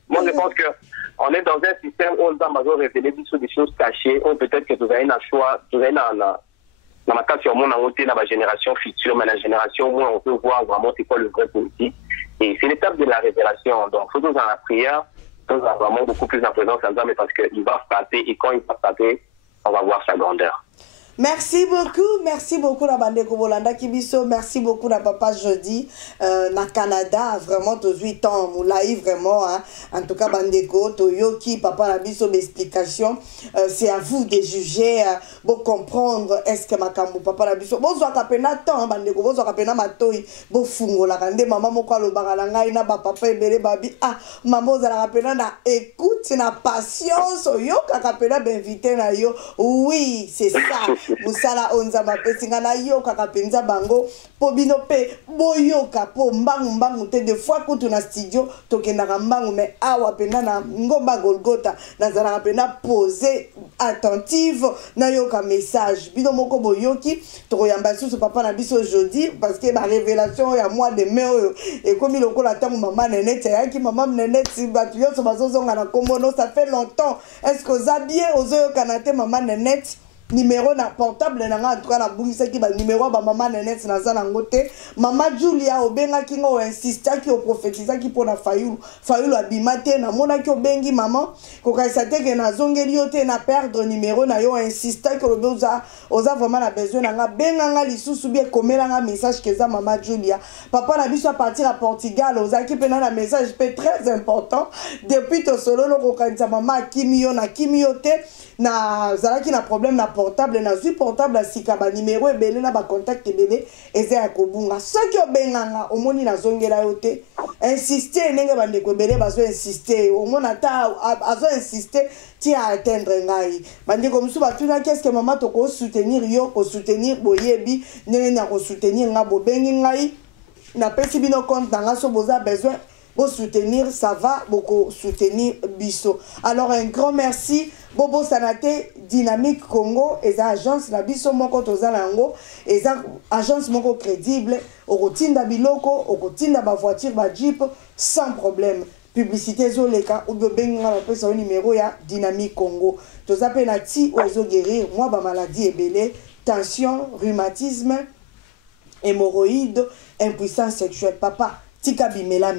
Moi, je pense qu'on est dans un système où on a révélé des choses cachées, où peut-être que vous avez un choix, vous avez dans ma cas sur mon côté, dans ma génération future, mais la génération où on peut voir vraiment c'est quoi le vrai politique. Et c'est l'étape de la révélation. Donc, il faut nous dans la prière, nous avons vraiment beaucoup plus d'importance en mais parce qu'il va frapper, et quand il va frapper, on va voir sa grandeur. Merci beaucoup la bande Kobolanda Kibiso, merci beaucoup la papa jeudi na Canada, vraiment tous 8 ans moulai vraiment hein. En tout cas bandeko Toyoki papa la biso d'explication, c'est à vous de juger pour comprendre est-ce que makambo papa la biso bon soit kapena temps bandeko bon soit kapena matoi bo fungo la kande maman moko lo bakalanga ina ba papa ebele babi ah maman za la kapena na écoute na patience yo kapena d'inviter na yo oui c'est ça. Musala onza mapesinga na yoka kapenza bango po bino pe boyoka po mbangu te de fois kutu na studio tokendaka mbangu mais awa pena na ngomba Golgotha nazala pena poser attentive na yoka message bino moko boyoki tokoyamba susu papa na biso aujourd'hui parce que la révélation ya mois de mai et comme il lokola tango maman Nenette yaki maman Nenette batu yoso bazozonga na komono ça fait longtemps est-ce que za bien ozoyo kanate maman Nenette numéro na portable na nga en tout cas la bungisa ki ba numéro ba maman Nenette na za nango te maman Julia obenga ki ngo insista ki o prophétisa ki pona fayulu abimate na mona ki obengi maman ko kaisa te ke na zongeli yo te na perdre numéro na yo insista ki oza vraiment na besoin na nga benga nga lisusu bien komela nga message ke za maman Julia papa na biso à partir à Portugal oza ki pena na message pe très important depuis to solo lo ko kaisa maman Kimio na Kimio te na zalaki na problème na portable na zui portable asika ba numéro ebele na ba contact ebele eza ya kobunga soki obenganga omoni na zongela yo te insister ndenge bandeko ebele bazo insister omona ta azo insister ti a atteindre ngai bandeko musu batuna qu'est-ce que maman to ko soutenir yo ko soutenir boyebi ndenge na ko soutenir nga bobengi ngai na pesi bino compte na nga so boza besoin pour soutenir, ça va beaucoup soutenir Bisso. Alors un grand merci Bobo Sanate Dynamique Congo et sa agence la Bisso moko tozalango et sa agence moko crédible au rotinda biloko au rotinda ba voiture ba jeep sans problème. Publicité zoleka ou benga la pesa numéro ya Dynamique Congo. Tozape na ti ozo guérir moi ba maladie ebele, tension, rhumatisme, hémorroïdes, impuissance sexuelle papa tika bimela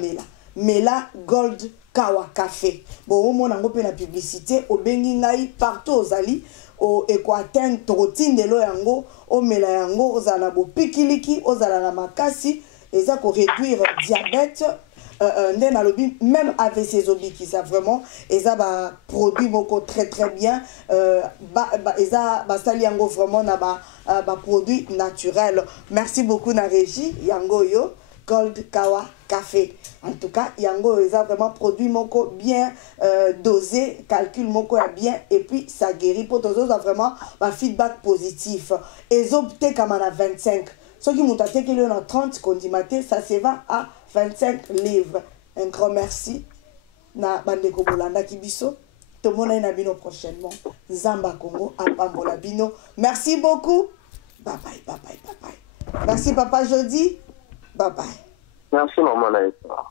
Mela Gold Kawa Café. Bon, au monde, on a la publicité. Au Bengingaï, partout aux Ali, au Équateur, Trotine de l'Oyango, au Melayango, aux Alabo Pikiliki, aux Alanamakasi, et ça pour réduire diabète, même avec ces obi qui ça vraiment, et ça va produit beaucoup très très bien, et ça va saliango vraiment na ba produit naturel. Merci beaucoup na régie, Yango yo. Gold Kawa Café. En tout cas, yango eza vraiment produit moko bien dosé, calcul moko ya bien et puis ça guérit pour tous autres vraiment un feedback positif. Et opté comme à 25. Ce qui m'ont attaqué que le 30 condimaté, ça se vend à 25 livres. Un grand merci na bandeko bolanda kibiso. Tout le monde est bino prochainement. Zamba Congo à Pambola Bino. Merci beaucoup. Bye bye, bye bye, bye bye. Merci papa Jody. Bye bye. Merci maman Naïsa.